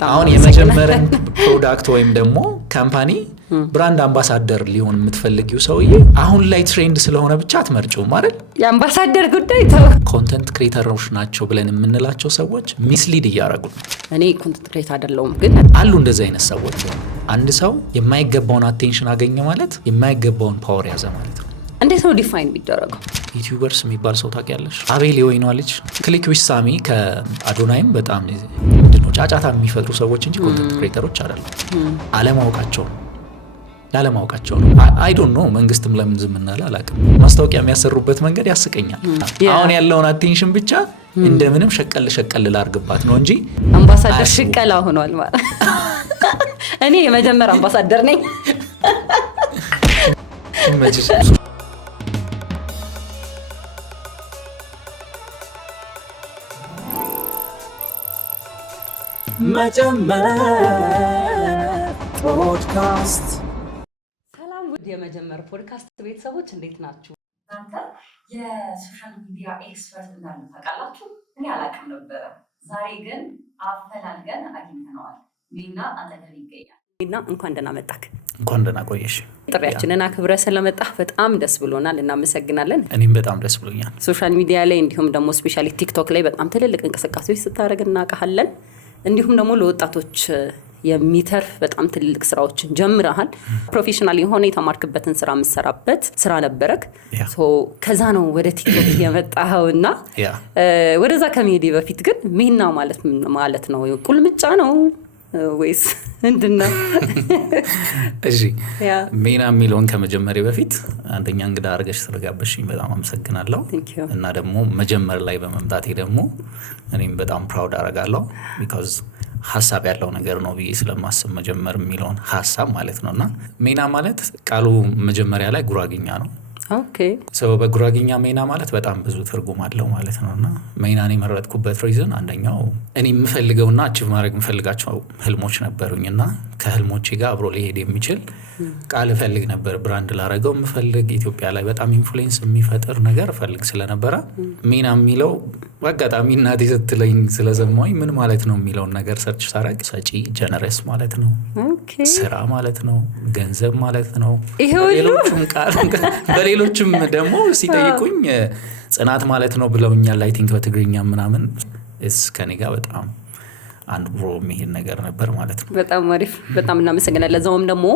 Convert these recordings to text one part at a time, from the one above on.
አሁን የመጀመሪያ ፕሮዳክት ወይም ደግሞ ካምፓኒ ብራንድ አምባሳደር ሊሆን የምትፈልጊው ሰውዬ አሁን ላይ ትሬንድ ስለሆነ ብቻ አትመርጪውም አይደል? የአምባሳደር ጉዳይ ተው። ኮንተንት ክሬተሮች ናቸው ብለን የምንላቸው ሰዎች ሚስሊድ እያደረጉ ነው። እኔ ኮንተንት ክሬተር አይደለሁም፣ ግን አሉ እንደዚህ አይነት ሰዎች። አንድ ሰው የማይገባውን አቴንሽን አገኘ ማለት የማይገባውን ፓወር ያዘ ማለት ነው። እንዴት ነው ዲፋይን የሚደረገው? ዩቲዩበርስ የሚባል ሰው ታውቂያለሽ? አቤል የወይኗ ልጅ ክሊክ ዊዝ ሳሚ ከአዶናይም በጣም ምንድነው ጫጫታ የሚፈጥሩ ሰዎች እንጂ ኮንተንት ክሬተሮች አይደሉም። ላለማወቃቸው ነው። አይ ዶንት ኖ መንግስትም ለምን ዝም እንዳለ አላውቅም። ማስታወቂያ የሚያሰሩበት መንገድ ያስቀኛል። አሁን ያለውን አቴንሽን ብቻ እንደምንም ሸቀል ላርግባት ነው እንጂ አምባሳደር ሽቀላ ሆኗል ማለት እኔ የመጀመሪያ አምባሳደር ነኝ። መጀመር ፖድካስት። ሰላም ውድ የመጀመር ፖድካስት ቤተሰቦች እንዴት ናችሁ? እናንተ የሶሻል ሚዲያ ኤክስፐርት እንዳሉ ታውቃላችሁ? እኔ አላውቅም ነበረ። ዛሬ ግን አፈላልገን አግኝተነዋል። ሚና አጠገብ ይገኛል። ሚና እንኳን ደህና መጣክ። እንኳን ደህና ቆየሽ። ጥሪያችንን አክብረህ ስለመጣህ በጣም ደስ ብሎናል፣ እናመሰግናለን። እኔም በጣም ደስ ብሎኛል። ሶሻል ሚዲያ ላይ እንዲሁም ደግሞ ስፔሻሊ ቲክቶክ ላይ በጣም ትልልቅ እንቅስቃሴዎች ስታደርግ እናውቃለን። እንዲሁም ደግሞ ለወጣቶች የሚተርፍ በጣም ትልልቅ ስራዎችን ጀምረሃል። ፕሮፌሽናል የሆነ የተማርክበትን ስራ የምትሰራበት ስራ ነበረክ። ከዛ ነው ወደ ቲክቶክ የመጣኸውና ወደዛ ከመሄዴ በፊት ግን ሚና ማለት ነው ቁልምጫ ነው ወይስ ምንድነው? እሺ ሚና የሚለውን ከመጀመሪያ በፊት አንደኛ እንግዳ አድርገሽ ስለጋበዝሽኝ በጣም አመሰግናለሁ። እና ደግሞ መጀመር ላይ በመምጣቴ ደግሞ እኔም በጣም ፕራውድ አደርጋለሁ። ቢኮዝ ሀሳብ ያለው ነገር ነው ብዬ ስለማስብ መጀመር የሚለውን ሀሳብ ማለት ነውና ሚና ማለት ቃሉ መጀመሪያ ላይ ጉራግኛ ነው። ኦኬ ሰው በጉራግኛ ሚና ማለት በጣም ብዙ ትርጉም አለው ማለት ነውና ሚናን የመረጥኩበት ሪዝን አንደኛው እኔ የምፈልገውና አቺቭ ማድረግ የምፈልጋቸው ህልሞች ነበሩኝና ከህልሞቼ ጋር አብሮ ሊሄድ የሚችል ቃል እፈልግ ነበር። ብራንድ ላረገው የምፈልግ ኢትዮጵያ ላይ በጣም ኢንፍሉዌንስ የሚፈጥር ነገር እፈልግ ስለነበረ ሚና የሚለው በአጋጣሚ እናቴ ስትለኝ ስለሰማሁኝ ምን ማለት ነው የሚለውን ነገር ሰርች ሳረግ ሰጪ ጀነረስ ማለት ነው። ስራ ማለት ነው። ገንዘብ ማለት ነው። በሌሎችም ደግሞ ሲጠይቁኝ ጽናት ማለት ነው ብለውኛል። አይ ቲንክ በትግርኛ ምናምን ከኔ ጋር በጣም አንድ ብሮ የሚሄድ ነገር ነበር ማለት ነው። በጣም አሪፍ፣ በጣም እናመሰግናለን። ለዛውም ደግሞ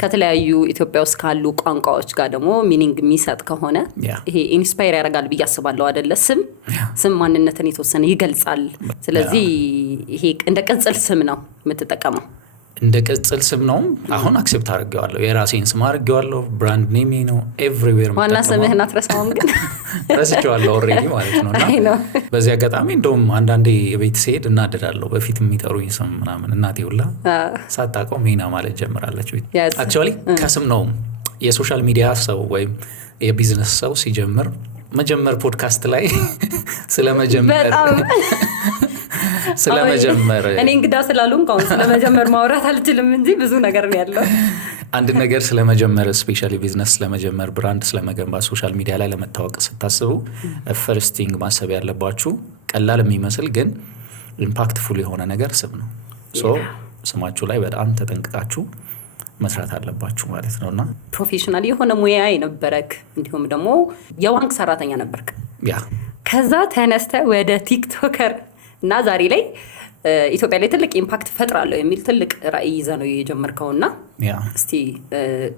ከተለያዩ ኢትዮጵያ ውስጥ ካሉ ቋንቋዎች ጋር ደግሞ ሚኒንግ የሚሰጥ ከሆነ ይሄ ኢንስፓየር ያደርጋል ብዬ አስባለሁ አይደለ? ስም ማንነትን የተወሰነ ይገልጻል። ስለዚህ ይሄ እንደ ቅጽል ስም ነው የምትጠቀመው? እንደ ቅጽል ስም ነው። አሁን አክሴፕት አድርጌዋለሁ። የራሴን ስም አድርጌዋለሁ። ብራንድ ኔሜ ነው ኤቭሪዌር። ዋና ስምህን አትረሳውም ግን? ረስቼዋለሁ ኦልሬዲ ማለት ነው። በዚህ አጋጣሚ እንደውም አንዳንዴ የቤት ስሄድ እናደዳለሁ። በፊት የሚጠሩኝ ስም ምናምን እናቴ ሁላ ሳታውቀው ሚና ማለት ጀምራለች። አክቹዋሊ ከስም ነው። የሶሻል ሚዲያ ሰው ወይም የቢዝነስ ሰው ሲጀምር መጀመር ፖድካስት ላይ ስለመጀመር እኔ እንግዳ ስላሉን ካሁን ስለመጀመር ማውራት አልችልም እንጂ ብዙ ነገር ነው ያለው። አንድ ነገር ስለመጀመር ስፔሻሊ ቢዝነስ ስለመጀመር ብራንድ ስለመገንባት ሶሻል ሚዲያ ላይ ለመታወቅ ስታስቡ ፈርስት ቲንግ ማሰብ ያለባችሁ ቀላል የሚመስል ግን ኢምፓክትፉል የሆነ ነገር ስም ነው። ስማችሁ ላይ በጣም ተጠንቅቃችሁ መስራት አለባችሁ ማለት ነውና ፕሮፌሽናል የሆነ ሙያ የነበረክ እንዲሁም ደግሞ የባንክ ሰራተኛ ነበርክ። ከዛ ተነስተ ወደ ቲክቶከር እና ዛሬ ላይ ኢትዮጵያ ላይ ትልቅ ኢምፓክት ፈጥራለሁ የሚል ትልቅ ራዕይ ይዘህ ነው የጀመርከውና እስቲ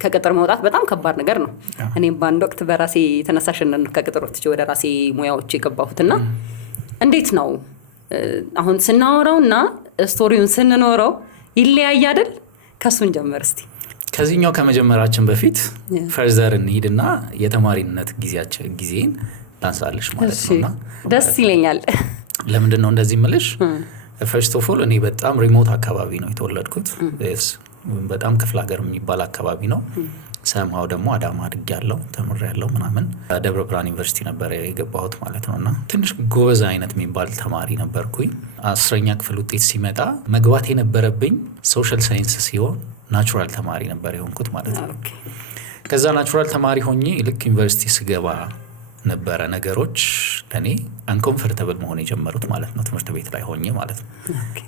ከቅጥር መውጣት በጣም ከባድ ነገር ነው። እኔም በአንድ ወቅት በራሴ ተነሳሽነት ነው ከቅጥር ወጥቼ ወደ ራሴ ሙያዎች የገባሁትና እንዴት ነው አሁን ስናወራውና ስቶሪውን ስንኖረው ይለያይ አይደል? ከሱን ጀመር እስቲ። ከዚህኛው ከመጀመራችን በፊት ፈርዘር እንሂድና የተማሪነት ጊዜን ላንሳለሽ ማለት ነውና ደስ ይለኛል። ለምንድን ነው እንደዚህ ምልሽ? ፈርስት ኦፍ ኦል እኔ በጣም ሪሞት አካባቢ ነው የተወለድኩት። በጣም ክፍለ ሀገር የሚባል አካባቢ ነው። ሰማው ደግሞ አዳማ አድጌያለሁ፣ ተምሬያለሁ ምናምን። ደብረ ብርሃን ዩኒቨርሲቲ ነበር የገባሁት ማለት ነውና ትንሽ ጎበዝ አይነት የሚባል ተማሪ ነበርኩኝ። 10ኛ ክፍል ውጤት ሲመጣ መግባት የነበረብኝ ሶሻል ሳይንስ ሲሆን ናቹራል ተማሪ ነበር የሆንኩት ማለት ነው። ከዛ ናቹራል ተማሪ ሆኜ ልክ ዩኒቨርሲቲ ስገባ ነበረ ነገሮች ለኔ አንኮምፎርታብል መሆን የጀመሩት ማለት ነው። ትምህርት ቤት ላይ ሆኜ ማለት ነው።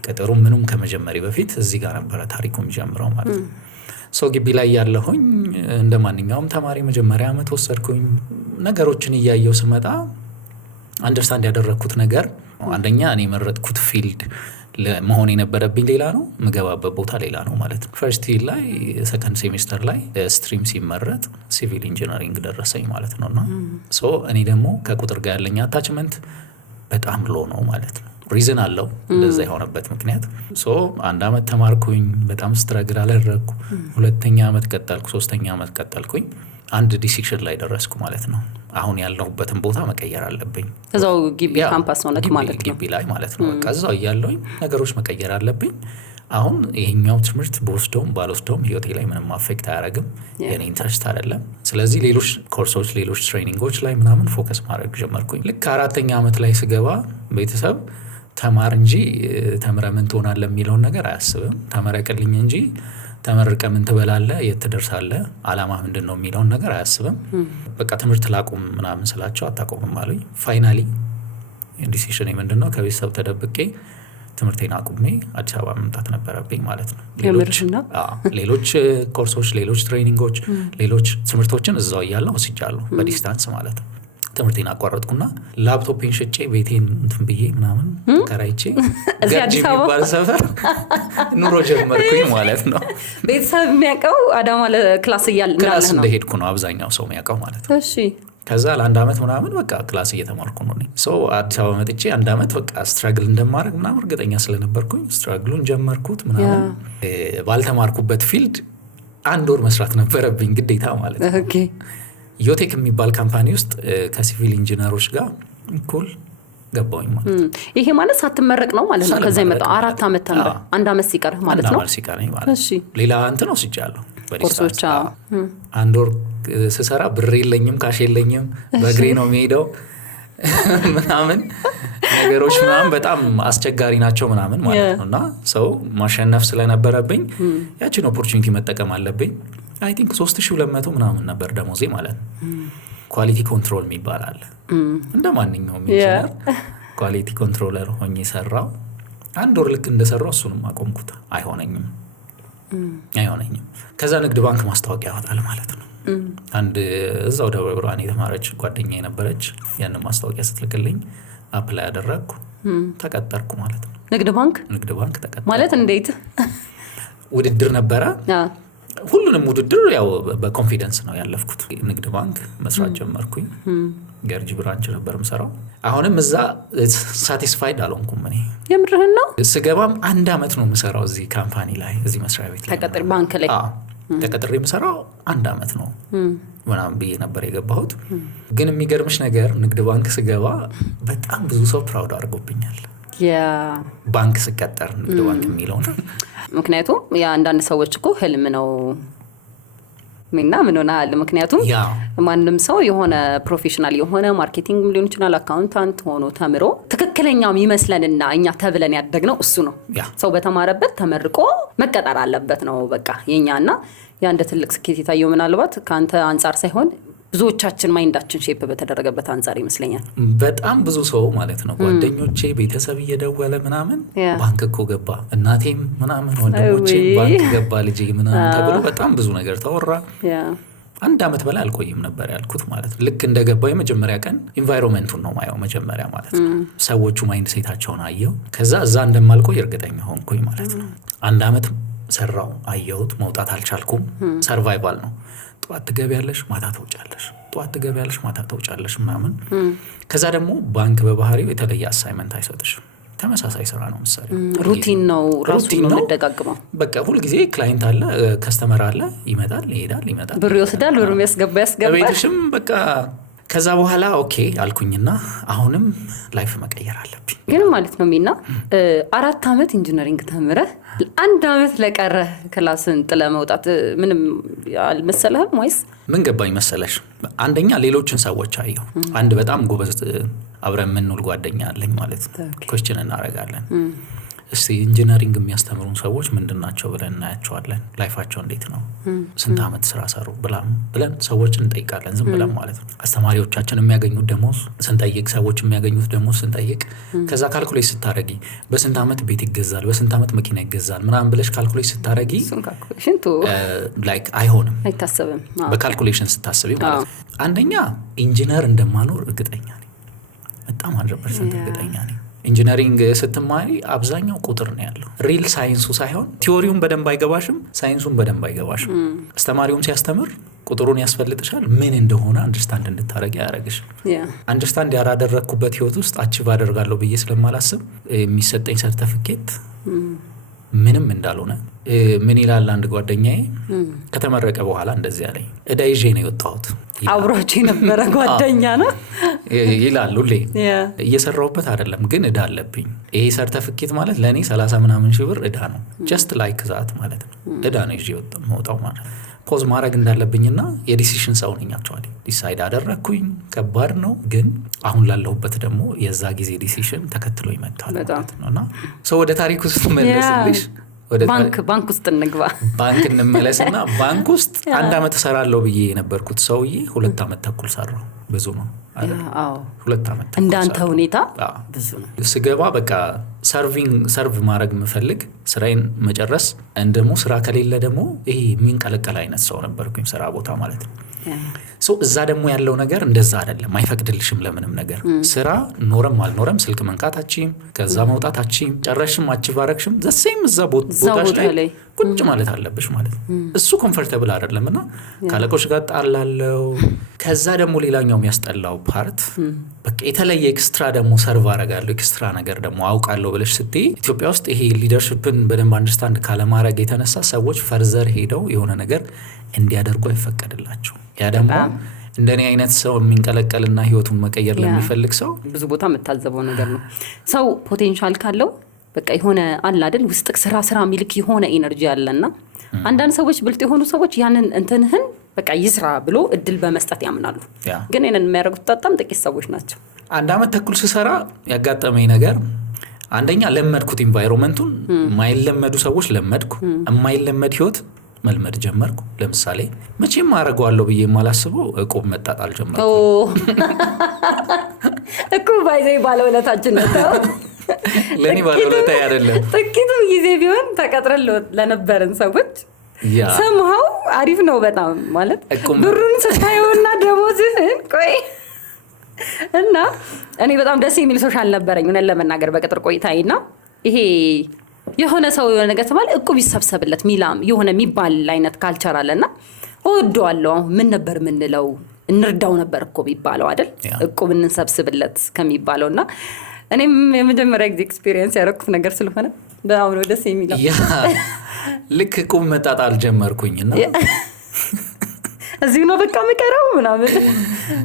ቀጠሮ ምንም ከመጀመሪ በፊት እዚህ ጋር ነበረ ታሪኩ የሚጀምረው ማለት ነው። ግቢ ላይ ያለሁኝ እንደ ማንኛውም ተማሪ መጀመሪያ ዓመት ወሰድኩኝ። ነገሮችን እያየው ስመጣ አንደርስታንድ ያደረግኩት ነገር አንደኛ እኔ የመረጥኩት ፊልድ መሆን የነበረብኝ ሌላ ነው፣ ምገባበት ቦታ ሌላ ነው ማለት ነው። ፈርስት ይር ላይ ሰከንድ ሴሚስተር ላይ ስትሪም ሲመረጥ ሲቪል ኢንጂነሪንግ ደረሰኝ ማለት ነው። እና እኔ ደግሞ ከቁጥር ጋር ያለኝ አታችመንት በጣም ሎ ነው ማለት ነው። ሪዝን አለው እንደዛ የሆነበት ምክንያት። አንድ አመት ተማርኩኝ፣ በጣም ስትረግል አደረግኩ። ሁለተኛ አመት ቀጠልኩ፣ ሶስተኛ አመት ቀጠልኩኝ። አንድ ዲሲሽን ላይ ደረስኩ ማለት ነው። አሁን ያለሁበትን ቦታ መቀየር አለብኝ። እዛው ግቢ ካምፓስ ሆነክ ማለት ነው፣ ግቢ ላይ ማለት ነው። በቃ እዛው እያለሁኝ ነገሮች መቀየር አለብኝ። አሁን ይሄኛው ትምህርት በወስደውም ባልወስደውም ህይወቴ ላይ ምንም አፌክት አያደርግም፣ የኔ ኢንትረስት አይደለም። ስለዚህ ሌሎች ኮርሶች፣ ሌሎች ትሬኒንጎች ላይ ምናምን ፎከስ ማድረግ ጀመርኩኝ። ልክ 4ኛ አመት ላይ ስገባ ቤተሰብ ተማር እንጂ ተምረ ምን ትሆናለህ የሚለውን ነገር አያስብም። ተመረቅልኝ እንጂ ተመርቀ ምን ትበላለህ፣ የት ትደርሳለህ፣ አላማ ምንድን ነው የሚለውን ነገር አያስብም። በቃ ትምህርት ላቁም ምናምን ስላቸው አታቆምም አሉኝ። ፋይናሊ ዲሲሽን ምንድን ነው ከቤተሰብ ተደብቄ ትምህርቴን አቁሜ አዲስ አበባ መምጣት ነበረብኝ ማለት ነው። ሌሎች ኮርሶች፣ ሌሎች ትሬኒንጎች፣ ሌሎች ትምህርቶችን እዛው እያለሁ ወስጃለሁ በዲስታንስ ማለት ነው። ትምህርቴን አቋረጥኩና ላፕቶፔን ሽጬ ቤቴን እንትን ብዬ ምናምን ተከራይቼ ገርጂ የሚባል ሰፈር ኑሮ ጀመርኩኝ ማለት ነው። ቤተሰብ የሚያውቀው አዳማ ለክላስ ክላስ እንደሄድኩ ነው አብዛኛው ሰው የሚያውቀው ማለት ነው። ከዛ ለአንድ አመት ምናምን በቃ ክላስ እየተማርኩ ነው። አዲስ አበባ መጥቼ አንድ አመት በቃ ስትራግል እንደማድረግ ምናምን እርግጠኛ ስለነበርኩኝ ስትራግሉን ጀመርኩት ምናምን። ባልተማርኩበት ፊልድ 1 ወር መስራት ነበረብኝ ግዴታ ማለት ነው። ዮቴክ የሚባል ካምፓኒ ውስጥ ከሲቪል ኢንጂነሮች ጋር እኩል ገባሁኝ ማለት ነው። ይሄ ማለት ሳትመረቅ ነው ማለት ነው። ከዛ የመጣው 4 አመት ተምረህ 1 አመት ሲቀርህ ማለት ነው። 1 አመት ሲቀረኝ ማለት ነው። ሌላ እንትን ወስጃለሁ ኮርሶች። 1 ወር ስሰራ ብር የለኝም፣ ካሽ የለኝም፣ በእግሬ ነው የሚሄደው ምናምን ነገሮች ምናምን በጣም አስቸጋሪ ናቸው ምናምን ማለት ነው። እና ሰው ማሸነፍ ስለነበረብኝ ያችን ኦፖርቹኒቲ መጠቀም አለብኝ። አይ ቲንክ 3200 ምናምን ነበር ደሞዜ ማለት ነው። ኳሊቲ ኮንትሮል የሚባል አለ። እንደ ማንኛውም ኢንጂነር ኳሊቲ ኮንትሮለር ሆኜ ሰራው። 1 ወር ልክ እንደሰራው እሱንም አቆምኩት። አይሆነኝም። ከዛ ንግድ ባንክ ማስታወቂያ ያወጣል ማለት ነው። አንድ እዛው ደብረ ብርሃን የተማረች ጓደኛ የነበረች ያንን ማስታወቂያ ስትልክልኝ አፕላይ ያደረግኩ ተቀጠርኩ ማለት ነው። ንግድ ባንክ ተቀጠርኩ ማለት እንዴት? ውድድር ነበረ። ሁሉንም ውድድር ያው በኮንፊደንስ ነው ያለፍኩት። ንግድ ባንክ መስራት ጀመርኩኝ። ገርጂ ብራንች ነበር የምሰራው። አሁንም እዛ ሳቲስፋይድ አልሆንኩም። እኔ የምርህን ነው? ስገባም 1 አመት ነው የምሰራው እዚህ ካምፓኒ ላይ፣ እዚህ መስሪያ ቤት ላይ ተቀጥሬ ባንክ ላይ ተቀጥሬ የምሰራው 1 አመት ነው ምናምን ብዬ ነበር የገባሁት። ግን የሚገርምሽ ነገር ንግድ ባንክ ስገባ በጣም ብዙ ሰው ፕራውድ አድርጎብኛል። ባንክ ስቀጠር ንግድ ባንክ የሚለውን ምክንያቱም የአንዳንድ ሰዎች እኮ ህልም ነው ምና ምን ሆነሃል? ምክንያቱም ማንም ሰው የሆነ ፕሮፌሽናል የሆነ ማርኬቲንግ ሊሆን ይችላል አካውንታንት ሆኖ ተምሮ ትክክለኛው የሚመስለንና እኛ ተብለን ያደግነው እሱ ነው። ሰው በተማረበት ተመርቆ መቀጠር አለበት ነው በቃ የኛና ያንደ ትልቅ ስኬት የታየው ምናልባት ካንተ አንፃር ሳይሆን ብዙዎቻችን ማይንዳችን ሼፕ በተደረገበት አንፃር ይመስለኛል። በጣም ብዙ ሰው ማለት ነው ጓደኞቼ፣ ቤተሰብ እየደወለ ምናምን ባንክ እኮ ገባ እናቴም ምናምን ወንድሞቼ ባንክ ገባ ልጄ ምናምን ተብሎ በጣም ብዙ ነገር ተወራ። 1 አመት በላይ አልቆይም ነበር ያልኩት ማለት ነው። ልክ እንደገባው የመጀመሪያ ቀን ኢንቫይሮንመንቱን ነው ማየው መጀመሪያ ማለት ነው። ሰዎቹ ማይንድ ሴታቸውን አየው። ከዛ እዛ እንደማልቆይ እርግጠኛ ሆንኩኝ ማለት ነው። 1 አመት ሰራው፣ አየሁት፣ መውጣት አልቻልኩም። ሰርቫይቫል ነው። ጧት ትገቢያለሽ ማታ ትወጫለሽ፣ ጧት ትገቢያለሽ ማታ ትወጫለሽ ምናምን። ከዛ ደግሞ ባንክ በባህሪው የተለየ አሳይመንት አይሰጥሽም። ተመሳሳይ ስራ ነው የምትሰሪው። ሩቲን ነው ራሱ ነው የምትደጋግመው። በቃ ሁሉ ጊዜ ክላይንት አለ፣ ከስተመር አለ፣ ይመጣል ይሄዳል፣ ብር ይወስዳል፣ ብር ያስገባል ቤትሽም በቃ። ከዛ በኋላ ኦኬ አልኩኝና አሁንም ላይፍ መቀየር አለብኝ ግን ማለት ነው። ሚና 4 አመት ኢንጂነሪንግ ተምረህ 1 አመት ለቀረ ክላስን ጥለ መውጣት ምንም አልመሰለህም ወይስ? ምን ገባኝ መሰለሽ፣ አንደኛ ሌሎችን ሰዎች አየሁ። አንድ በጣም ጎበዝ አብረን የምንውል ጓደኛ አለኝ ማለት ነው። ኮስችን እናደርጋለን እስቲ ኢንጂነሪንግ የሚያስተምሩን ሰዎች ምንድናቸው ብለን እናያቸዋለን። ላይፋቸው እንዴት ነው? ስንት አመት ስራ ሰሩ ብለን ሰዎችን እንጠይቃለን። ዝም ብለን ማለት ነው። አስተማሪዎቻችን የሚያገኙት ደሞዝ ስንጠይቅ፣ ሰዎች የሚያገኙት ደሞዝ ስንጠይቅ፣ ከዛ ካልኩሌት ስታረጊ በስንት አመት ቤት ይገዛል፣ በስንት አመት መኪና ይገዛል ምናምን ብለሽ ካልኩሌት ስታረጊ ላይክ አይሆንም፣ አይታሰብም። በካልኩሌሽን ስታስቢ ማለት ነው። አንደኛ ኢንጂነር እንደማኖር እርግጠኛ ነኝ፣ በጣም 100% እርግጠኛ ነኝ። ኢንጂነሪንግ ስትማሪ አብዛኛው ቁጥር ነው ያለው። ሪል ሳይንሱ ሳይሆን ቲዎሪውን በደንብ አይገባሽም፣ ሳይንሱን በደንብ አይገባሽም። አስተማሪውም ሲያስተምር ቁጥሩን ያስፈልጥሻል፣ ምን እንደሆነ አንደርስታንድ እንድታረጊ ያደረግሽ። አንደርስታንድ ያላደረግኩበት ህይወት ውስጥ አቺቭ አደርጋለሁ ብዬ ስለማላስብ የሚሰጠኝ ሰርተፊኬት ምንም እንዳልሆነ ምን ይላል አንድ ጓደኛዬ ከተመረቀ በኋላ እንደዚህ ያለኝ፣ እዳ ይዤ ነው የወጣሁት። አብሮች የነበረ ጓደኛ ነው ይላል። ሁሌ እየሰራሁበት አይደለም ግን እዳ አለብኝ። ይሄ ሰርተፊኬት ማለት ለእኔ 30 ምናምን ሺህ ብር እዳ ነው። ጀስት ላይክ ዛት ማለት ነው። እዳ ነው ይዤ ወጣው ማለት ነው። ፖዝ ማድረግ እንዳለብኝና የዲሲሽን ሰው ነኝ። አክቹዋሊ ዲሳይድ አደረግኩኝ። ከባድ ነው ግን አሁን ላለሁበት ደግሞ የዛ ጊዜ ዲሲሽን ተከትሎ ይመጣል ማለት ነው። እና ሰው ወደ ታሪክ ውስጥ መለስልሽ፣ ባንክ ውስጥ እንግባ። ባንክ እንመለስና ባንክ ውስጥ 1 አመት እሰራለሁ ብዬ የነበርኩት ሰውዬ 2 አመት ተኩል ሰራው። ብዙ ነው አይደል? 2 አመት ተኩል እንዳንተ ሁኔታ ብዙ ነው። ስገባ በቃ ሰርቭ ማድረግ የምፈልግ ስራዬን መጨረስ፣ እንደሞ ስራ ከሌለ ደግሞ ይሄ የሚንቀለቀል አይነት ሰው ነበርኩኝ ስራ ቦታ ማለት ነው። እዛ ደግሞ ያለው ነገር እንደዛ አይደለም፣ አይፈቅድልሽም ለምንም ነገር። ስራ ኖረም አልኖረም ስልክ መንካታችም፣ ከዛ መውጣታችም፣ ጨረሽም አችባረክሽም ዘሴም እዛ ቦታሽ ላይ ቁጭ ማለት አለብሽ ማለት ነው። እሱ ኮምፎርታብል አይደለም እና ካለቆች ጋር ጣላለው። ከዛ ደግሞ ሌላኛው የሚያስጠላው ፓርት በቃ የተለየ ኤክስትራ ደግሞ ሰርቭ አረጋለሁ፣ ኤክስትራ ነገር ደግሞ አውቃለሁ ብለሽ ስትይ ኢትዮጵያ ውስጥ ይሄ ሊደርሺፕን በደንብ አንደርስታንድ ካለማድረግ የተነሳ ሰዎች ፈርዘር ሄደው የሆነ ነገር እንዲያደርጉ አይፈቀድላቸው። ያ ደግሞ እንደኔ አይነት ሰው የሚንቀለቀልና ህይወቱን መቀየር ለሚፈልግ ሰው ብዙ ቦታ የምታዘበው ነገር ነው። ሰው ፖቴንሻል ካለው በቃ የሆነ አለ አይደል ውስጥ ስራ ሚልክ የሆነ ኢነርጂ አለና አንዳንድ ሰዎች ብልጥ የሆኑ ሰዎች ያንን እንትንህን በቃ ይስራ ብሎ እድል በመስጠት ያምናሉ። ግን እነን የሚያደርጉት በጣም ጥቂት ሰዎች ናቸው። 1 አመት ተኩል ስሰራ ያጋጠመኝ ነገር አንደኛ ለመድኩት ኢንቫይሮንመንቱን። ማይለመዱ ሰዎች ለመድኩ፣ የማይለመድ ህይወት መልመድ ጀመርኩ። ለምሳሌ መቼም አደርገዋለሁ ብዬ የማላስበው እቁብ መጣጣል ጀመርኩ። እቁብ ባይዘይ ባለውለታችን ነው። ለኔ ባለውለታ አይደለም፣ ጥቂቱ ጊዜ ቢሆን ተቀጥረን ለነበረን ሰዎች ሰምሃው አሪፍ ነው በጣም ማለት ብሩን ስታየውና ደሞዝህን ቆይ እና እኔ በጣም ደስ የሚል ሶሻል ነበረኝ እውነት ለመናገር በቅጥር ቆይታዬና ይሄ የሆነ ሰው የሆነ ነገር ተባለ እቁብ ይሰብሰብለት ሚላም የሆነ የሚባል አይነት ካልቸር አለና እወደዋለሁ። ምን ነበር ምንለው እንርዳው ነበር እኮ ቢባለው አይደል? እቁብ እንሰብስብለት ከሚባለውና እኔም የመጀመሪያ ጊዜ ኤክስፒሪየንስ ያደረኩት ነገር ስለሆነ በጣም ነው ደስ የሚለው። ልክ እቁብ መጣጣል ጀመርኩኝና እዚሁ ነው በቃ መቀረው ምናምን።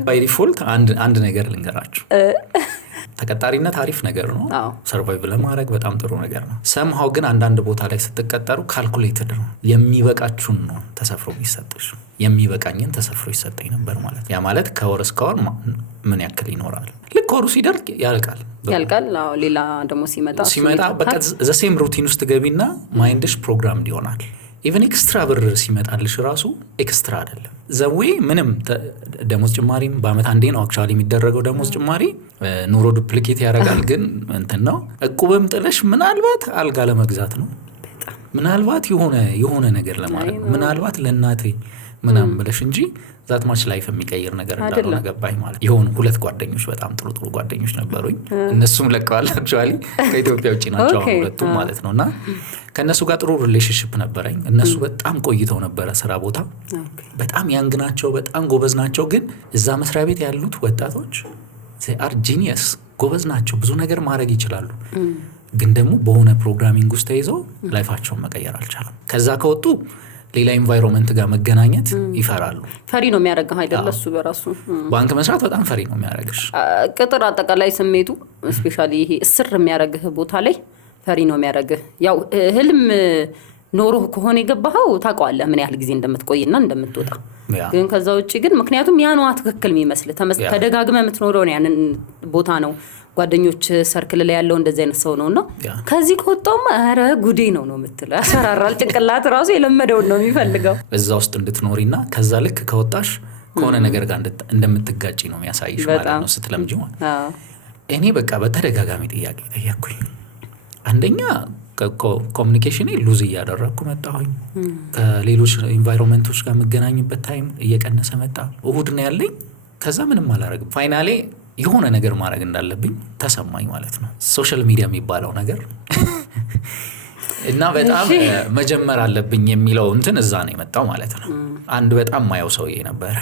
ባይ ዲፎልት አንድ ነገር ልንገራችሁ። ተቀጣሪነት አሪፍ ነገር ነው። ሰርቫይቭ ለማድረግ በጣም ጥሩ ነገር ነው። ሰምሃው ግን አንዳንድ ቦታ ላይ ስትቀጠሩ ካልኩሌትድ ነው። የሚበቃችሁን ነው ተሰፍሮ የሚሰጥሽ። የሚበቃኝን ተሰፍሮ ይሰጠኝ ነበር ማለት ያ ማለት ከወር እስከ ወር ምን ያክል ይኖራል። ልክ ወሩ ሲደርቅ ያልቃል። ሌላ ደግሞ ሲመጣ በቃ ዘሴም ሩቲን ውስጥ ገቢና ማይንድሽ ፕሮግራም ይሆናል። ኢቨን ኤክስትራ ብር ሲመጣልሽ ራሱ ኤክስትራ አይደለም። ዘዌ ምንም ደሞዝ ጭማሪም በአመት አንዴ ነው አክቹዋሊ የሚደረገው። ደሞዝ ጭማሪ ኑሮ ዱፕሊኬት ያደርጋል። ግን እንትን ነው እቁብም ጥለሽ ምናልባት አልጋ ለመግዛት ነው፣ ምናልባት የሆነ ነገር ለማድረግ ነው፣ ምናልባት ለእናቴ ምናምን ብለሽ እንጂ ዛት ማች ላይፍ የሚቀይር ነገር እንዳልሆነ ገባኝ ማለት። የሆኑ 2 ጓደኞች በጣም ጥሩ ጓደኞች ነበሩኝ። እነሱም ለቀዋል አክቹዋሊ ከኢትዮጵያ ውጭ ናቸው ሁለቱም ማለት ነውና ከነሱ ጋር ጥሩ ሪሌሽንሺፕ ነበረኝ። እነሱ በጣም ቆይተው ነበረ ስራ ቦታ። በጣም ያንግ ናቸው፣ በጣም ጎበዝ ናቸው። ግን እዛ መስሪያ ቤት ያሉት ወጣቶች አር ጂኒየስ ጎበዝ ናቸው፣ ብዙ ነገር ማድረግ ይችላሉ። ግን ደግሞ በሆነ ፕሮግራሚንግ ውስጥ ተይዘው ላይፋቸውን መቀየር አልቻለም። ከዛ ከወጡ ሌላ ኢንቫይሮንመንት ጋር መገናኘት ይፈራሉ። ፈሪ ነው የሚያደርገው አይደል? እሱ በራሱ ባንክ መስራት በጣም ፈሪ ነው የሚያደርግሽ። ቅጥር አጠቃላይ ስሜቱ ስፔሻሊ ይሄ እስር የሚያደርግህ ቦታ ላይ ፈሪ ነው የሚያደርግህ። ያው ህልም ኖሮ ከሆነ የገባኸው ታውቀዋለህ ምን ያህል ጊዜ እንደምትቆይና እንደምትወጣ። ግን ከዛ ውጪ ግን ምክንያቱም ያ ነው ትክክል የሚመስል ተደጋግመህ የምትኖረው ያንን ቦታ ነው። ጓደኞች ሰርክል ላይ ያለው እንደዚህ አይነት ሰው ነውና ከዚህ ከወጣውማ ኧረ ጉዴ ነው የምትለው። ያስፈራራል። ጭንቅላት ራሱ የለመደውን ነው የሚፈልገው እዛ ውስጥ እንድትኖሪና ከዛ ልክ ከወጣሽ ከሆነ ነገር ጋር እንደምትጋጪ ነው የሚያሳይሽ ማለት ነው ስትለምጂው። እኔ በቃ በተደጋጋሚ ጥያቄ ጠየቅኩኝ። አንደኛ ኮሚኒኬሽን ሉዝ እያደረግኩ መጣሁኝ። ከሌሎች ኢንቫይሮንመንቶች ጋር የምገናኝበት ታይም እየቀነሰ መጣ። እሁድ ነው ያለኝ። ከዛ ምንም አላረግም። ፋይናሌ የሆነ ነገር ማድረግ እንዳለብኝ ተሰማኝ ማለት ነው። ሶሻል ሚዲያ የሚባለው ነገር እና በጣም መጀመር አለብኝ የሚለው እንትን እዛ ነው የመጣው ማለት ነው። አንድ በጣም ማየው ሰውዬ ነበር፣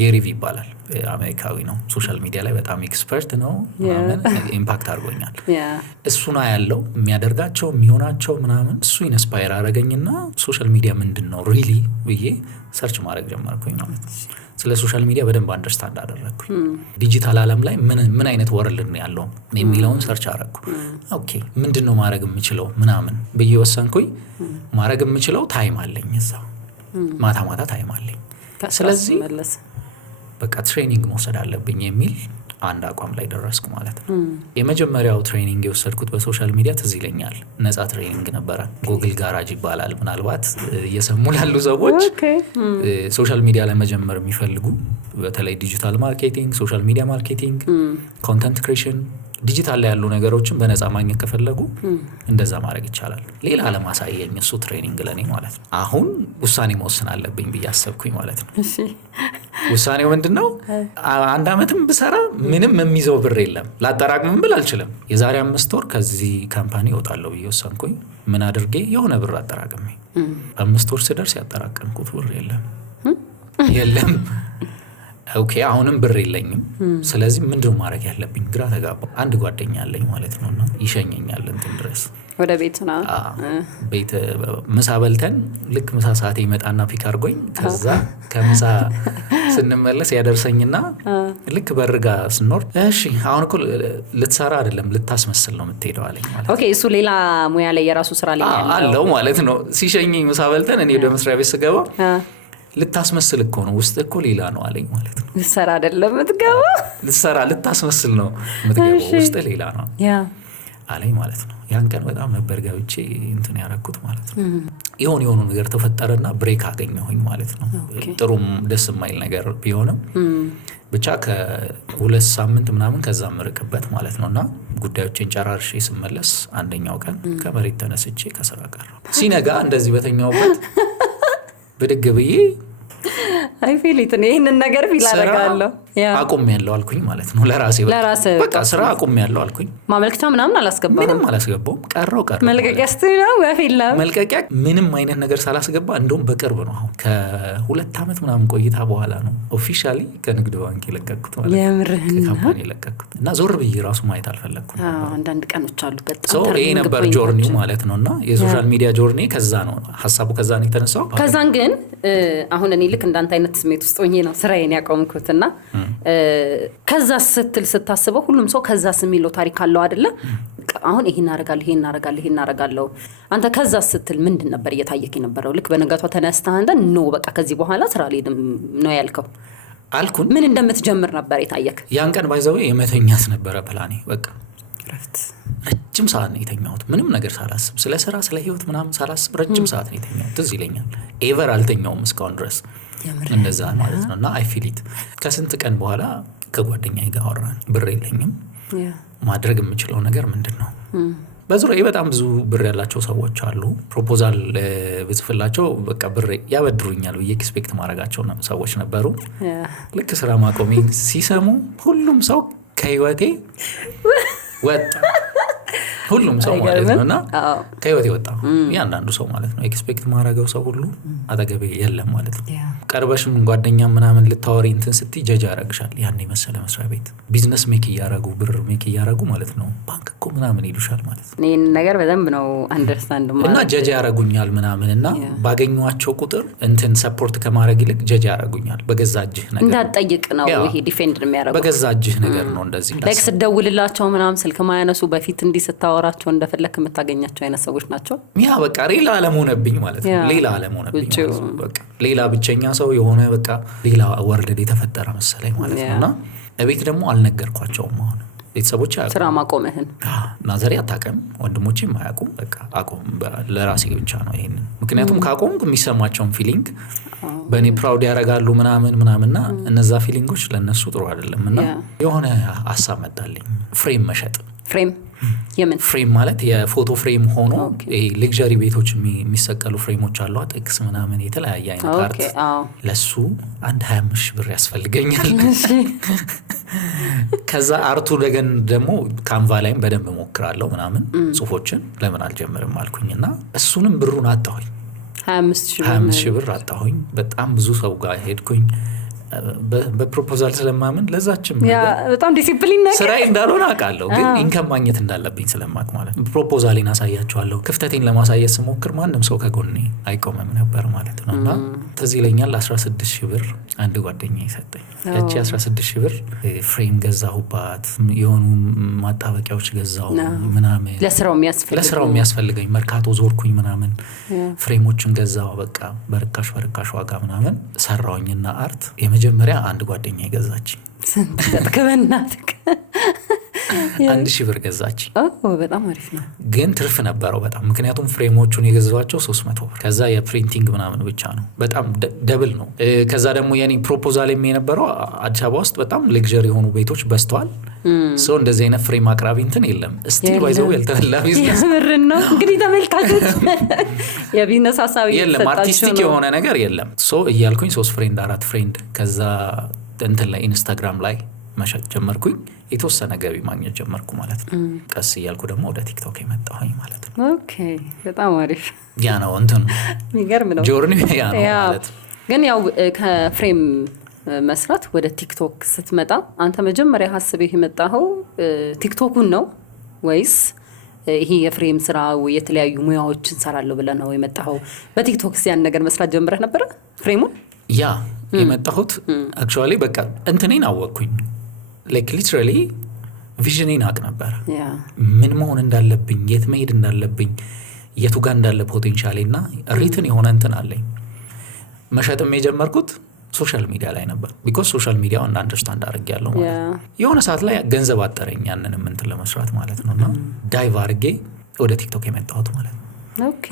ጌሪ ቪ ይባላል። አሜሪካዊ ነው። ሶሻል ሚዲያ ላይ በጣም ኤክስፐርት ነው። ኢምፓክት አድርጎኛል። እሱና ያለው የሚያደርጋቸው የሚሆናቸው ምናምን እሱ ኢንስፓየር አደረገኝና ሶሻል ሚዲያ ምንድን ነው ሪሊ ብዬ ሰርች ማድረግ ጀመርኩኝ ማለት ነው። ስለ ሶሻል ሚዲያ በደንብ አንደርስታንድ አደረግኩኝ። ዲጂታል ዓለም ላይ ምን አይነት ወርልድ ነው ያለው የሚለውን ሰርች አደረግኩ። ኦኬ ምንድነው ማድረግ የምችለው ምናምን ብዬ ወሰንኩኝ። ማድረግ የምችለው ታይም አለኝ፣ እዛው ማታ ታይም አለኝ። ስለዚህ በቃ ትሬኒንግ መውሰድ አለብኝ የሚል አንድ አቋም ላይ ደረስኩ ማለት ነው። የመጀመሪያው ትሬኒንግ የወሰድኩት በሶሻል ሚዲያ ትዝ ይለኛል። ነፃ ትሬኒንግ ነበረ። ጉግል ጋራጅ ይባላል። ምናልባት እየሰሙ ላሉ ሰዎች ሶሻል ሚዲያ ላይ መጀመር የሚፈልጉ በተለይ ዲጂታል ማርኬቲንግ፣ ሶሻል ሚዲያ ማርኬቲንግ፣ ኮንተንት ክሬሽን፣ ዲጂታል ላይ ያሉ ነገሮችን በነፃ ማግኘት ከፈለጉ እንደዛ ማድረግ ይቻላል። ሌላ አለማሳየኝ እሱ ትሬኒንግ ለኔ ማለት ነው። አሁን ውሳኔ መወሰን አለብኝ ብዬ አሰብኩኝ ማለት ነው። ውሳኔው ምንድነው? አንድ አመትም ብሰራ ምንም የሚይዘው ብር የለም። ላጠራቅምም ብል አልችልም። የዛሬ 5 ወር ከዚህ ካምፓኒ እወጣለሁ ብዬ ወሰንኩኝ። ምን አድርጌ የሆነ ብር አጠራቅሜ 5 ወር ስደርስ ያጠራቀምኩት ብር የለም። ኦኬ አሁንም ብር የለኝም። ስለዚህ ምንድነው ማድረግ ያለብኝ? ግራ ተጋባሁ። አንድ ጓደኛ አለኝ ማለት ነውና ይሸኘኛል እንትን ድረስ ወደ ቤት ነው። ቤት ምሳ በልተን ልክ ምሳ ሰዓት ይመጣና ፒክ አድርጎኝ ከዛ ከምሳ ስንመለስ ያደርሰኝና ልክ በርጋ ስንኖር እሺ አሁን እኮ ልትሰራ አይደለም ልታስመስል ነው የምትሄደው አለኝ ማለት ነው። ኦኬ እሱ ሌላ ሙያ ላይ የራሱ ስራ ላይ አለው ማለት ነው። ሲሸኘኝ ምሳ በልተን እኔ ወደ መስሪያ ቤት ስገባ ልታስመስል እኮ ነው ውስጥ እኮ ሌላ ነው አለኝ ማለት ነው። ልትሰራ አይደለም የምትገባው፣ ልታስመስል ነው የምትገባው፣ ውስጥ ሌላ ነው አለኝ ማለት ነው። ያን ቀን በጣም ነበር ገብቼ እንትን ያረኩት ማለት ነው። የሆኑ ነገር ተፈጠረና ብሬክ አገኘሁኝ ማለት ነው። ጥሩም ደስ የማይል ነገር ቢሆንም ብቻ ከ2 ሳምንት ምናምን ከዛ ምርቅበት ማለት ነውና ጉዳዮችን ጨራርሼ ስመለስ አንደኛው ቀን ከመሬት ተነስቼ ከስራ ቀረሁ። ሲነጋ እንደዚህ በተኛውበት ብድግ ብዬ አይ ፊሊት ነው ይሄንን ነገር ፊል አደርጋለሁ። አቁሜያለሁ አልኩኝ ማለት ነው። ለራሴ በቃ ስራ አቁሜያለሁ አልኩኝ። ማመልከቻ ምንም አላስገባውም። ቀረው መልቀቂያ ነው ወፊላ መልቀቂያ ምንም አይነት ነገር ሳላስገባ እንደውም በቅርብ ነው አሁን ከ2 አመት ምናምን ቆይታ በኋላ ነው ኦፊሻሊ ከንግድ ባንክ የለቀኩት ማለት ነው። ካምፓኒ የለቀኩት እና ዞር ብዬ ራሱ ማየት አልፈለኩም። አንዳንድ ቀኖች አሉ በጣም ይሄ ነበር ጆርኒው ማለት ነውና የሶሻል ሚዲያ ጆርኒ ከዛ ነው ሀሳቡ ከዛ ነው የተነሳው። ከዛን ግን አሁን እኔ ልክ እንዳንተ አይነት ስሜት ውስጥ ሆኜ ነው ስራዬን ያቆምኩትና ከዛ ስትል ስታስበው ሁሉም ሰው ከዛ የሚለው ታሪክ አለው አይደለ? አሁን ይሄን አረጋለሁ አንተ ከዛ ስትል ምንድን ነበር እየታየክ የነበረው? ልክ በነጋቷ ተነስተህ አንተ ኖ በቃ ከዚህ በኋላ ስራ ላይ ነው ያልከው አልኩን። ምን እንደምትጀምር ነበር የታየክ? ያን ቀን ባይዘው የመተኛት ነበረ ፕላኔ። በቃ ረጅም ሰዓት ነው የተኛሁት፣ ምንም ነገር ሳላስብ ስለ ስራ ስለ ህይወት ምናምን ሳላስብ ረጅም ሰዓት ነው የተኛሁት። ትዝ ይለኛል ኤቨር አልተኛውም እስካሁን ድረስ እንደዛ ማለት ነውና አይ ፊል ኢት። ከስንት ቀን በኋላ ከጓደኛዬ ጋር አወራን። ብር የለኝም፣ ማድረግ የምችለው ነገር ምንድነው? በዙሪያዬ በጣም ብዙ ብር ያላቸው ሰዎች አሉ። ፕሮፖዛል ብጽፍላቸው በቃ ብር ያበድሩኛል ብዬ ኤክስፔክት ማድረጋቸው ሰዎች ነበሩ። ልክ ስራ ማቆሜ ሲሰሙ ሁሉም ሰው ከህይወቴ ወጣ። ሁሉም ሰው ማለት ነውና ከህይወቴ ወጣ። ያንዳንዱ ሰው ማለት ነው። ኤክስፔክት ማድረገው ሰው ሁሉ አጠገቤ የለም ማለት ነው። ቀርበሽም ጓደኛ ምናምን ልታወሪ እንትን ስትይ ጀጅ ያረግሻል። ያን መሰለ መስሪያ ቤት ቢዝነስ ሜክ እያረጉ ብር ሜክ እያረጉ ማለት ነው። ባንክ እኮ ምናምን ይሉሻል ማለት ነው። እኔን ነገር በደንብ ነው አንደርስታንድ ማለት እና ጀጅ ያረጉኛል ምናምንና ባገኘዋቸው ቁጥር እንትን ሰፖርት ከማድረግ ይልቅ ጀጅ ያረጉኛል። በገዛ እጅህ ነገር እንዳትጠይቅ ነው ይሄ ዲፌንድ የሚያረጉ በገዛ እጅህ ነገር ነው። እንደዚህ ላይክ ስደውልላቸው ምናምን ስልክ ማያነሱ በፊት እንዲህ ስታወራቸው እንደፈለክ የምታገኛቸው አይነት ሰዎች ናቸው። ያ በቃ ሌላ ዓለም ሆነብኝ ማለት ነው። ሌላ ዓለም ሆነብኝ በቃ ሌላ ብቸኛ ሰው የሆነ በቃ ሌላ ወርልድ የተፈጠረ መሰለኝ ማለት ነውና እቤት ደግሞ አልነገርኳቸውም። አሁን ቤተሰቦቼ አያውቁም ስራ ማቆምህን። ናዘሬ አታውቅም፣ ወንድሞቼም አያውቁም። በቃ አቆም ለራሴ ብቻ ነው ይሄንን። ምክንያቱም ካቆምኩ የሚሰማቸውን ፊሊንግ በእኔ ፕራውድ ያደርጋሉ ምናምንና እነዛ ፊሊንጎች ለእነሱ ጥሩ አይደለም። እና የሆነ ሀሳብ መጣልኝ፣ ፍሬም መሸጥ። የምን ፍሬም ማለት የፎቶ ፍሬም ሆኖ ሌክዠሪ ቤቶች የሚሰቀሉ ፍሬሞች አሉ፣ ጥቅስ ምናምን የተለያየ አይነት አርት። ለሱ አንድ 25 ሺህ ብር ያስፈልገኛል። ከዛ አርቱ ደግሞ ካንቫ ላይም በደንብ ሞክራለሁ ምናምን ጽሁፎችን ለምን አልጀምርም አልኩኝና እሱንም ብሩን አጣሁኝ። 25 ሺህ ብር አጣሁኝ። በጣም ብዙ ሰው ጋር ሄድኩኝ በፕሮፖዛል ስለማምን ለዛችም በጣም ዲሲፕሊን ነገር ስራዬ እንዳልሆነ አውቃለሁ፣ ግን ኢንከም ማግኘት እንዳለብኝ ስለማቅ ማለት ነው። ፕሮፖዛሌን አሳያቸዋለሁ። ክፍተቴን ለማሳየት ስሞክር ማንም ሰው ከጎኔ አይቆምም ነበር ማለት ነው። እና ትዝ ይለኛል 16 ሺህ ብር አንድ ጓደኛዬ ሰጠኝ። ያቺ 16 ሺህ ብር ፍሬም ገዛሁባት፣ የሆኑ ማጣበቂያዎች ገዛሁ ምናምን ለስራው የሚያስፈልገኝ መርካቶ ዞርኩኝ ምናምን ፍሬሞችን ገዛሁ። በቃ በርካሽ ዋጋ ምናምን ሰራውኝና አርት የመጀመሪያ አንድ ጓደኛ ገዛችኝ። ከበናትክ 1000 ብር ገዛችኝ። በጣም አሪፍ ነው፣ ግን ትርፍ ነበረው በጣም። ምክንያቱም ፍሬሞቹን የገዛቸው 300 ብር፣ ከዛ የፕሪንቲንግ ምናምን ብቻ ነው። በጣም ደብል ነው። ከዛ ደግሞ የኔ ፕሮፖዛል የነበረው አዲስ አበባ ውስጥ በጣም ሌክዠሪ የሆኑ ቤቶች በዝተዋል። ሰው እንደዚህ አይነት ፍሬም አቅራቢ እንትን የለም። ስቲል ባይዘው ያልተላ ቢዝነስ ምርን ነው እንግዲህ ተመልካቾች፣ የቢዝነስ ሐሳብ የለም፣ አርቲስቲክ የሆነ ነገር የለም። ሶ እያልኩኝ 3 ፍሬንድ 4 ፍሬንድ ከዛ እንትን ላይ ኢንስታግራም ላይ መሸጥ ጀመርኩኝ። የተወሰነ ገቢ ማግኘት ጀመርኩ ማለት ነው። ቀስ እያልኩ ደግሞ ወደ ቲክቶክ የመጣሁኝ ማለት ነው። ኦኬ በጣም አሪፍ። ያ ነው እንትን የሚገርም ነው ጆርኒ ያ ነው ማለት። ግን ያው ከፍሬም መስራት ወደ ቲክቶክ ስትመጣ አንተ መጀመሪያ ሐሳብህ የመጣው ቲክቶኩን ነው ወይስ ይሄ የፍሬም ስራ ወይ የተለያዩ ሙያዎችን ሰራለሁ ብለህ ነው የመጣው? በቲክቶክ ያን ነገር መስራት ጀምረህ ነበር ፍሬሙን? ያ የመጣሁት አክቹዋሊ በቃ እንትኔን አወቅኩኝ። ላይክ ሊትራሊ ቪዥኔን አቅ ነበር፣ ምን መሆን እንዳለብኝ፣ የት መሄድ እንዳለብኝ፣ የቱ ጋር እንዳለ ፖቴንሻሌ እና ሪትን የሆነ እንትን አለኝ። መሸጥም የጀመርኩት ሶሻል ሚዲያ ላይ ነበር። ቢኮዝ ሶሻል ሚዲያውን አንደርስታንድ አድርጌያለሁ ማለት ነው። የሆነ ሰዓት ላይ ገንዘብ አጠረኝ ያንንም እንትን ለመስራት ማለት ነው። እና ዳይቭ አድርጌ ወደ ቲክቶክ የመጣሁት ማለት ነው። ኦኬ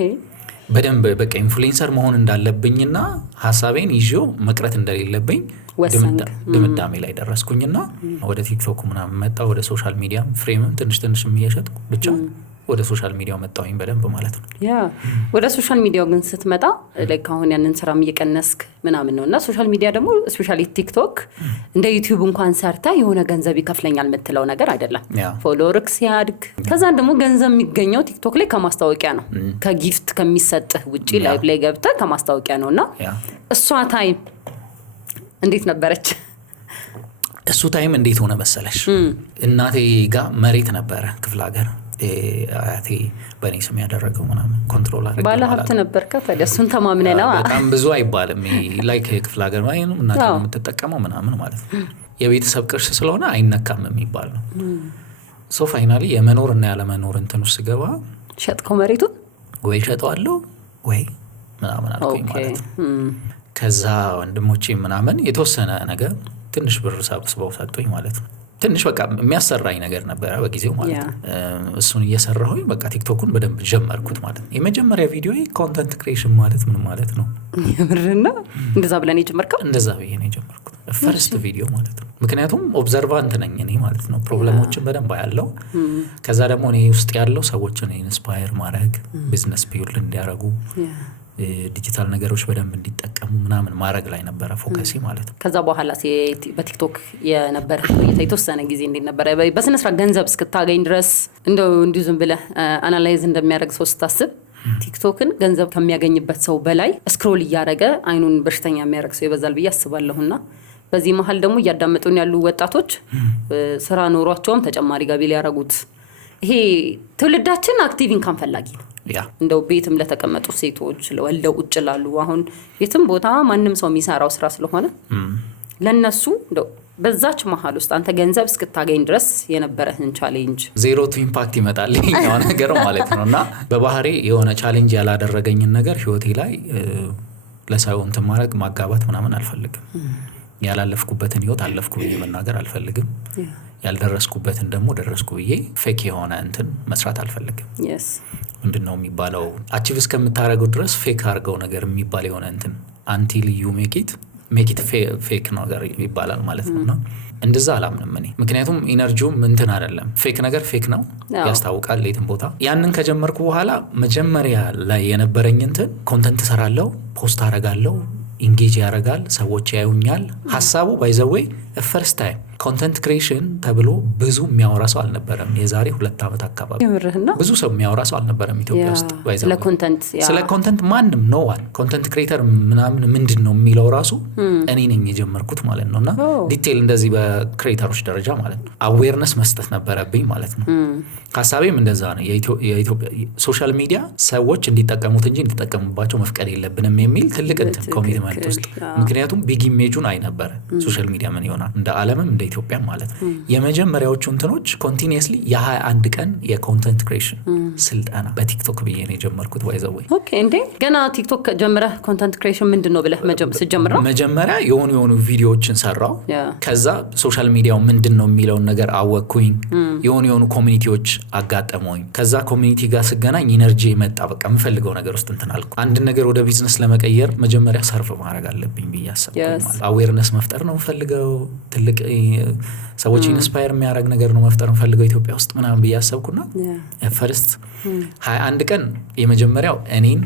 በደንብ በቃ ኢንፍሉዌንሰር መሆን እንዳለብኝና ሀሳቤን ይዤው መቅረት እንደሌለብኝ ድምዳሜ ላይ ደረስኩኝና ወደ ቲክቶክ ምናምን መጣ። ወደ ሶሻል ሚዲያ ፍሬምም ትንሽ እየሸጥኩ ብቻ ወደ ሶሻል ሚዲያው መጣሁኝ በደንብ ማለት ነው። ያ ወደ ሶሻል ሚዲያው ግን ስትመጣ ላይክ አሁን ያንን ስራም እየቀነስክ ምናምን ነው እና ሶሻል ሚዲያ ደግሞ ስፔሻሊ ቲክቶክ እንደ ዩቲዩብ እንኳን ሰርታ የሆነ ገንዘብ ይከፍለኛል የምትለው ነገር አይደለም። ፎሎወርክ ሲያድግ ከዛን ደግሞ ገንዘብ የሚገኘው ቲክቶክ ላይ ከማስታወቂያ ነው። ከጊፍት ከሚሰጥህ ውጪ ላይቭ ላይ ገብተህ ከማስታወቂያ ነው። እና እሷ ታይም እንዴት ነበረች? እሱ ታይም እንዴት ሆነ መሰለሽ? እናቴ ጋር መሬት ነበረ ክፍለ ሀገር፣ አያቴ በእኔ ስም ያደረገው ምናምን ኮንትሮል አድርገው ባለ ሀብት ነበርካ። ታዲያ እሱን ተማምነህ ነው? በጣም ብዙ አይባልም ላይክ ክፍለ ሀገር ማለት ነው እናቴ የምትጠቀመው ምናምን ማለት ነው። የቤተሰብ ቅርስ ስለሆነ አይነካም የሚባል ነው። ሶ ፋይናሊ የመኖር እና ያለመኖር እንትን ውስጥ ገባ። ሸጥከው መሬቱን? ወይ ሸጠዋለሁ ወይ ምናምን አልኩኝ ማለት ነው። ከዛ ወንድሞቼ ምናምን የተወሰነ ነገር ትንሽ ብር ሰብስበው ሰጡኝ ማለት ነው። ትንሽ በቃ የሚያሰራኝ ነገር ነበረ በጊዜው ማለት ነው። እሱን እየሰራሁኝ በቃ ቲክቶኩን በደንብ ጀመርኩት ማለት ነው። የመጀመሪያ ቪዲዮ ኮንተንት ክሬሽን ማለት ምን ማለት ነው? የምርና እንደዛ ብለን የጀመርከው? እንደዛ ብዬ ነው የጀመርኩት ፈርስት ቪዲዮ ማለት ነው። ምክንያቱም ኦብዘርቫንት ነኝ እኔ ማለት ነው። ፕሮብለሞችን በደንብ ያለው ከዛ ደግሞ እኔ ውስጥ ያለው ሰዎችን ኢንስፓየር ማድረግ፣ ቢዝነስ ቢውልድ እንዲያደርጉ፣ ዲጂታል ነገሮች በደንብ እንዲጠቀሙ ምናምን ማድረግ ላይ ነበረ ፎከሲ ማለት ነው። ከዛ በኋላ በቲክቶክ የነበረ ቆይታ የተወሰነ ጊዜ እንዴት ነበረ? በስነ ስርዓት ገንዘብ እስክታገኝ ድረስ እንዲሁ ዝም ብለህ አናላይዝ እንደሚያደርግ ሰው ስታስብ ቲክቶክን ገንዘብ ከሚያገኝበት ሰው በላይ ስክሮል እያደረገ አይኑን በሽተኛ የሚያደርግ ሰው ይበዛል ብዬ አስባለሁና በዚህ መሀል ደግሞ እያዳመጡን ያሉ ወጣቶች ስራ ኖሯቸውም ተጨማሪ ገቢ ሊያደርጉት፣ ይሄ ትውልዳችን አክቲቭ ኢንካም ፈላጊ ነው። እንደው ቤትም ለተቀመጡ ሴቶች ወልደው ቁጭ ላሉ አሁን የትም ቦታ ማንም ሰው የሚሰራው ስራ ስለሆነ ለነሱ እንደው በዛች መሀል ውስጥ አንተ ገንዘብ እስክታገኝ ድረስ የነበረህን ቻሌንጅ ዜሮ ቱ ኢምፓክት ይመጣል ይሄኛው ነገር ማለት ነው። እና በባህሪ የሆነ ቻሌንጅ ያላደረገኝን ነገር ህይወቴ ላይ ለሰው እንትን ማድረግ ማጋባት ምናምን አልፈልግም። ያላለፍኩበትን ህይወት አለፍኩ ብዬ መናገር አልፈልግም። ያልደረስኩበትን ደግሞ ደረስኩ ብዬ ፌክ የሆነ እንትን መስራት አልፈልግም። ምንድነው የሚባለው አቺቭ እስከምታደርገው ድረስ ፌክ አድርገው ነገር የሚባል የሆነ እንትን አንቲል ዩ ሜክ ኢት ፌክ ነገር ይባላል ማለት ነው። እንደዛ አላምንም እኔ። ምክንያቱም ኢነርጂውም እንትን አይደለም። ፌክ ነገር ፌክ ነው ያስታውቃል የትም ቦታ። ያንን ከጀመርኩ በኋላ መጀመሪያ ላይ የነበረኝ እንትን ኮንተንት ሰራለው፣ ፖስት አረጋለው፣ ኢንጌጅ ያረጋል፣ ሰዎች ያዩኛል። ሀሳቡ ባይ ዘ ዌይ ፈርስት ታይም ኮንተንት ክሬሽን ተብሎ ብዙ የሚያወራ ሰው አልነበረም። የዛሬ 2 ዓመት አካባቢ ብዙ ሰው የሚያወራ ሰው አልነበረም ኢትዮጵያ ውስጥ። ስለ ኮንተንት ማንም ነው ዋን ኮንተንት ክሬተር ምናምን ምንድን ነው የሚለው ራሱ እኔ ነኝ የጀመርኩት ማለት ነው። እና ዲቴል እንደዚህ በክሬተሮች ደረጃ ማለት ነው አዌርነስ መስጠት ነበረብኝ ማለት ነው። ሀሳቤም እንደዛ ነው። የኢትዮጵያ ሶሻል ሚዲያ ሰዎች እንዲጠቀሙት እንጂ እንዲጠቀሙባቸው መፍቀድ የለብንም የሚል ትልቅ እንትን ኮሚትመንት ውስጥ ምክንያቱም ቢግ ኢሜጁን አይነበረ ሶሻል ሚዲያ ምን ይሆናል እንደ ዓለምም እንደ ኢትዮጵያ ማለት ነው። የመጀመሪያዎቹ እንትኖች ኮንቲኒየስሊ የ21 ቀን የኮንተንት ክሬሽን ስልጠና በቲክቶክ ብዬ ነው የጀመርኩት። ባይዘወይ ኦኬ እንዴ ገና ቲክቶክ ጀምረህ ኮንተንት ክሬሽን ምንድነው ብለህ ስትጀምር ነው? መጀመሪያ የሆኑ ቪዲዮዎችን ሰራው። ከዛ ሶሻል ሚዲያው ምንድነው የሚለውን ነገር አወቅኩኝ። የሆኑ ኮሚኒቲዎች አጋጠመውኝ። ከዛ ኮሚኒቲ ጋር ስገናኝ ኢነርጂ መጣ። በቃ የምፈልገው ነገር ውስጥ እንትን አልኩ። አንድ ነገር ወደ ቢዝነስ ለመቀየር መጀመሪያ ሰርፍ ማድረግ አለብኝ ብዬ አሰብኩ። ማለት አዌርነስ መፍጠር ነው የምፈልገው። ትልቅ ሰዎች ኢንስፓየር የሚያደርግ ነገር ነው መፍጠር የምፈልገው ኢትዮጵያ ውስጥ ምናምን ብዬ አሰብኩና ፈርስት 21 ቀን የመጀመሪያው እኔን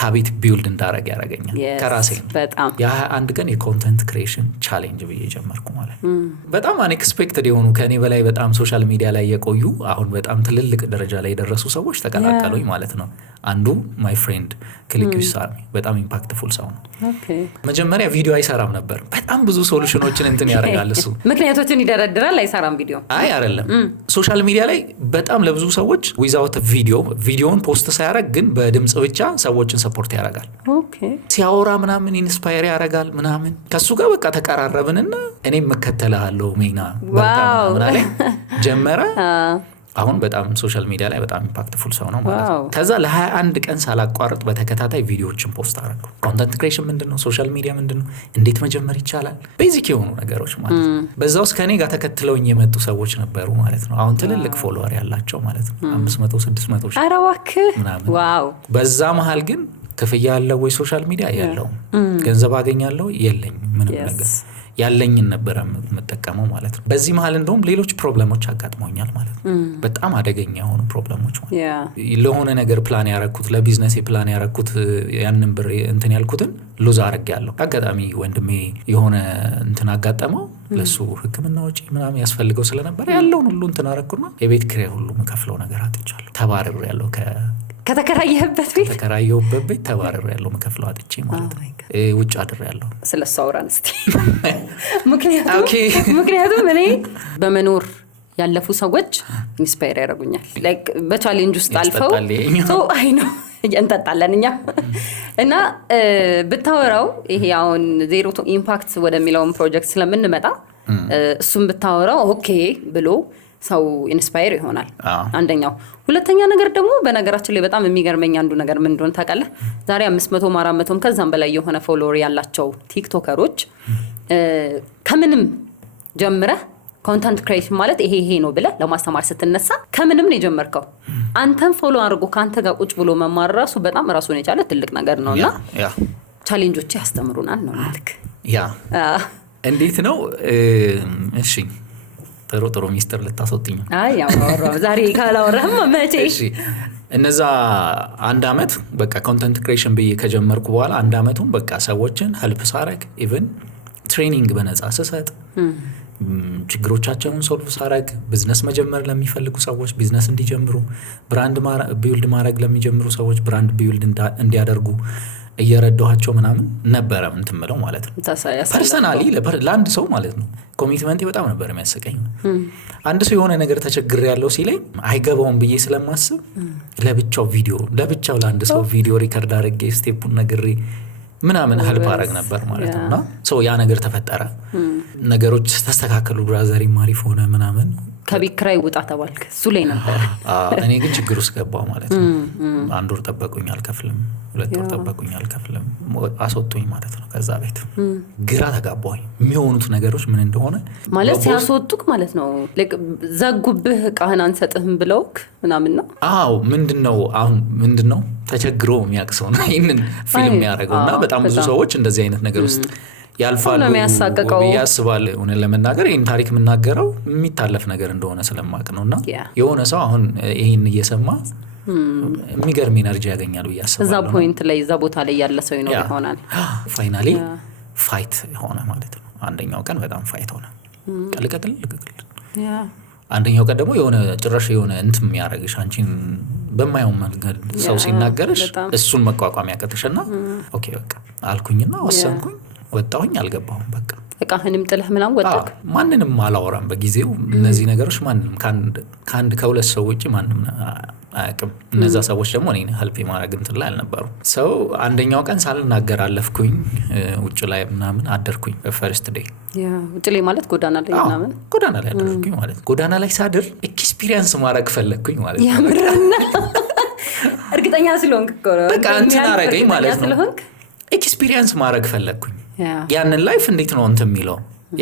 ሀቢት ቢልድ እንዳረግ ያረገኛል ከራሴ በጣም የ21 ቀን የኮንተንት ክሬሽን ቻሌንጅ ብዬ ጀመርኩ ማለት በጣም አንኤክስፔክትድ የሆኑ ከኔ በላይ በጣም ሶሻል ሚዲያ ላይ የቆዩ አሁን በጣም ትልልቅ ደረጃ ላይ የደረሱ ሰዎች ተቀላቀሉኝ ማለት ነው። አንዱ ማይ ፍሬንድ ክሊክ ሳሚ በጣም ኢምፓክትፉል ሰው ነው። መጀመሪያ ቪዲዮ አይሰራም ነበር። በጣም ብዙ ሶሉሽኖችን እንትን ያደርጋል እሱ ምክንያቶችን ይደረድራል። አይሰራም ቪዲዮ አይደለም ሶሻል ሚዲያ ላይ በጣም ለብዙ ሰዎች ዊዛውት ቪዲዮን ፖስት ሳያደርግ ግን በድምጽ ብቻ ሰዎችን ሰፖርት ያደርጋል። ሲያወራ ምናምን ኢንስፓየር ያደርጋል ምናምን። ከሱ ጋር በቃ ተቀራረብንና እኔም መከተልሃለሁ ሜና ምናምን ጀመረ። አሁን በጣም ሶሻል ሚዲያ ላይ በጣም ኢምፓክትፉል ሰው ነው ማለት ነው። ከዛ ለ21 ቀን ሳላቋርጥ በተከታታይ ቪዲዮዎችን ፖስት አደረኩ። ኮንተንት ክሬሽን ምንድነው? ሶሻል ሚዲያ ምንድነው? እንዴት መጀመር ይቻላል? ቤዚክ የሆኑ ነገሮች ማለት ነው። በዛው ከኔ ጋር ተከትለውኝ የመጡ ሰዎች ነበሩ ማለት ነው። አሁን ትልልቅ ፎሎወር ያላቸው ማለት ነው 500 600 ሺህ አረዋክ ዋው። በዛ መሃል ግን ክፍያ ያለው ወይ ሶሻል ሚዲያ ያለው ገንዘብ አገኛለሁ የለኝም ምንም ነገር ያለኝን ነበር የምጠቀመው ማለት ነው። በዚህ መሃል እንደውም ሌሎች ፕሮብሌሞች አጋጥመውኛል ማለት ነው። በጣም አደገኛ የሆኑ ፕሮብሌሞች ማለት ለሆነ ነገር ፕላን ያረኩት ለቢዝነስ ፕላን ያረኩት ያንን ብር እንትን ያልኩትን ሉዝ አድርጌያለሁ። አጋጣሚ ወንድሜ የሆነ እንትን አጋጠመው ለሱ ሕክምና ወጪ ምናምን ያስፈልገው ስለነበር ያለውን ሁሉ እንትን አረኩና የቤት ኪራይ ሁሉ መከፍለው ነገር አጥቻለሁ። ተባረሬያለሁ ከተከራየህበት ቤት ተባረሬያለሁ። መከፍለው አጥቼ ማለት ነው። ውጭ አድሬያለሁ። ስለሱ አውራን እስቲ። ምክንያቱም እኔ በመኖር ያለፉ ሰዎች ኢንስፓየር ያደርጉኛል። ላይክ በቻሌንጅ ውስጥ አልፈው አይ ነው እንጠጣለን እኛ እና ብታወራው ይሄ አሁን ዜሮ ቱ ኢምፓክት ወደሚለውን ፕሮጀክት ስለምንመጣ እሱም ብታወራው ኦኬ ብሎ ሰው ኢንስፓየር ይሆናል። አንደኛው። ሁለተኛ ነገር ደግሞ በነገራችን ላይ በጣም የሚገርመኝ አንዱ ነገር ምን እንደሆነ ታውቃለህ? ዛሬ 500 400 ከዛም በላይ የሆነ ፎሎወር ያላቸው ቲክቶከሮች ከምንም ጀምረህ ኮንተንት ክሬሽን ማለት ይሄ ነው ብለህ ለማስተማር ስትነሳ ከምንም ነው የጀመርከው። አንተን ፎሎ አድርጎ ካንተ ጋር ቁጭ ብሎ መማር ራሱ በጣም ራሱን የቻለ ትልቅ ነገር ነውና ቻሌንጆች ያስተምሩናል ነው ማለት እንዴት ነው? እሺ ጥሩ ሚስጥር ልታስወጥኝ? ያው ዛሬ ካላወራህም መቼ? እሺ እነዛ 1 አመት በቃ ኮንተንት ክሬሽን ብዬ ከጀመርኩ በኋላ 1 አመቱን በቃ ሰዎችን ሄልፕ ሳረግ ኢቭን ትሬኒንግ በነጻ ስሰጥ ችግሮቻቸውን ሶልቭ ሳረግ ቢዝነስ መጀመር ለሚፈልጉ ሰዎች ቢዝነስ እንዲጀምሩ ብራንድ ቢልድ ማድረግ ለሚጀምሩ ሰዎች ብራንድ ቢልድ እንዲያደርጉ እየረዳኋቸው ምናምን ነበረ እንትምለው ማለት ነው። ፐርሰናሊ ለአንድ ሰው ማለት ነው ኮሚትመንቴ በጣም ነበር የሚያስቀኝ። አንድ ሰው የሆነ ነገር ተቸግር ያለው ሲለኝ አይገባውም ብዬ ስለማስብ ለብቻው ለአንድ ሰው ቪዲዮ ሪከርድ አድርጌ ስቴፑን ነግሬ ምናምን ሄልፕ አደረግ ነበር ማለት ነውና ያ ነገር ተፈጠረ። ነገሮች ተስተካከሉ። ብራዘሪ ማሪፍ ሆነ ምናምን ከቤት ኪራይ ውጣ ተባልክ እሱ ላይ ነበር እኔ ግን ችግር ውስጥ ገባሁ ማለት ነው 1 ወር ጠበቁኝ አልከፍልም 2 ወር ጠበቁኝ አልከፍልም አስወጡኝ ማለት ነው ከዛ ቤት ግራ ተጋባሁኝ የሚሆኑት ነገሮች ምን እንደሆነ ማለት ሲያስወጡክ ማለት ነው ዘጉብህ ቃህን አንሰጥህም ብለውክ ምናምን ነው አዎ ምንድነው ተቸግሮ የሚያቅሰው ነው ይሄንን ፊልም ያደረገውና በጣም ብዙ ሰዎች እንደዚህ አይነት ነገር ውስጥ ያልፋሉ ያስባል ሆነ ለመናገር ይሄን ታሪክ የምናገረው የሚታለፍ ነገር እንደሆነ ስለማቅ ነውና የሆነ ሰው አሁን ይሄን እየሰማ የሚገርም ኢነርጂ ያገኛል ያስባል እዛ ፖይንት ላይ እዛ ቦታ ላይ ያለ ሰው ይሆናል ፋይናሊ ፋይት ሆነ ማለት ነው አንደኛው ቀን በጣም ፋይት ሆነ ቀልቀል አንደኛው ቀን ደግሞ የሆነ ጭራሽ የሆነ እንትም ያረጋግሽ አንቺን በማይሆን መንገድ ሰው ሲናገርሽ እሱን መቋቋም ያቀተሽና ኦኬ በቃ አልኩኝና ወሰንኩኝ ወጣሁኝ አልገባሁም በቃ እቃህንም ጥለህ ምናምን ወጣክ ማንንም አላወራም በጊዜው እነዚህ ነገሮች ማንንም ካንድ ከሁለት ሰው ውጪ ማንንም አያውቅም እነዛ ሰዎች ደግሞ እኔን ሄልፕ ማድረግ እንትን ላይ አልነበሩ ሰው አንደኛው ቀን ሳልናገር አለፍኩኝ ውጭ ላይ ምናምን አደርኩኝ በፈርስት ዴይ ውጭ ላይ ማለት ጎዳና ላይ ምናምን ጎዳና ላይ አደርኩኝ ማለት ጎዳና ላይ ሳድር ኤክስፒሪየንስ ማድረግ ፈለኩኝ ማለት ያምራና እርግጠኛ ስለሆንክ በቃ እንትን አረገኝ ማለት ነው ኤክስፒሪየንስ ማድረግ ፈለኩኝ ያንን ላይፍ እንዴት ነው እንትን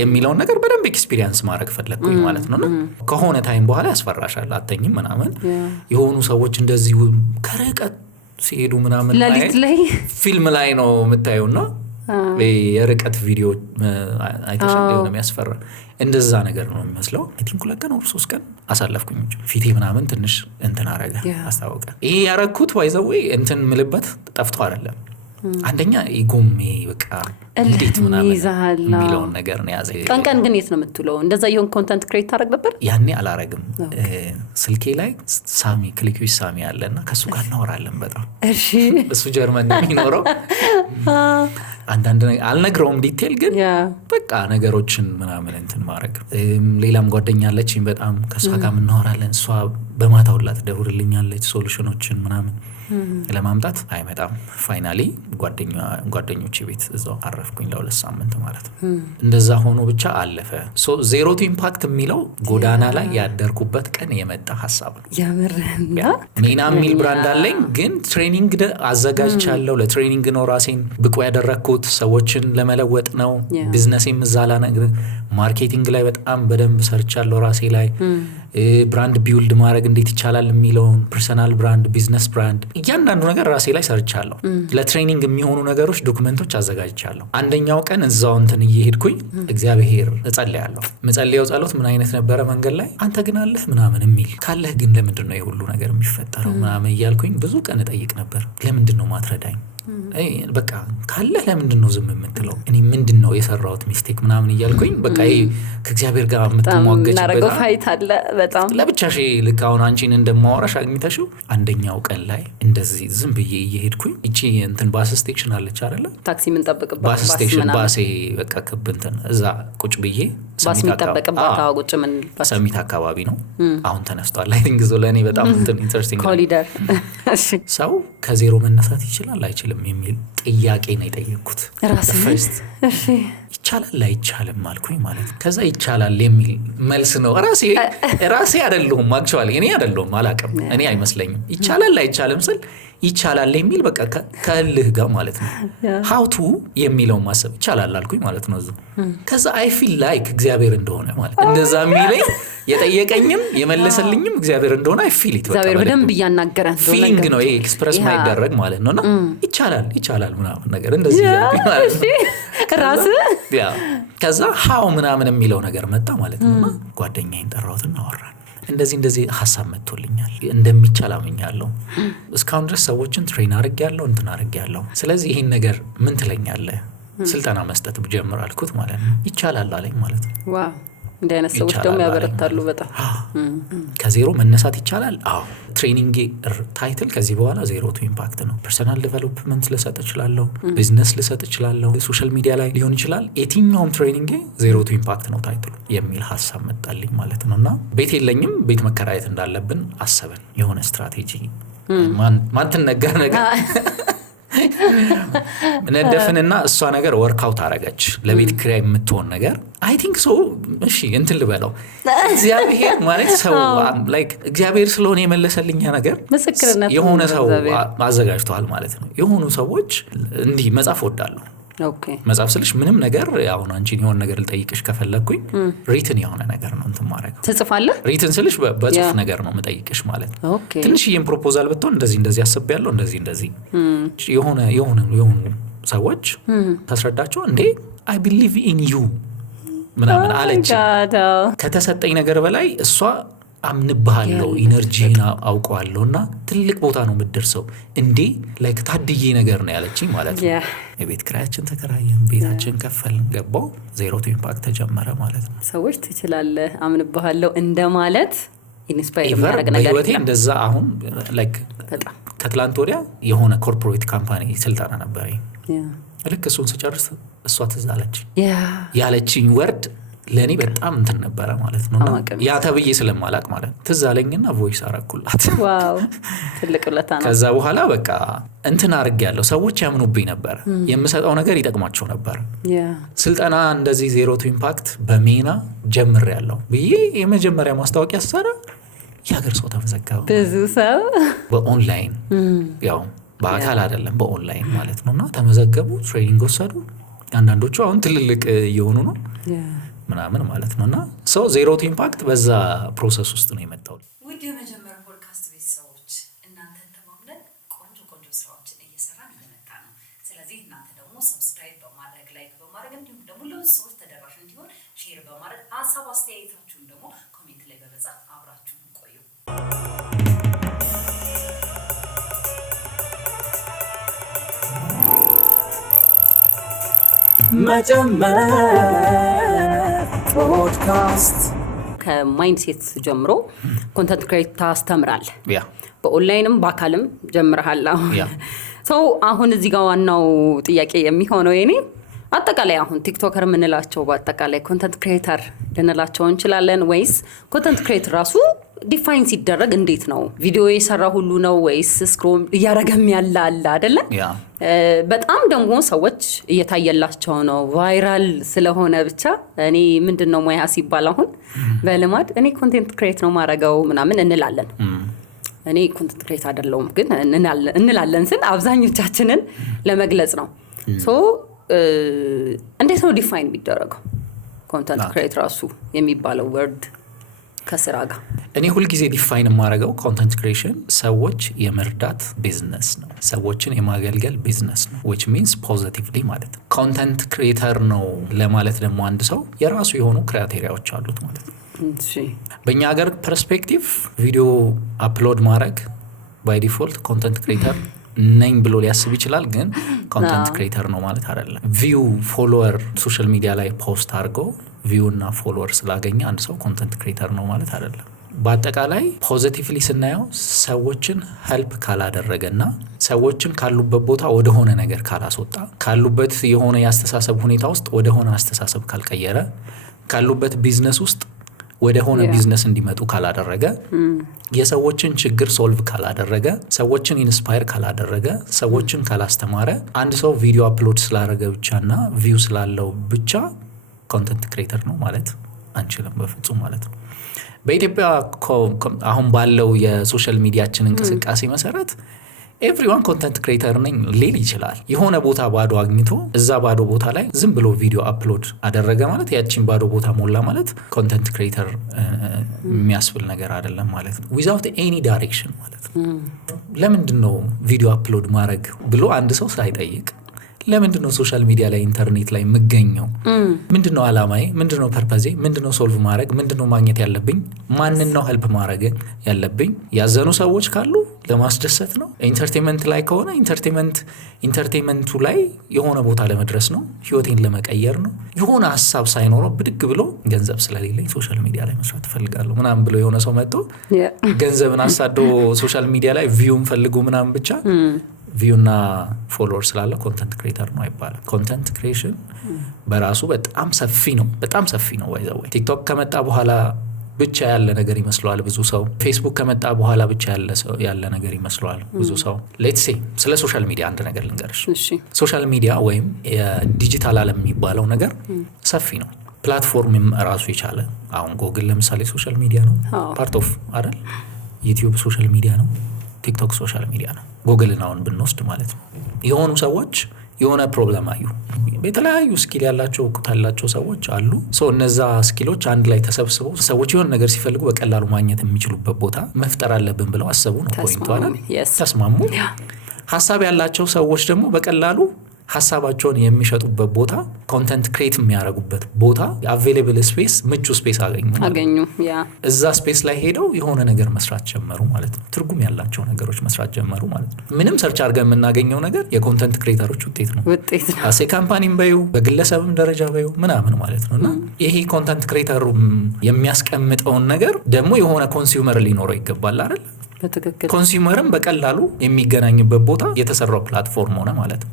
የሚለውን ነገር በደንብ ኤክስፒሪየንስ ማድረግ ፈለኩኝ ማለት ነውና ከሆነ ታይም በኋላ ያስፈራሻል አተኝም ምናምን የሆኑ ሰዎች እንደዚህ ከርቀት ሲሄዱ ምናምን ላይ ፊልም ላይ ነው የምታዩና የርቀት ቪዲዮ አይተሻል የሆነ የሚያስፈራ እንደዛ ነገር ነው የሚመስለው አይ ቲንክ 2 ቀን or 3 ቀን አሳለፍኩኝ ፊቴ ምናምን ትንሽ እንትን አረጋ አስታወቀ ይሄ ያረኩት ባይዘው እንትን ምልበት ጠፍቶ አይደለም አንደኛ ኢጎሜ በቃ እንዴት ምናምን የሚለውን ነገር ነው ያዘ ቀን ግን የት ነው የምትውለው እንደዛ ይሁን ኮንተንት ክሬት ታረግ ነበር ያኔ አላረግም ስልኬ ላይ ሳሚ ክሊክዊስ ሳሚ ያለና ከሱ ጋር እናወራለን በጣም እሺ እሱ ጀርመን ነው የሚኖረው አንዳንድ አልነግረውም ዲቴል ግን በቃ ነገሮችን ምናምን እንትን ማድረግ ሌላም ጓደኛ አለችኝ በጣም ከሷ ጋር እናወራለን እሷ በማታው ላት ደውልልኛለች ሶሉሽኖችን ምናምን ለማምጣት አይመጣም ፋይናሊ ጓደኞቼ ቤት እዛው አረፍኩኝ ለ2 ሳምንት ማለት ነው እንደዛ ሆኖ ብቻ አለፈ ሶ ዜሮ ቱ ኢምፓክት የሚለው ጎዳና ላይ ያደርኩበት ቀን የመጣ ሐሳብ ነው ያምርና ሜና ሚል ብራንድ አለኝ ግን ትሬኒንግ አዘጋጅቻለሁ ለትሬኒንግ ነው ራሴን ብቁ ያደረኩት ሰዎችን ለመለወጥ ነው ቢዝነሴም እዛላ ነገር ማርኬቲንግ ላይ በጣም በደንብ ሰርቻለሁ ራሴ ላይ ብራንድ ቢውልድ ማድረግ እንዴት ይቻላል የሚለውን ፐርሰናል ብራንድ ቢዝነስ ብራንድ እያንዳንዱ ነገር ራሴ ላይ ሰርቻለሁ ለትሬኒንግ የሚሆኑ ነገሮች ዶክመንቶች አዘጋጅቻለሁ አንደኛው ቀን እዛው እንትን እየሄድኩኝ እግዚአብሔር እጸልያለሁ መጸለያው ጸሎት ምን አይነት ነበረ መንገድ ላይ አንተ ግን አለህ ምናምን የሚል ካለህ ግን ለምንድን ነው ይሁሉ ነገር የሚፈጠረው ምናምን እያልኩኝ ብዙ ቀን እጠይቅ ነበር ለምንድን ነው ማትረዳኝ በቃ ካለ ለምንድን ነው ዝም የምትለው እኔ ምንድነው የሰራሁት ሚስቴክ ምናምን እያልኩኝ በቃ ከእግዚአብሔር ጋር የምትሟገጭበት ፋይት አለ በጣም ለብቻሽ ልክ አሁን አንቺን እንደማወራሽ አግኝተሽው አንደኛው ቀን ላይ እንደዚህ ዝም ብዬ እየሄድኩኝ እቺ እንትን ባስ ስቴሽን አለች አይደለ ታክሲ ምን ጠብቅባት ባስ ስቴሽን ባሴ በቃ ክብ እንትን እዛ ቁጭ ብዬ ባስ ምን ጠብቅባት ቁጭ ምን ሰሚት አካባቢ ነው አሁን ተነስቷል አይ ቲንክ ለኔ በጣም እንትን ኢንተረስቲንግ ኮሊደር እሺ ሰው ከዜሮ መነሳት ይችላል አይችልም የሚል ጥያቄ ነው የጠየቅኩት ራስህ እሺ ይቻላል አይቻልም አልኩኝ ማለት ከዛ ይቻላል የሚል መልስ ነው ራሴ አይደለሁም አክቹአሊ እኔ አይደለሁም አላቀም እኔ አይመስለኝም ይቻላል አይቻልም ስል ይቻላል የሚል በቃ ከልህ ጋር ማለት ነው how to የሚለው ማሰብ ይቻላል አልኩኝ ማለት ነው ከዛ I feel like እግዚአብሔር እንደሆነ ማለት እንደዛ የሚለኝ የጠየቀኝም የመለሰልኝም እግዚአብሔር እንደሆነ I feel it እግዚአብሔር በደንብ ያናገረን እንደሆነ ፊሊንግ ነው ይሄ ኤክስፕረስ ማይደረግ ማለት ነውና ይቻላል ምናምን ነገር እንደዚህ ያልኩኝ ማለት ነው ራስ ከዛ how ምናምን የሚለው ነገር መጣ ማለት ነው ጓደኛዬን ጠራሁትና አወራን እንደዚህ ሐሳብ መጥቶልኛል እንደሚቻል አመኛለሁ እስካሁን ድረስ ሰዎችን ትሬን አድርጌያለሁ እንትን አድርጌያለሁ ስለዚህ ይሄን ነገር ምን ትለኛለህ ስልጠና መስጠት ብጀምር አልኩት ማለት ነው ይቻላል አለኝ ማለት ነው ዋው እንደነ ሰዎች ደግሞ ያበረታሉ በጣም ከዜሮ መነሳት ይቻላል አዎ ትሬኒንግ ታይትል ከዚህ በኋላ ዜሮ ቱ ኢምፓክት ነው ፐርሰናል ዴቨሎፕመንት ልሰጥ እችላለሁ ቢዝነስ ልሰጥ እችላለሁ ሶሻል ሚዲያ ላይ ሊሆን ይችላል የትኛውም ትሬኒንግ ዜሮ ቱ ኢምፓክት ነው ታይትሉ የሚል ሐሳብ መጣልኝ ማለት ነውና ቤት የለኝም ቤት መከራየት እንዳለብን አሰብን የሆነ ስትራቴጂ ማንተን ነገር ነደፍንና እሷ ነገር ወርክአውት አረገች ለቤት ኪራይ የምትሆን ነገር አይ ቲንክ ሶ እሺ እንትን ልበለው እግዚአብሔር ማለት ሰው ላይክ እግዚአብሔር ስለሆነ የመለሰልኛ ነገር ምስክርነት የሆነ ሰው አዘጋጅቷል ማለት ነው። የሆኑ ሰዎች እንዲህ መጻፍ ወዳለሁ መጽሐፍ ስልሽ ምንም ነገር አሁን አንቺን የሆነ ነገር ልጠይቅሽ ከፈለኩኝ ሪትን የሆነ ነገር ነው እንትን ማድረግ ትጽፋለህ። ሪትን ስልሽ በጽሁፍ ነገር ነው የምጠይቅሽ ማለት ነው። ትንሽዬም ፕሮፖዛል ብትሆን እንደዚህ አስቤያለሁ እንደዚህ የሆኑ ሰዎች ታስረዳቸው እንዴ አይ ቢሊቭ ኢን ዩ ምናምን አለች። ከተሰጠኝ ነገር በላይ እሷ አምንብሃለሁ ኢነርጂን አውቀዋለሁ እና ትልቅ ቦታ ነው የምትደርሰው እንዴ ላይክ ታድዬ ነገር ነው ያለችኝ ማለት ነው። የቤት ኪራያችን ተከራየን፣ ቤታችን ከፈልን፣ ገባው ዜሮ ቱ ኢምፓክት ተጀመረ ማለት ነው። ሰዎች ትችላለህ አምንብሃለሁ እንደማለት ኢንስፓየር የሚያደርግ ነገር በህይወቴ እንደዛ አሁን ላይክ ከትላንት ወዲያ የሆነ ኮርፖሬት ካምፓኒ ስልጠና ነበረኝ። ልክ እሱን ስጨርስ እሷ ትዝ አለችኝ። ያለችኝ ወርድ ለኔ በጣም እንትን ነበረ ማለት ነው። ያ ተብዬ ስለማላቅ ማለት ትዝ አለኝና ቮይስ አረኩላት። ዋው ትልቅ ውለታ ነው። ከዛ በኋላ በቃ እንትን አድርጌያለሁ። ሰዎች ያምኑብኝ ነበር፣ የምሰጠው ነገር ይጠቅማቸው ነበር። ስልጠና እንደዚህ ዜሮ ቱ ኢምፓክት በሜና ጀምሬያለሁ ብዬ የመጀመሪያ ማስታወቂያ ስሰራ የሀገር ሰው ተመዘገበ። ብዙ ሰው በኦንላይን ያው በአካል አይደለም በኦንላይን ማለት ነውና ተመዘገቡ፣ ትሬኒንግ ወሰዱ። አንዳንዶቹ አሁን ትልልቅ እየሆኑ ነው ምናምን ማለት ነውና ሰው ዜሮ ቱ ኢምፓክት በዛ ፕሮሰስ ውስጥ ነው የመጣው። ውድ የመጀመሪያ ፖድካስት ቤተሰቦች እናንተ ተማምነን ቆንጆ ስራዎችን እየሰራን እየመጣ ነው። ስለዚህ እናንተ ደግሞ ሰብስክራይብ በማድረግ ላይክ በማድረግ እንዲሁም ደግሞ ለብዙ ሰዎች ተደራሽ እንዲሆን ሼር በማድረግ ሀሳብ አስተያየታችሁን ደግሞ ኮሜንት ላይ በመጻፍ አብራችሁን ቆዩ። መጀመር ፖድካስት ከማይንድ ሴት ጀምሮ ኮንተንት ክሬት ታስተምራል። በኦንላይንም በአካልም ጀምረሃል። ሰው አሁን እዚህ ጋር ዋናው ጥያቄ የሚሆነው የኔ አጠቃላይ አሁን ቲክቶከር የምንላቸው በአጠቃላይ ኮንተንት ክሬተር ልንላቸው እንችላለን ወይስ ኮንተንት ክሬት ራሱ ዲፋይን ሲደረግ እንዴት ነው? ቪዲዮ የሰራ ሁሉ ነው ወይስ ስክሮል እያረገም ያለ አለ አይደለ? በጣም ደግሞ ሰዎች እየታየላቸው ነው ቫይራል ስለሆነ ብቻ እኔ ምንድነው ሙያ ሲባል አሁን በልማድ እኔ ኮንቴንት ክሬት ነው ማረጋው ምናምን እንላለን። እኔ ኮንቴንት ክሬት አይደለሁም ግን እንላለን ስን አብዛኞቻችንን ለመግለጽ ነው። ሶ እንዴት ነው ዲፋይን የሚደረገው ኮንቴንት ክሬት ራሱ የሚባለው ወርድ ከስራ ጋር? እኔ ሁል ጊዜ ዲፋይን የማደርገው ኮንተንት ክሬሽን ሰዎች የመርዳት ቢዝነስ ነው፣ ሰዎችን የማገልገል ቢዝነስ ነው። which means positively ማለት ነው። ኮንተንት ክሬተር ነው ለማለት ደግሞ አንድ ሰው የራሱ የሆኑ ክራይቴሪያዎች አሉት ማለት ነው። በእኛ ሀገር ፐርስፔክቲቭ ቪዲዮ አፕሎድ ማድረግ ባይ ዲፎልት ኮንተንት ክሬተር ነኝ ብሎ ሊያስብ ይችላል፣ ግን ኮንተንት ክሬተር ነው ማለት አይደለም። ቪው ፎሎወር ሶሻል ሚዲያ ላይ ፖስት አድርጎ ቪው እና ፎሎወር ስላገኘ አንድ ሰው ኮንተንት ክሬተር ነው ማለት አይደለም። በአጠቃላይ ፖዚቲቭሊ ስናየው ሰዎችን ሄልፕ ካላደረገና ሰዎችን ካሉበት ቦታ ወደሆነ ነገር ካላስወጣ፣ ካሉበት የሆነ የአስተሳሰብ ሁኔታ ውስጥ ወደሆነ አስተሳሰብ ካልቀየረ፣ ካሉበት ቢዝነስ ውስጥ ወደ ሆነ ቢዝነስ እንዲመጡ ካላደረገ፣ የሰዎችን ችግር ሶልቭ ካላደረገ፣ ሰዎችን ኢንስፓየር ካላደረገ፣ ሰዎችን ካላስተማረ፣ አንድ ሰው ቪዲዮ አፕሎድ ስላደረገ ብቻና ቪው ስላለው ብቻ ኮንተንት ክሬተር ነው ማለት አንችልም በፍጹም ማለት ነው። በኢትዮጵያ አሁን ባለው የሶሻል ሚዲያችን እንቅስቃሴ መሰረት ኤቭሪዋን ኮንተንት ክሬተር ነኝ ሊል ይችላል። የሆነ ቦታ ባዶ አግኝቶ እዛ ባዶ ቦታ ላይ ዝም ብሎ ቪዲዮ አፕሎድ አደረገ ማለት ያቺን ባዶ ቦታ ሞላ ማለት ኮንተንት ክሬተር የሚያስብል ነገር አይደለም ማለት ነው። ዊዛውት ኤኒ ዳይሬክሽን ማለት ነው። ለምንድን ነው ቪዲዮ አፕሎድ ማድረግ ብሎ አንድ ሰው ሳይጠይቅ ለምንድን ነው ሶሻል ሚዲያ ላይ ኢንተርኔት ላይ የምገኘው? ምንድነው አላማዬ? ምንድነው ፐርፐዜ? ምንድነው ሶልቭ ማድረግ? ምንድነው ማግኘት ያለብኝ? ማንን ነው ሄልፕ ማድረግ ያለብኝ? ያዘኑ ሰዎች ካሉ ለማስደሰት ነው። ኢንተርቴንመንት ላይ ከሆነ ኢንተርቴንመንቱ ላይ የሆነ ቦታ ለመድረስ ነው። ህይወቴን ለመቀየር ነው። የሆነ ሀሳብ ሳይኖረው ብድግ ብሎ ገንዘብ ስለሌለኝ ሶሻል ሚዲያ ላይ መስራት እፈልጋለሁ ምናምን ብሎ የሆነ ሰው መጥቶ ገንዘብን አሳዶ ሶሻል ሚዲያ ላይ ቪውን ፈልጉ ምናምን ብቻ ቪውና ፎሎወር ስላለ ኮንተንት ክሬተር ነው አይባልም። ኮንተንት ክሬሽን በራሱ በጣም ሰፊ ነው። በጣም ሰፊ ነው። ቲክቶክ ከመጣ በኋላ ብቻ ያለ ነገር ይመስለዋል ብዙ ሰው። ፌስቡክ ከመጣ በኋላ ብቻ ያለ ነገር ይመስለዋል ብዙ ሰው። ሌትስ ሴ ስለ ሶሻል ሚዲያ አንድ ነገር ልንገርሽ። ሶሻል ሚዲያ ወይም የዲጂታል ዓለም የሚባለው ነገር ሰፊ ነው። ፕላትፎርምም ራሱ የቻለ አሁን ጎግል ለምሳሌ ሶሻል ሚዲያ ነው ፓርት ኦፍ አይደል? ዩቲዩብ ሶሻል ሚዲያ ነው፣ ቲክቶክ ሶሻል ሚዲያ ነው። ጎግልን አሁን ብንወስድ ማለት ነው የሆኑ ሰዎች የሆነ ፕሮብለም አዩ። የተለያዩ ስኪል ያላቸው እውቀት ያላቸው ሰዎች አሉ። እነዛ ስኪሎች አንድ ላይ ተሰብስበው ሰዎች የሆነ ነገር ሲፈልጉ በቀላሉ ማግኘት የሚችሉበት ቦታ መፍጠር አለብን ብለው አሰቡ ነው ፖይንቱ አይደል? ተስማሙ። ሀሳብ ያላቸው ሰዎች ደግሞ በቀላሉ ሀሳባቸውን የሚሸጡበት ቦታ፣ ኮንተንት ክሬት የሚያደርጉበት ቦታ፣ አቬሌብል ስፔስ፣ ምቹ ስፔስ አገኙ። እዛ ስፔስ ላይ ሄደው የሆነ ነገር መስራት ጀመሩ ማለት ነው። ትርጉም ያላቸው ነገሮች መስራት ጀመሩ ማለት ነው። ምንም ሰርች አድርገን የምናገኘው ነገር የኮንተንት ክሬተሮች ውጤት ነው። አሴ ካምፓኒም በዩ በግለሰብም ደረጃ በዩ ምናምን ማለት ነው። እና ይሄ ኮንተንት ክሬተሩ የሚያስቀምጠውን ነገር ደግሞ የሆነ ኮንሱመር ሊኖረው ይገባል አይደል? ኮንሱመርም በቀላሉ የሚገናኝበት ቦታ የተሰራው ፕላትፎርም ሆነ ማለት ነው።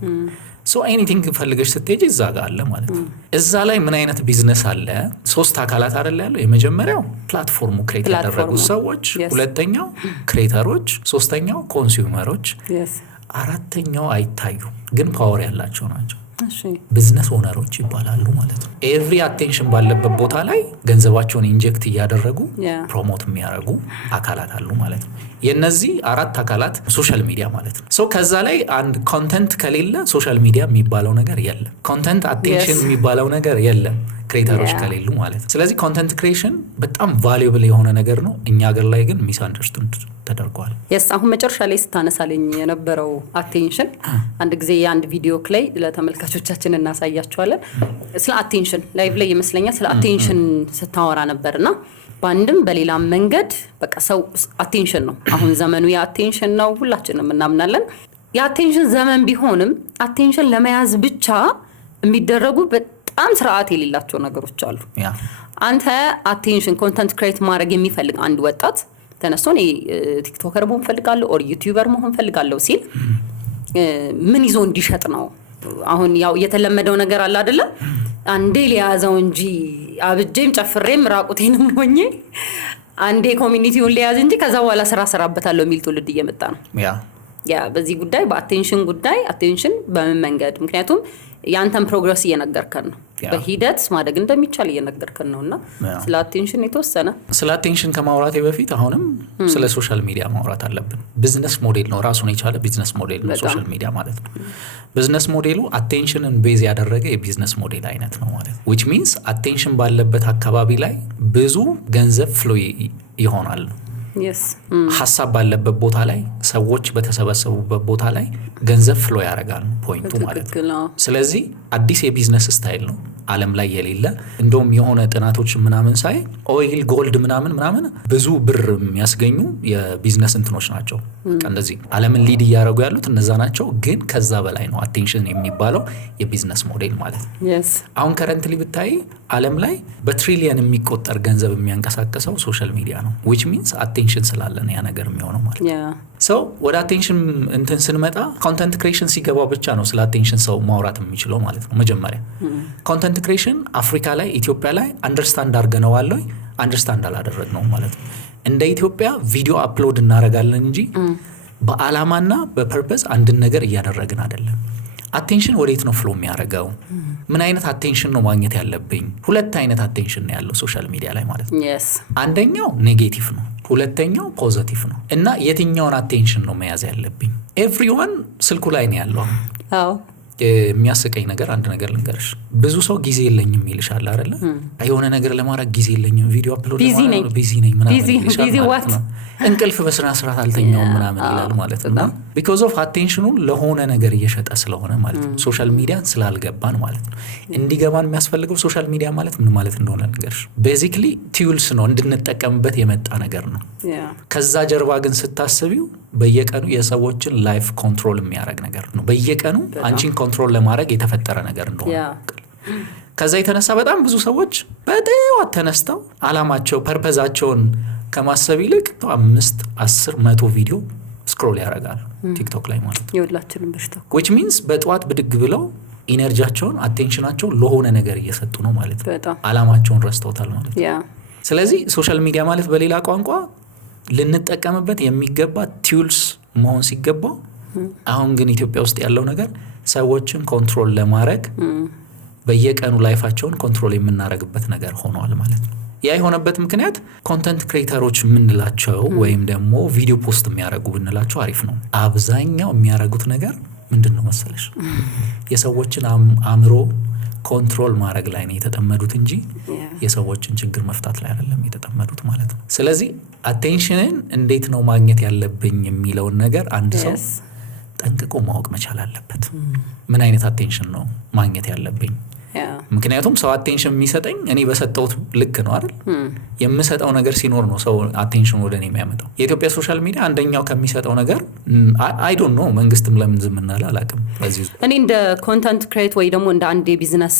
ኤኒቲንግ ፈልገሽ ስትሄጂ እዛ ጋር አለ ማለት ነው። እዛ ላይ ምን አይነት ቢዝነስ አለ? 3 አካላት አይደል ያለው? የመጀመሪያው ፕላትፎርሙ ክሬት ያደረጉ ሰዎች፣ ሁለተኛው ክሬተሮች፣ ሶስተኛው ኮንሱመሮች፣ አራተኛው አይታዩ ግን ፓወር ያላቸው ናቸው። ቢዝነስ ኦነሮች ይባላሉ ማለት ነው። ኤቭሪ አቴንሽን ባለበት ቦታ ላይ ገንዘባቸውን ኢንጀክት እያደረጉ ፕሮሞት የሚያደርጉ አካላት አሉ ማለት ነው። የነዚህ 4 አካላት ሶሻል ሚዲያ ማለት ነው። ከዛ ላይ አንድ ኮንተንት ከሌለ ሶሻል ሚዲያ የሚባለው ነገር የለም። ኮንተንት አቴንሽን የሚባለው ነገር የለም ክሬተሮች ከሌሉ ማለት ነው። ስለዚህ ኮንተንት ክሬሽን በጣም ቫሉብል የሆነ ነገር ነው። እኛ ሀገር ላይ ግን ሚስ አንደርስታንድ ተደርጓል። አሁን መጨረሻ ላይ ስታነሳለኝ የነበረው አቴንሽን አንድ ጊዜ የአንድ ቪዲዮ ላይ ለተመልካቾቻችን እናሳያቸዋለን። ስለ አቴንሽን ላይቭ ላይ ይመስለኛል ስለ አቴንሽን ስታወራ ነበርና በአንድም በሌላም መንገድ በቃ ሰው አቴንሽን ነው። አሁን ዘመኑ የአቴንሽን ነው፣ ሁላችንም እናምናለን። የአቴንሽን ዘመን ቢሆንም አቴንሽን ለመያዝ ብቻ የሚደረጉ በጣም ስርዓት የሌላቸው ነገሮች አሉ። አንተ አቴንሽን ኮንተንት ክሬት ማድረግ የሚፈልግ አንድ ወጣት ተነስቶ እኔ ቲክቶከር መሆን ፈልጋለሁ ኦር ዩቲዩበር መሆን ፈልጋለሁ ሲል ምን ይዞ እንዲሸጥ ነው? አሁን ያው የተለመደው ነገር አለ አይደለ? አንዴ ሊያዘው እንጂ አብጄም ጨፍሬም ራቁቴንም ሆኜ አንዴ ኮሚኒቲውን ሊያዝ እንጂ ከዛ በኋላ ስራ ሰራበታለሁ የሚል ትውልድ እየመጣ ነው። በዚህ ጉዳይ በአቴንሽን ጉዳይ አቴንሽን በምን መንገድ ምክንያቱም ያንተን ፕሮግረስ እየነገርከን ነው፣ በሂደት ማደግ እንደሚቻል እየነገርከን ነውና ስለ አቴንሽን የተወሰነ ስለ አቴንሽን ከማውራቴ በፊት አሁንም ስለ ሶሻል ሚዲያ ማውራት አለብን። ቢዝነስ ሞዴል ነው፣ ራሱን የቻለ ቢዝነስ ሞዴል ነው ሶሻል ሚዲያ ማለት ነው። ቢዝነስ ሞዴሉ አቴንሽንን ቤዝ ያደረገ የቢዝነስ ሞዴል አይነት ነው ማለት ነው። which means አቴንሽን ባለበት አካባቢ ላይ ብዙ ገንዘብ ፍሎ ይሆናል። ሀሳብ ባለበት ቦታ ላይ ሰዎች በተሰበሰቡበት ቦታ ላይ ገንዘብ ፍሎ ያደርጋል ፖይንቱ ማለት ነው። ስለዚህ አዲስ የቢዝነስ ስታይል ነው ዓለም ላይ የሌለ። እንደውም የሆነ ጥናቶች ምናምን ሳይ ኦይል ጎልድ ምናምን ብዙ ብር የሚያስገኙ የቢዝነስ እንትኖች ናቸው። እንደዚህ ዓለምን ሊድ እያደረጉ ያሉት እነዛ ናቸው። ግን ከዛ በላይ ነው አቴንሽን የሚባለው የቢዝነስ ሞዴል ማለት ነው። አሁን ከረንትሊ ብታይ ዓለም ላይ በትሪሊየን የሚቆጠር ገንዘብ የሚያንቀሳቀሰው ሶሻል ሚዲያ ነው። which means አቴንሽን ስላለ ነው ያ ነገር የሚሆነው ማለት ነው። ሰው ወደ አቴንሽን እንትን ስንመጣ ኮንተንት ክሬሽን ሲገባው ብቻ ነው ስለ አቴንሽን ሰው ማውራት የሚችለው ማለት ነው። መጀመሪያ ኮንተንት ክሬሽን አፍሪካ ላይ ኢትዮጵያ ላይ አንደርስታንድ አድርገነዋል ወይ? አንደርስታንድ አላደረግነው ማለት ነው። እንደ ኢትዮጵያ ቪዲዮ አፕሎድ እናደርጋለን እንጂ በአላማና በፐርፐስ አንድን ነገር እያደረግን አይደለም። አቴንሽን ወዴት ነው ፍሎ የሚያደርገው? ምን አይነት አቴንሽን ነው ማግኘት ያለብኝ? 2 አይነት አቴንሽን ነው ያለው ሶሻል ሚዲያ ላይ ማለት ነው። አንደኛው ኔጌቲቭ ነው፣ ሁለተኛው ፖዚቲቭ ነው። እና የትኛውን አቴንሽን ነው መያዝ ያለብኝ? ኤቭሪዋን ስልኩ ላይ ነው ያለው። የሚያስቀኝ ነገር አንድ ነገር ልንገርሽ። ብዙ ሰው ጊዜ የለኝም ይልሻል አይደለ? የሆነ ነገር ለማድረግ ጊዜ የለኝም፣ ቪዲዮ አፕሎድ ለማድረግ ቢዚ ነኝ ምናምን ይልሻል ማለት ነው። እንቅልፍ በስነ ስርዓት አልተኛውም ምናምን ይላል ማለት ነው። ቢኮዝ ኦፍ አቴንሽኑ ለሆነ ነገር እየሸጠ ስለሆነ ማለት ነው። ሶሻል ሚዲያ ስላልገባን ማለት ነው። እንዲገባን የሚያስፈልገው ሶሻል ሚዲያ ማለት ምን ማለት እንደሆነ ልንገርሽ። ቤዚክሊ ቲዩልስ ነው፣ እንድንጠቀምበት የመጣ ነገር ነው። ከዛ ጀርባ ግን ስታስቢው በየቀኑ የሰዎችን ላይፍ ኮንትሮል የሚያደርግ ነገር ነው። በየቀኑ አንቺን ኮንትሮል ለማድረግ የተፈጠረ ነገር እንደሆነ ከዛ የተነሳ በጣም ብዙ ሰዎች በጠዋት ተነስተው አላማቸው ፐርፐዛቸውን ከማሰብ ይልቅ 5፣ 10፣ 100 ቪዲዮ ስክሮል ያደርጋሉ ቲክቶክ ላይ ማለት ነው። የሁላችንም በሽታ which means በጠዋት ብድግ ብለው ኢነርጂያቸውን አቴንሽናቸውን ለሆነ ነገር እየሰጡ ነው ማለት ነው። አላማቸውን ረስተውታል ማለት ነው። ስለዚህ ሶሻል ሚዲያ ማለት በሌላ ቋንቋ ልንጠቀምበት የሚገባ ቲውልስ መሆን ሲገባው አሁን ግን ኢትዮጵያ ውስጥ ያለው ነገር ሰዎችን ኮንትሮል ለማድረግ በየቀኑ ላይፋቸውን ኮንትሮል የምናደርግበት ነገር ሆኗል ማለት ነው። ያ የሆነበት ምክንያት ኮንተንት ክሬተሮች የምንላቸው ወይም ደግሞ ቪዲዮ ፖስት የሚያደርጉ ብንላቸው አሪፍ ነው። አብዛኛው የሚያደርጉት ነገር ምንድን ነው መሰለሽ? የሰዎችን አእምሮ ኮንትሮል ማድረግ ላይ ነው የተጠመዱት እንጂ የሰዎችን ችግር መፍታት ላይ አይደለም የተጠመዱት ማለት ነው። ስለዚህ አቴንሽንን እንዴት ነው ማግኘት ያለብኝ የሚለውን ነገር አንድ ሰው ጠንቅቆ ማወቅ መቻል አለበት። ምን አይነት አቴንሽን ነው ማግኘት ያለብኝ? ምክንያቱም ሰው አቴንሽን የሚሰጠኝ እኔ በሰጠሁት ልክ ነው አይደል? የምሰጠው ነገር ሲኖር ነው ሰው አቴንሽን ወደ እኔ የሚያመጣው። የኢትዮጵያ ሶሻል ሚዲያ አንደኛው ከሚሰጠው ነገር አይ ዶንት ኖ መንግስትም ለምን ዝም እንዳለ አላውቅም። በዚህ እኔ እንደ ኮንተንት ክሬት ወይ ደግሞ እንደ አንድ የቢዝነስ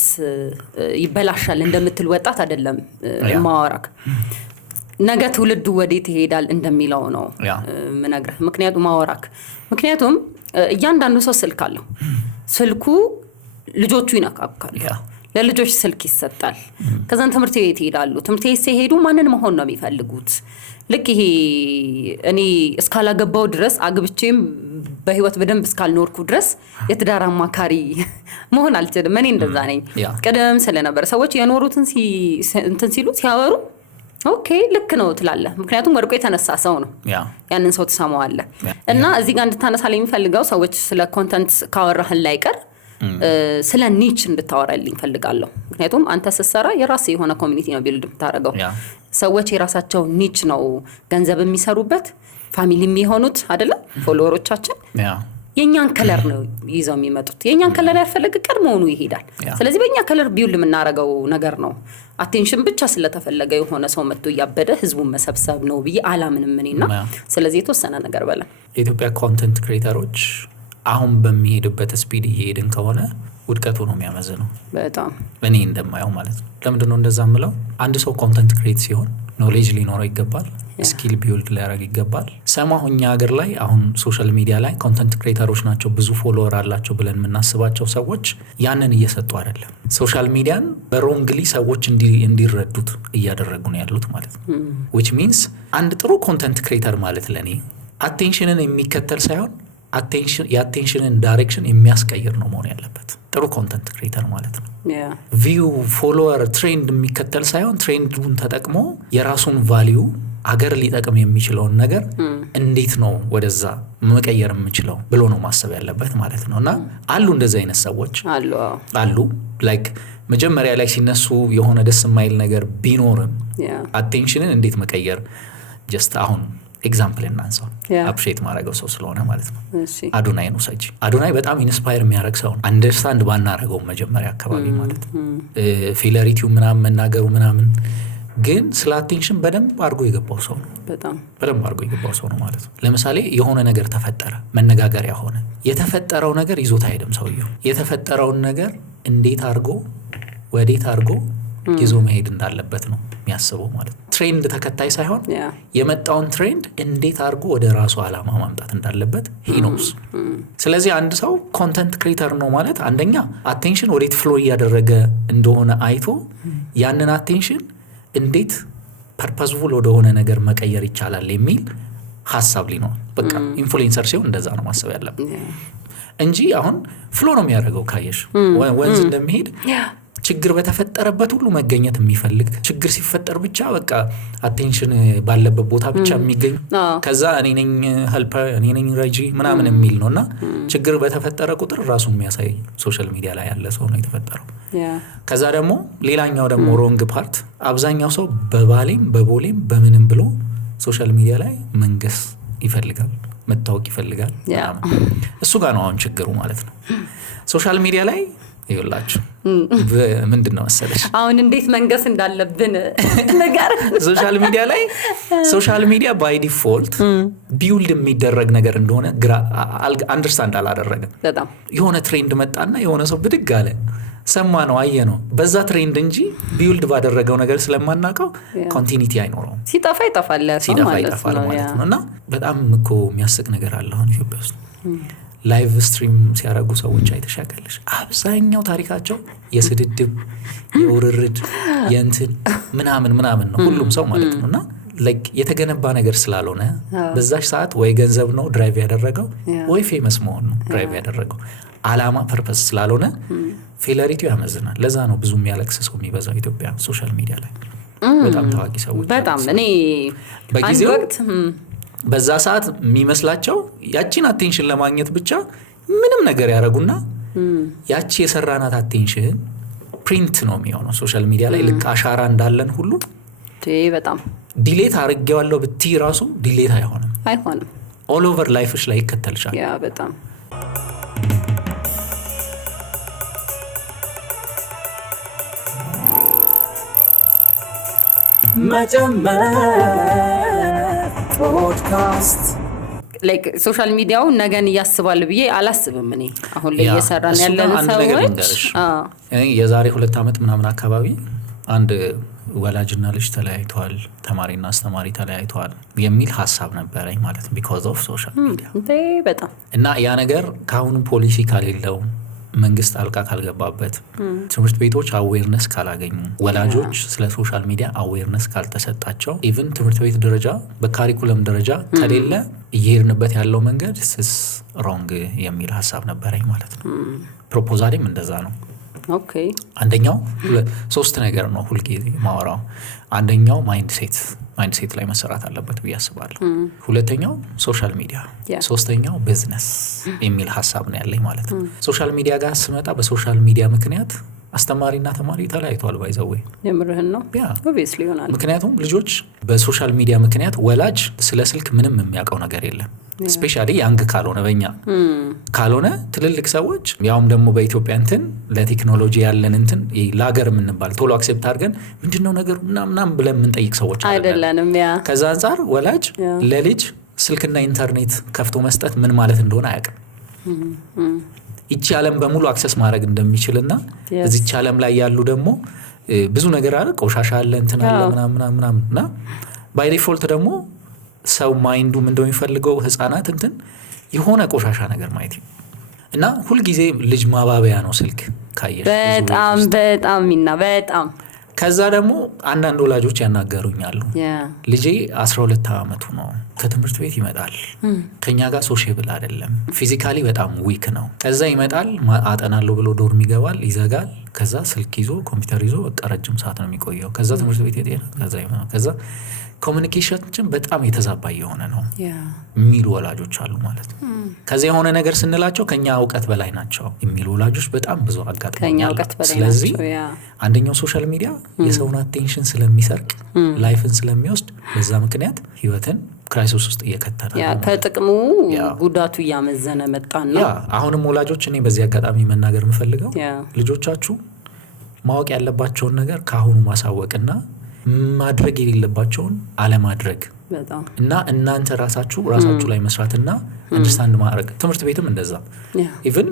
ይበላሻል እንደምትል ወጣት አይደለም ማወራክ ነገ ትውልዱ ወዴት ይሄዳል እንደሚለው ነው ምነግርህ። ምክንያቱም እያንዳንዱ ሰው ስልክ አለው። ስልኩ ልጆቹ ይነካካሉ። ለልጆች ስልክ ይሰጣል። ከዛን ትምህርት ቤት ይሄዳሉ። ትምህርት ቤት ሲሄዱ ማንን መሆን ነው የሚፈልጉት? ልክ ይሄ እኔ እስካላገባው ድረስ አግብቼም በህይወት በደንብ እስካልኖርኩ ድረስ የትዳር አማካሪ መሆን አልችልም። እኔ እንደዛ ነኝ። ቀደም ስለነበር ሰዎች የኖሩትን እንትን ሲሉ ሲያወሩ ኦኬ ልክ ነው ትላለህ። ምክንያቱም ወርቆ የተነሳ ሰው ነው። ያንን ሰው ትሰማዋለህ። እና እዚህ ጋር እንድታነሳልኝ የሚፈልገው ሰዎች ስለ ኮንተንት ካወራህን ላይቀር ስለ ኒች እንድታወራልኝ ፈልጋለሁ። ምክንያቱም አንተ ስትሰራ የራስህ የሆነ ኮሚኒቲ ነው ቢልድ የምታደርገው። ሰዎች የራሳቸው ኒች ነው ገንዘብ የሚሰሩበት ፋሚሊ የሚሆኑት አይደለም ፎሎወሮቻችን የኛን ከለር ነው ይዘው የሚመጡት። የኛን ከለር ያፈለገ ቀድሞውኑ ይሄዳል። ስለዚህ በእኛ ከለር ቢውል የምናደርገው ነገር ነው። አቴንሽን ብቻ ስለተፈለገ የሆነ ሰው መጥቶ እያበደ ህዝቡን መሰብሰብ ነው ብዬ አላምንም እኔና ስለዚህ የተወሰነ ነገር በለ የኢትዮጵያ ኮንተንት ክሬተሮች አሁን በሚሄድበት ስፒድ እየሄድን ከሆነ ውድቀቱ ነው የሚያመዝነው። በጣም እኔ እንደማየው ማለት ነው። ለምንድን ነው እንደዛ የምለው? አንድ ሰው ኮንተንት ክሬት ሲሆን ኖሌጅ ሊኖረው ይገባል። ስኪል ቢውልድ ሊያደርግ ይገባል። ሰማሁ እኛ ሀገር ላይ አሁን ሶሻል ሚዲያ ላይ ኮንተንት ክሬተሮች ናቸው ብዙ ፎሎወር አላቸው ብለን የምናስባቸው ሰዎች ያንን እየሰጡ አይደለም። ሶሻል ሚዲያን በሮንግሊ ሰዎች እንዲረዱት እያደረጉ ነው ያሉት ማለት ነው። which means አንድ ጥሩ ኮንተንት ክሬተር ማለት ለኔ አቴንሽንን የሚከተል ሳይሆን የአቴንሽንን ዳይሬክሽን የሚያስቀይር ነው መሆን ያለበት ጥሩ ኮንተንት ክሬተር ማለት ነው። ቪው ፎሎወር ትሬንድ የሚከተል ሳይሆን ትሬንዱን ተጠቅሞ የራሱን ቫሊዩ አገር ሊጠቅም የሚችለውን ነገር እንዴት ነው ወደዛ መቀየር የምችለው ብሎ ነው ማሰብ ያለበት ማለት ነው። እና አሉ እንደዚህ አይነት ሰዎች አሉ ላይክ መጀመሪያ ላይ ሲነሱ የሆነ ደስ የማይል ነገር ቢኖርም አቴንሽንን እንዴት መቀየር ጀስት አሁን ኤግዛምፕል እናንሳው አፕሪሼት ማድረገው ሰው ስለሆነ ማለት ነው። አዶናይ ነው ሰጂ አዶናይ በጣም ኢንስፓየር የሚያደርግ ሰው ነው። አንደርስታንድ ባናረገው መጀመሪያ አካባቢ ማለት ነው ፊለሪቲው ምናምን መናገሩ ምናምን ግን ስለ አቴንሽን በደንብ አድርጎ የገባው ሰው ነው። በደንብ አድርጎ የገባው ሰው ነው ማለት ነው። ለምሳሌ የሆነ ነገር ተፈጠረ፣ መነጋገሪያ ሆነ። የተፈጠረው ነገር ይዞት አይደለም ሰውየው የተፈጠረውን ነገር እንዴት አድርጎ ወዴት አድርጎ ይዞ መሄድ እንዳለበት ነው የሚያስበው ማለት ነው። ትሬንድ ተከታይ ሳይሆን የመጣውን ትሬንድ እንዴት አድርጎ ወደ ራሱ ዓላማ ማምጣት እንዳለበት he knows። ስለዚህ አንድ ሰው ኮንተንት ክሬተር ነው ማለት አንደኛ አቴንሽን ወዴት ፍሎ እያደረገ እንደሆነ አይቶ ያንን አቴንሽን እንዴት ፐርፐዝፉል ወደሆነ ነገር መቀየር ይቻላል የሚል ሐሳብ ሊኖር በቃ ኢንፍሉዌንሰር ሲሆን እንደዛ ነው ማሰብ ያለበት እንጂ አሁን ፍሎ ነው የሚያደርገው ካየሽ ወንዝ እንደሚሄድ ችግር በተፈጠረበት ሁሉ መገኘት የሚፈልግ ችግር ሲፈጠር ብቻ በቃ አቴንሽን ባለበት ቦታ ብቻ የሚገኝ ከዛ እኔ ነኝ ሄልፐር እኔ ነኝ ረጂ ምናምን የሚል ነውና ችግር በተፈጠረ ቁጥር ራሱ የሚያሳይ ሶሻል ሚዲያ ላይ ያለ ሰው ነው የተፈጠረው። ከዛ ደግሞ ሌላኛው ደግሞ ሮንግ ፓርት አብዛኛው ሰው በባሌም በቦሌም በምንም ብሎ ሶሻል ሚዲያ ላይ መንገስ ይፈልጋል፣ መታወቅ ይፈልጋል። እሱ ጋር ነው አሁን ችግሩ ማለት ነው። ሶሻል ሚዲያ ላይ ይኸውላችሁ ምንድነው መሰለሽ አሁን እንዴት መንገስ እንዳለብን ነገር ሶሻል ሚዲያ ባይ ዲፎልት ቢውልድ የሚደረግ ነገር እንደሆነ አንደርስታንድ አላደረገም። በጣም የሆነ ትሬንድ መጣና የሆነ ሰው ብድግ አለ ሰማ ነው አየ ነው በዛ ትሬንድ እንጂ ቢውልድ ባደረገው ነገር ስለማናውቀው ኮንቲኒቲ አይኖረውም። ሲጠፋ ይጠፋል ማለት ነው። እና በጣም እኮ የሚያስቅ ነገር አለ አሁን ኢትዮጵያ ውስጥ ላይቭ ስትሪም ሲያደርጉ ሰዎች አይተሻቀልሽ አብዛኛው ታሪካቸው የስድድብ የውርርድ የእንትን ምናምን ነው ሁሉም ሰው ማለት ነውና ላይክ የተገነባ ነገር ስላልሆነ በዛሽ ሰዓት ወይ ገንዘብ ነው ድራይቭ ያደረገው ወይ ፌመስ መሆን ነው ድራይቭ ያደረገው አላማ ፐርፐስ ስላልሆነ ፌለሪቲው ያመዝናል። ለዛ ነው ብዙ የሚያለቅስ ሰው የሚበዛው ኢትዮጵያ ሶሻል ሚዲያ ላይ በጣም ታዋቂ ሰዎች በጣም እኔ በጊዜው በዛ ሰዓት የሚመስላቸው ያቺን አቴንሽን ለማግኘት ብቻ ምንም ነገር ያደረጉና ያቺ የሰራናት አቴንሽን ፕሪንት ነው የሚሆነው ሶሻል ሚዲያ ላይ ልክ አሻራ እንዳለን ሁሉ በጣም ዲሌት አድርጌዋለሁ ብትይ ራሱ ዲሌት አይሆንም ኦል ኦቨር ላይፍሽ ላይ ይከተልሻል። ያ በጣም መጀመር ፖድካስት ላይክ ሶሻል ሚዲያው ነገን ያስባል ብዬ አላስብም። እኔ አሁን ላይ እየሰራን ያለን ሰዎች የዛሬ 2 ዓመት ምናምን አካባቢ አንድ ወላጅና ልጅ ተለያይተዋል፣ ተማሪና አስተማሪ ተለያይተዋል የሚል ሐሳብ ነበረኝ ማለት because of social media በጣም እና ያ ነገር ካሁኑ ፖሊሲ ካሌለው መንግስት አልቃ ካልገባበት ትምህርት ቤቶች አዌርነስ ካላገኙ ወላጆች ስለ ሶሻል ሚዲያ አዌርነስ ካልተሰጣቸው ኢቭን ትምህርት ቤት ደረጃ በካሪኩለም ደረጃ ከሌለ እየሄድንበት ያለው መንገድ ስስ ሮንግ የሚል ሐሳብ ነበረኝ ማለት ነው። ፕሮፖዛሌም እንደዛ ነው። ኦኬ አንደኛው 3 ነገር ነው ሁልጊዜ ማወራው። አንደኛው ማይንድሴት ላይ መሰራት አለበት ብዬ አስባለሁ። ሁለተኛው ሶሻል ሚዲያ፣ ሶስተኛው ቢዝነስ የሚል ሐሳብ ነው ያለኝ ማለት ነው። ሶሻል ሚዲያ ጋር ስመጣ በሶሻል ሚዲያ ምክንያት አስተማሪና ተማሪ ተለያይተዋል ባይዘው የምርህን ነው ኦብቪየስሊ ይሆናል። ምክንያቱም ልጆች በሶሻል ሚዲያ ምክንያት ወላጅ ስለ ስልክ ምንም የሚያውቀው ነገር የለም ስፔሻሊ ያንግ ካልሆነ በእኛ ካልሆነ ትልልቅ ሰዎች ያውም ደግሞ በኢትዮጵያ እንትን ለቴክኖሎጂ ያለን እንትን ለሀገር የምንባል ቶሎ አክሴፕት አድርገን ምንድነው ነገሩ ምናምን ብለን የምንጠይቅ ሰዎች አይደለንም። ከዛ አንጻር ወላጅ ለልጅ ስልክና ኢንተርኔት ከፍቶ መስጠት ምን ማለት እንደሆነ አያውቅም። ይቺ ዓለም በሙሉ አክሰስ ማድረግ እንደሚችልና እዚች ዓለም ላይ ያሉ ደግሞ ብዙ ነገር አለ፣ ቆሻሻ አለ፣ እንትን አለ ምናምንና ባይ ዲፎልት ደግሞ ሰው ማይንዱ ምን እንደሚፈልገው ህፃናት እንትን የሆነ ቆሻሻ ነገር ማየት እና ሁሉ ጊዜ ልጅ ማባበያ ነው ስልክ ካየሽ በጣም ከዛ ደግሞ አንዳንድ ወላጆች ያናገሩኛሉ ልጄ 12 ዓመቱ ነው ከትምህርት ቤት ይመጣል ከኛ ጋር ሶሺብል አይደለም ፊዚካሊ በጣም ዊክ ነው ከዛ ይመጣል አጠናለሁ ብሎ ዶርም ይገባል ይዘጋል ከዛ ስልክ ይዞ ኮምፒውተር ይዞ በቃ ረጅም ሰዓት ነው የሚቆየው ከዛ ትምህርት ቤት ይሄዳል ከዛ ኮሙኒኬሽን በጣም የተዛባ የሆነ ነው የሚሉ ወላጆች አሉ ማለት ነው። ከዚህ የሆነ ነገር ስንላቸው ከኛ ዕውቀት በላይ ናቸው የሚሉ ወላጆች በጣም ብዙ አጋጥመኛል። ስለዚህ አንደኛው ሶሻል ሚዲያ የሰውን አቴንሽን ስለሚሰርቅ ላይፍን ስለሚወስድ በዛ ምክንያት ህይወትን ክራይሲስ ውስጥ እየከተተ ነው። ከጥቅሙ ጉዳቱ እያመዘነ መጣና አሁንም ወላጆች እኔ በዚህ አጋጣሚ መናገር የምፈልገው ልጆቻችሁ ማወቅ ያለባቸውን ነገር ካሁኑ ማሳወቅና ማድረግ የሌለባቸውን አለማድረግ እና እናንተ ራሳችሁ ላይ መስራትና አንደርስታንድ ማድረግ ትምህርት ቤትም እንደዛ ኢቭን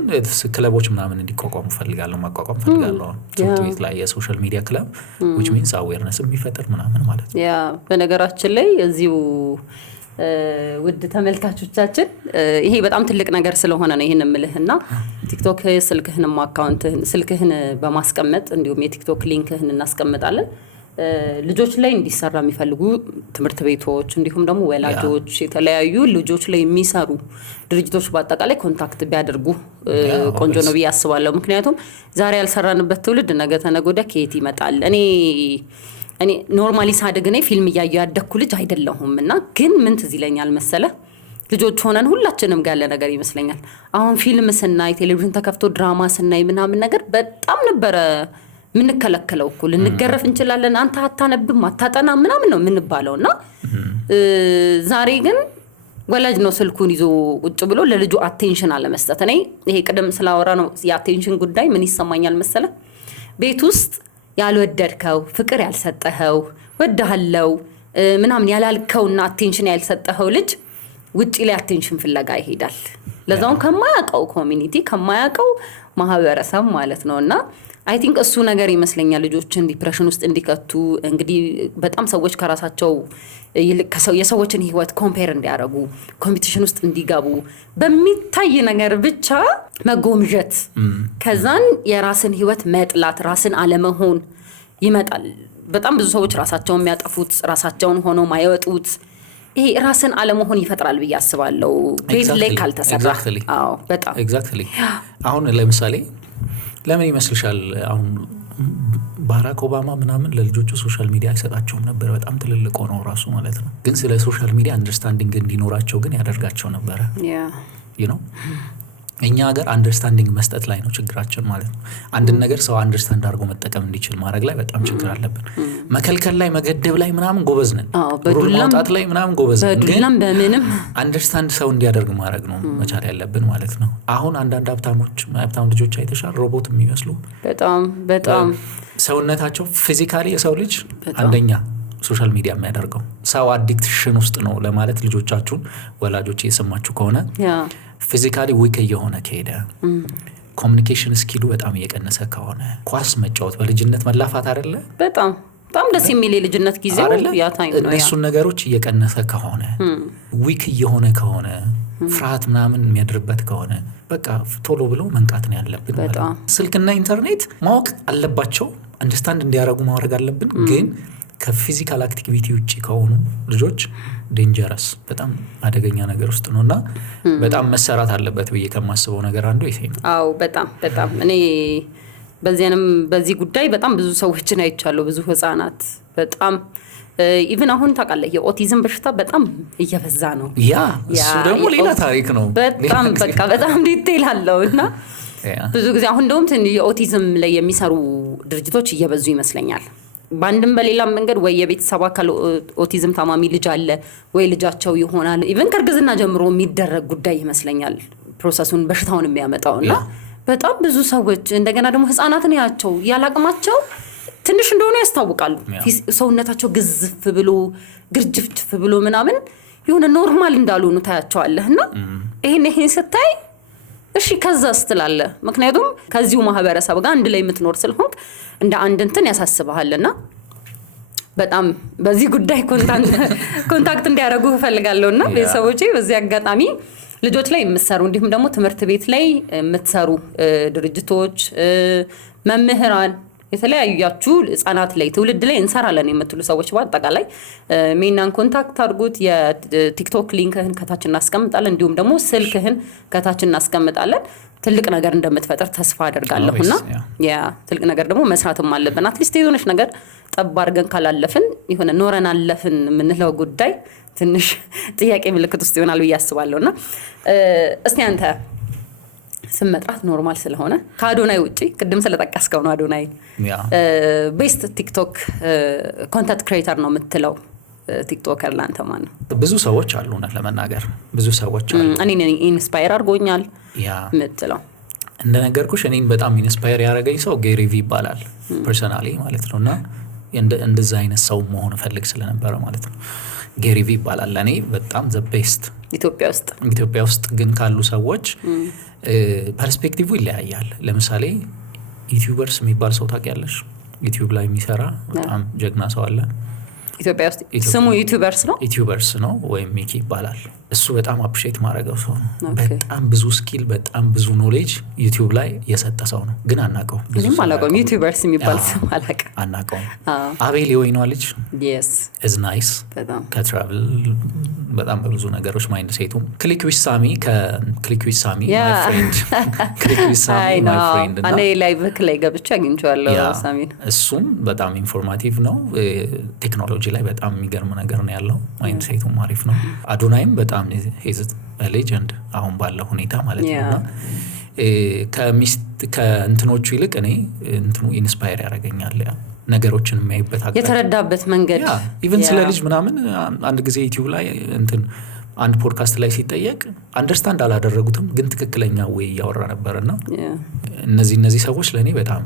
ክለቦች ምናምን እንዲቋቋሙ ፈልጋለሁ ማቋቋም ፈልጋለሁ ትምህርት ቤት ላይ የሶሻል ሚዲያ ክለብ which means awareness የሚፈጥር ምናምን ማለት ነው። በነገራችን ላይ እዚሁ ውድ ተመልካቾቻችን ይሄ በጣም ትልቅ ነገር ስለሆነ ነው ይሄን ምልህና ቲክቶክ ስልክህንም አካውንትህን ስልክህን በማስቀመጥ እንዲሁም የቲክቶክ ሊንክህን እናስቀምጣለን ልጆች ላይ እንዲሰራ የሚፈልጉ ትምህርት ቤቶች እንዲሁም ደግሞ ወላጆች የተለያዩ ልጆች ላይ የሚሰሩ ድርጅቶች በአጠቃላይ ኮንታክት ቢያደርጉ ቆንጆ ነው ብዬ አስባለሁ። ምክንያቱም ዛሬ ያልሰራንበት ትውልድ ነገ ተነገ ወዲያ ከየት ይመጣል? እኔ ኖርማሊ ሳድግ እኔ ፊልም እያየሁ ያደግኩ ልጅ አይደለሁም እና ግን ምን ትዝ ይለኛል መሰለ ልጆች ሆነን ሁላችንም ጋር ያለ ነገር ይመስለኛል አሁን ፊልም ስናይ ቴሌቪዥን ተከፍቶ ድራማ ስናይ ምናምን ነገር በጣም ነበረ ምን ከለከለው እኮ ልንገረፍ እንችላለን አንተ አታነብም አታጠና ምናምን ነው የምንባለውና ዛሬ ግን ወላጅ ነው ስልኩን ይዞ ቁጭ ብሎ ለልጁ አቴንሽን አለመስጠት። እኔ ይሄ ቀደም ስላወራ ነው የአቴንሽን ጉዳይ ምን ይሰማኛል መሰለ ቤት ውስጥ ያልወደድከው ፍቅር ያልሰጠኸው ወደሃለው ምናምን ያላልከውና አቴንሽን ያልሰጠኸው ልጅ ውጪ ላይ አቴንሽን ፍለጋ ይሄዳል። ለዛውን ከማያውቀው ኮሚኒቲ ከማያውቀው ማህበረሰብ ማለት ነው። እና አይ ቲንክ እሱ ነገር ይመስለኛል ልጆችን ዲፕሬሽን ውስጥ እንዲከቱ። እንግዲህ በጣም ሰዎች ከራሳቸው ይልቅ የሰዎችን ህይወት ኮምፔር እንዲያደርጉ ኮምፒቲሽን ውስጥ እንዲገቡ በሚታይ ነገር ብቻ መጎምጀት፣ ከዛን የራስን ህይወት መጥላት፣ ራስን አለመሆን ይመጣል። በጣም ብዙ ሰዎች ራሳቸውን የሚያጠፉት ራሳቸውን ሆነው ማይወጡት ይሄ ራስን አለመሆን ይፈጥራል ብዬ አስባለሁ። ቤት ላይ ካልተሰራ። አዎ በጣም ኤግዛክትሊ። አሁን ለምሳሌ ለምን ይመስልሻል አሁን ባራክ ኦባማ ምናምን ለልጆቹ ሶሻል ሚዲያ አይሰጣቸውም ነበር? በጣም ትልልቅ ሆነው ራሱ ማለት ነው። ግን ስለ ሶሻል ሚዲያ አንደርስታንዲንግ እንዲኖራቸው ግን ያደርጋቸው ነበረ። ነው እኛ ሀገር አንደርስታንዲንግ መስጠት ላይ ነው ችግራችን ማለት ነው። አንድን ነገር ሰው አንደርስታንድ አድርጎ መጠቀም እንዲችል ማድረግ ላይ በጣም ችግር አለብን። መከልከል ላይ መገደብ ላይ ምናምን ጎበዝ ነን፣ ሩል ማውጣት ላይ ምናምን ጎበዝ ነን። ግን በምንም አንደርስታንድ ሰው እንዲያደርግ ማድረግ ነው መቻል ያለብን ማለት ነው። አሁን አንዳንድ ሀብታም ልጆች አይተሻል፣ ሮቦት የሚመስሉ በጣም ሰውነታቸው ፊዚካሊ የሰው ልጅ አንደኛ ሶሻል ሚዲያ የሚያደርገው ሰው አዲክሽን ውስጥ ነው ለማለት ልጆቻችሁን ወላጆች እየሰማችሁ ከሆነ ፊዚካሊ ዊክ እየሆነ ከሄደ ኮሚኒኬሽን ስኪሉ በጣም እየቀነሰ ከሆነ ኳስ መጫወት በልጅነት መላፋት አይደለ በጣም ደስ የሚል የልጅነት ጊዜው ያ ታይም ነው። እነሱን ነገሮች እየቀነሰ ከሆነ ዊክ እየሆነ ከሆነ ፍርሃት ምናምን የሚያድርበት ከሆነ በቃ ቶሎ ብሎ መንቃት ነው ያለብን። ስልክና ኢንተርኔት ማወቅ አለባቸው፣ አንደርስታንድ እንዲያደርጉ ማድረግ አለብን። ግን ከፊዚካል አክቲቪቲ ውጪ ከሆኑ ልጆች ዴንጀረስ በጣም አደገኛ ነገር ውስጥ ነውና በጣም መሰራት አለበት ብዬ ከማስበው ነገር አንዱ ይሄ ነው። አዎ በጣም እኔ በዚህ ጉዳይ በጣም ብዙ ሰዎችን አይቻለሁ። ብዙ ህፃናት በጣም ኢቭን አሁን ታውቃለህ የኦቲዝም በሽታ በጣም እየበዛ ነው። እሱ ደግሞ ሌላ ታሪክ ነው። በጣም ዲቴል አለው እና ብዙ ጊዜ አሁን እንደውም የኦቲዝም ላይ የሚሰሩ ድርጅቶች እየበዙ ይመስለኛል። በአንድም በሌላም መንገድ ወይ የቤተሰብ አካል ኦቲዝም ታማሚ ልጅ አለ ወይ ልጃቸው ይሆናል። ኢቨን ከእርግዝና ጀምሮ የሚደረግ ጉዳይ ይመስለኛል ፕሮሰሱን በሽታውን የሚያመጣው እና በጣም ብዙ ሰዎች እንደገና ደግሞ ህፃናትን ያቸው ያላቅማቸው ትንሽ እንደሆነ ያስታውቃሉ። ሰውነታቸው ግዝፍ ብሎ ግርጅፍጅፍ ብሎ ምናምን የሆነ ኖርማል እንዳልሆኑ ታያቸዋለህ እና ይሄን ስታይ እሺ ከዛስ ትላለህ። ምክንያቱም ከዚሁ ማህበረሰብ ጋር አንድ ላይ የምትኖር ስለሆንክ እንደ አንድ እንትን ያሳስብሃልና በጣም በዚህ ጉዳይ ኮንታክት እንዲያደርጉ እፈልጋለሁና ቤተሰቦቼ በዚህ አጋጣሚ ልጆች ላይ የምትሰሩ እንዲሁም ደግሞ ትምህርት ቤት ላይ የምትሰሩ ድርጅቶች፣ መምህራን የተለያዩያችሁ ህፃናት ላይ ትውልድ ላይ እንሰራለን የምትሉ ሰዎች በአጠቃላይ ሜናን ኮንታክት አድርጉት። የቲክቶክ ሊንክህን ከታች እናስቀምጣለን፣ እንዲሁም ደግሞ ስልክህን ከታች እናስቀምጣለን። ትልቅ ነገር እንደምትፈጥር ተስፋ አደርጋለሁና ትልቅ ነገር ደግሞ መስራትም አለብን። አትሊስት የሆነች ነገር ጠብ አድርገን ካላለፍን የሆነ ኖረን አለፍን የምንለው ጉዳይ ትንሽ ጥያቄ ምልክት ውስጥ ይሆናል ብዬ አስባለሁና እስቲ አንተ ስም መጥራት ኖርማል ስለሆነ ከአዶናይ ውጪ ቅድም ስለጠቀስከው ነው አዶናይ ቤስት ቲክቶክ ኮንተንት ክሬተር ነው የምትለው ቲክቶከር ላንተ ማን ነው? ብዙ ሰዎች አሉ፣ እውነት ለመናገር ብዙ ሰዎች አሉ። እኔ ኢንስፓየር አድርጎኛል የምትለው እንደነገርኩሽ እኔን በጣም ኢንስፓየር ያደረገኝ ሰው ጌሪ ቪ ይባላል ፐርሰናሊ ማለት ነው። እና እንደዛ አይነት ሰው መሆን እፈልግ ስለነበረ ማለት ነው። ጌሪ ቪ ይባላል ለእኔ በጣም ዘ ቤስት ኢትዮጵያ ውስጥ ግን ካሉ ሰዎች ፐርስፔክቲቭ ይለያያል። ለምሳሌ ዩቲዩበርስ የሚባል ሰው ታውቂያለሽ? ዩቲዩብ ላይ የሚሰራ በጣም ጀግና ሰው አለ ኢትዮጵያ ውስጥ። ስሙ ዩቲዩበርስ ነው ወይም ሚኪ ይባላል። እሱ በጣም አፕሪሼት ማድረገው ሰው ነው። በጣም ብዙ ስኪል በጣም ብዙ ኖሌጅ ዩቲዩብ ላይ የሰጠ ሰው ነው። ግን አናውቀውም። ብዙም አላውቀውም። ዩቲዩበርስ የሚባል ስም አናውቀውም። አቤል የወይኗ ልጅ ኢዝ ናይስ ከትራቭል በጣም በብዙ ነገሮች ማይንድ ሴቱም ክሊክ ዊዝ ሳሚ ማይ ፍሬንድ እኔ ላይ በክላይ ገብቼ አግኝቼዋለሁ ሳሚን። እሱም በጣም ኢንፎርማቲቭ ነው። ቴክኖሎጂ ላይ በጣም የሚገርም ነገር ነው ያለው። ማይንድ ሴቱም አሪፍ ነው። አዶናይም በጣም ሌጀንድ አሁን ባለው ሁኔታ ማለት ነውና ከእንትኖቹ ይልቅ እኔ እንትኑ ኢንስፓየር ያደርገኛል። ነገሮችን የሚያይበት የተረዳበት መንገድ ኢቨን ስለ ልጅ ምናምን አንድ ጊዜ ዩቲዩብ ላይ አንድ ፖድካስት ላይ ሲጠየቅ አንደርስታንድ አላደረጉትም፣ ግን ትክክለኛ ወይ እያወራ ነበርና እነዚህ ሰዎች ለእኔ በጣም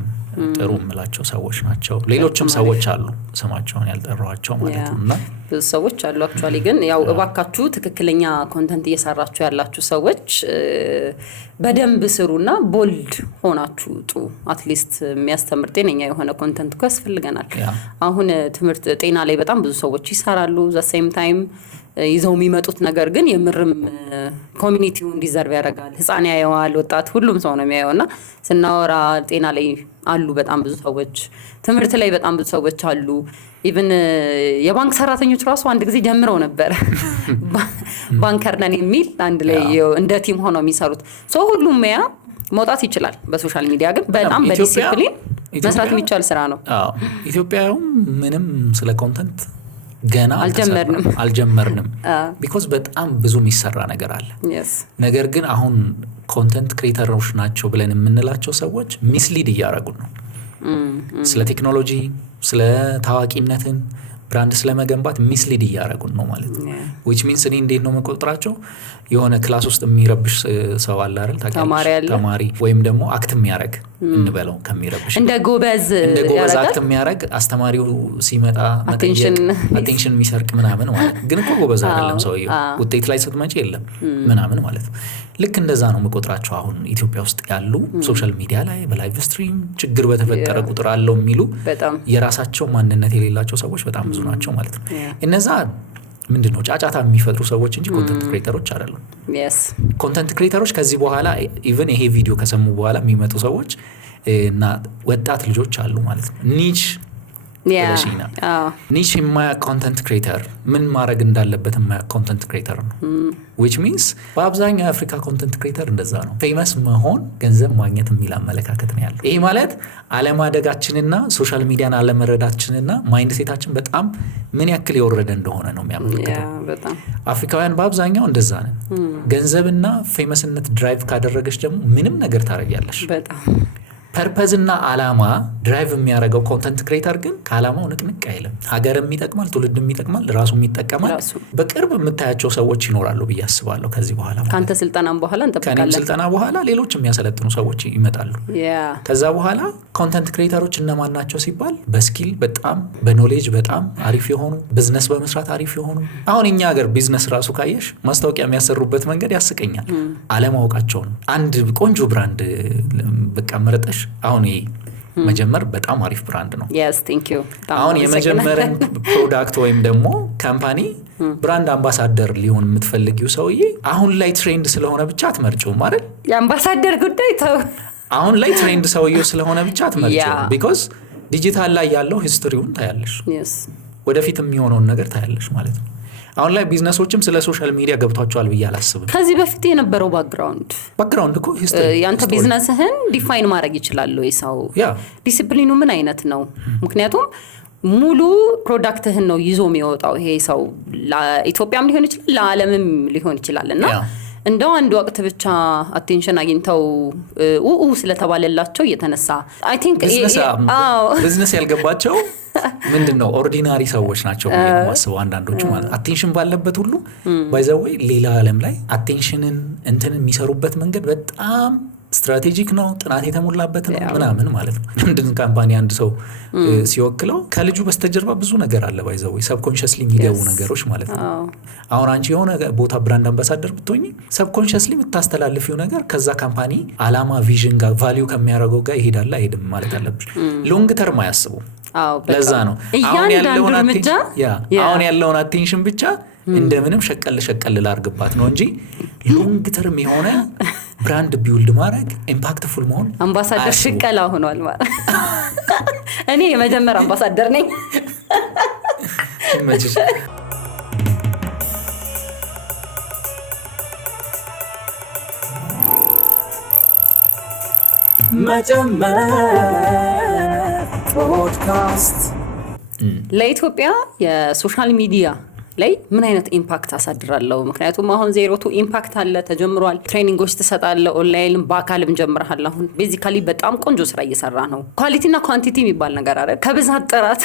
ጥሩ የምላቸው ሰዎች ናቸው። ሌሎችም ሰዎች አሉ ስማቸውን ያልጠራኋቸው ማለት ነው። እና ብዙ ሰዎች አሉ አክቹአሊ። ግን ያው እባካችሁ ትክክለኛ ኮንተንት እየሰራችሁ ያላችሁ ሰዎች በደንብ ስሩና ቦልድ ሆናችሁ ውጡ። አትሊስት የሚያስተምር ጤነኛ የሆነ ኮንተንት እኮ ያስፈልገናል። አሁን ትምህርት ጤና ላይ በጣም ብዙ ሰዎች ይሰራሉ። ዘ ሴም ታይም ይዘው የሚመጡት ነገር ግን የምርም ኮሚኒቲው እንዲዘርቭ ያደርጋል። ህፃን ያየዋል፣ ወጣት፣ ሁሉም ሰው ነው የሚያየው። እና ስናወራ ጤና ላይ አሉ በጣም ብዙ ሰዎች፣ ትምህርት ላይ በጣም ብዙ ሰዎች አሉ። ኢቭን የባንክ ሰራተኞች ራሱ አንድ ጊዜ ጀምረው ነበር ባንከር ነን የሚል አንድ ላይ እንደ ቲም ሆነው የሚሰሩት ሰው ሁሉም ሙያ መውጣት ይችላል። በሶሻል ሚዲያ ግን በጣም በዲሲፕሊን መስራት የሚቻል ስራ ነው። ኢትዮጵያውም ምንም ስለ ኮንተንት ገና አልጀመርንም ቢኮዝ በጣም ብዙ የሚሰራ ነገር አለ። ነገር ግን አሁን ኮንተንት ክሬተሮች ናቸው ብለን የምንላቸው ሰዎች ሚስሊድ እያደረጉን ነው። ስለ ቴክኖሎጂ፣ ስለ ታዋቂነትን ብራንድ ስለመገንባት ሚስሊድ እያደረጉን ነው ማለት ነው። which means እኔ እንዴት ነው መቆጥራቸው? የሆነ ክላስ ውስጥ የሚረብሽ ሰው አለ አይደል? ተማሪ ወይም ደግሞ አክት የሚያደርግ እንበለው ከሚረብሽ እንደ ጎበዝ አክት የሚያደርግ አስተማሪው ሲመጣ አቴንሽን የሚሰርቅ ምናምን ማለት ግን እኮ ጎበዝ አይደለም ሰውየው። ውጤት ላይ ስትመጪ የለም ምናምን ማለት ነው። ልክ እንደዛ ነው መቆጥራቸው። አሁን ኢትዮጵያ ውስጥ ያሉ ሶሻል ሚዲያ ላይ በላይቭ ስትሪም ችግር በተፈጠረ ቁጥር አለው የሚሉ የራሳቸው ማንነት የሌላቸው ሰዎች በጣም ብዙ ናቸው ማለት ነው። እነዛ ምንድነው ጫጫታ የሚፈጥሩ ሰዎች እንጂ ኮንተንት ክሬተሮች አይደሉም። ኮንተንት ክሬተሮች ከዚህ በኋላ ኢቭን ይሄ ቪዲዮ ከሰሙ በኋላ የሚመጡ ሰዎች እና ወጣት ልጆች አሉ ማለት ነው። ኒሽ የማያውቅ ኮንተንት ክሬተር ምን ማድረግ እንዳለበት የማያውቅ ኮንተንት ክሬተር ነው። which means በአብዛኛው የአፍሪካ ኮንተንት ክሬተር እንደዛ ነው። ፌመስ መሆን ገንዘብ ማግኘት የሚል አመለካከት ነው ያለው። ይሄ ማለት አለማደጋችንና ሶሻል ሚዲያን አለመረዳችንና ማይንድሴታችን በጣም ምን ያክል የወረደ እንደሆነ ነው የሚያመለክተው። አፍሪካውያን በአብዛኛው እንደዛ ነን። ገንዘብና ፌመስነት ድራይቭ ካደረገች ደግሞ ምንም ነገር ታረጊያለሽ። ፐርፐዝ እና አላማ ድራይቭ የሚያደርገው ኮንተንት ክሬተር ግን ከአላማው ንቅንቅ አይልም። ሀገርም ይጠቅማል፣ ትውልድም ይጠቅማል፣ ራሱም ይጠቀማል። በቅርብ የምታያቸው ሰዎች ይኖራሉ ብዬ አስባለሁ። ከዚህ በኋላ ካንተ ስልጠናም በኋላ እንጠብቃለን። ከኔም ስልጠና በኋላ ሌሎች የሚያሰለጥኑ ሰዎች ይመጣሉ። ከዛ በኋላ ኮንተንት ክሬተሮች እነማን ናቸው ሲባል በስኪል በጣም በኖሌጅ በጣም አሪፍ የሆኑ ቢዝነስ በመስራት አሪፍ የሆኑ አሁን እኛ ሀገር ቢዝነስ ራሱ ካየሽ ማስታወቂያ የሚያሰሩበት መንገድ ያስቀኛል። አለማወቃቸውን አንድ ቆንጆ ብራንድ በቃ መረጠሽ አሁን ይሄ መጀመር በጣም አሪፍ ብራንድ ነው። አሁን የመጀመሪያን ፕሮዳክት ወይም ደግሞ ካምፓኒ ብራንድ አምባሳደር ሊሆን የምትፈልጊው ሰውዬ አሁን ላይ ትሬንድ ስለሆነ ብቻ አትመርጪውም አይደል? የአምባሳደር ጉዳይ ተው። አሁን ላይ ትሬንድ ሰውዬው ስለሆነ ብቻ አትመርጪውም። ቢኮዝ ዲጂታል ላይ ያለው ሂስትሪውን ታያለሽ፣ ወደፊት የሚሆነውን ነገር ታያለሽ ማለት ነው። አሁን ላይ ቢዝነሶችም ስለ ሶሻል ሚዲያ ገብቷቸዋል ብዬ አላስብም። ከዚህ በፊት የነበረው ባክግራውንድ እኮ ያንተ ቢዝነስህን ዲፋይን ማድረግ ይችላል ወይ ሰው? ዲሲፕሊኑ ምን አይነት ነው? ምክንያቱም ሙሉ ፕሮዳክትህን ነው ይዞ የሚወጣው ይሄ ሰው። ለኢትዮጵያም ሊሆን ይችላል፣ ለዓለምም ሊሆን ይችላል። እና እንደው አንድ ወቅት ብቻ አቴንሽን አግኝተው ስለተባለላቸው እየተነሳ አይ ቲንክ ቢዝነስ ያልገባቸው ምንድነው ኦርዲናሪ ሰዎች ናቸው ብዬ ነው የማስበው። አንዳንዶቹ ማለት አቴንሽን ባለበት ሁሉ ባይ ዘ ዌይ ሌላ ዓለም ላይ አቴንሽንን የሚሰሩበት መንገድ በጣም ስትራቴጂክ ነው፣ ጥናት የተሞላበት ነው ምናምን ማለት ነው። አንድን ካምፓኒ አንድ ሰው ሲወክለው ከልጁ በስተጀርባ ብዙ ነገር አለ ባይ ዘ ዌይ ሰብኮንሺየስሊ የሚገቡ ነገሮች ማለት ነው። አሁን አንቺ የሆነ ቦታ ብራንድ አምባሳደር ብትሆኚ ሰብኮንሺየስሊ የምታስተላልፊው ነገር ከዛ ካምፓኒ አላማ ቪዥን ጋር ቫልዩ ከሚያደርገው ጋር ይሄዳል አይሄድም ማለት አለብሽ። ሎንግ ተርም አያስቡ። ለዛ ነው አሁን ያለውን አቴንሽን ብቻ እንደምንም ሸቀል ላርግባት ነው እንጂ ሎንግ ተርም የሆነ ብራንድ ቢውልድ ማድረግ ኢምፓክትፉል መሆን አምባሳደር ሽቀላ ሆኗል ማለት እኔ የመጀመሪያ አምባሳደር ነኝ። ፖድካስት ለኢትዮጵያ የሶሻል ሚዲያ ላይ ምን አይነት ኢምፓክት አሳድራለሁ? ምክንያቱም አሁን ዜሮ ቱ ኢምፓክት አለ ተጀምሯል። ትሬኒንጎች ትሰጣለህ፣ ኦንላይን በአካልም ጀምረሃል። አሁን ቤዚካሊ በጣም ቆንጆ ስራ እየሰራ ነው። ኳሊቲና ኳንቲቲ የሚባል ነገር አለ፣ ከብዛት ጥራት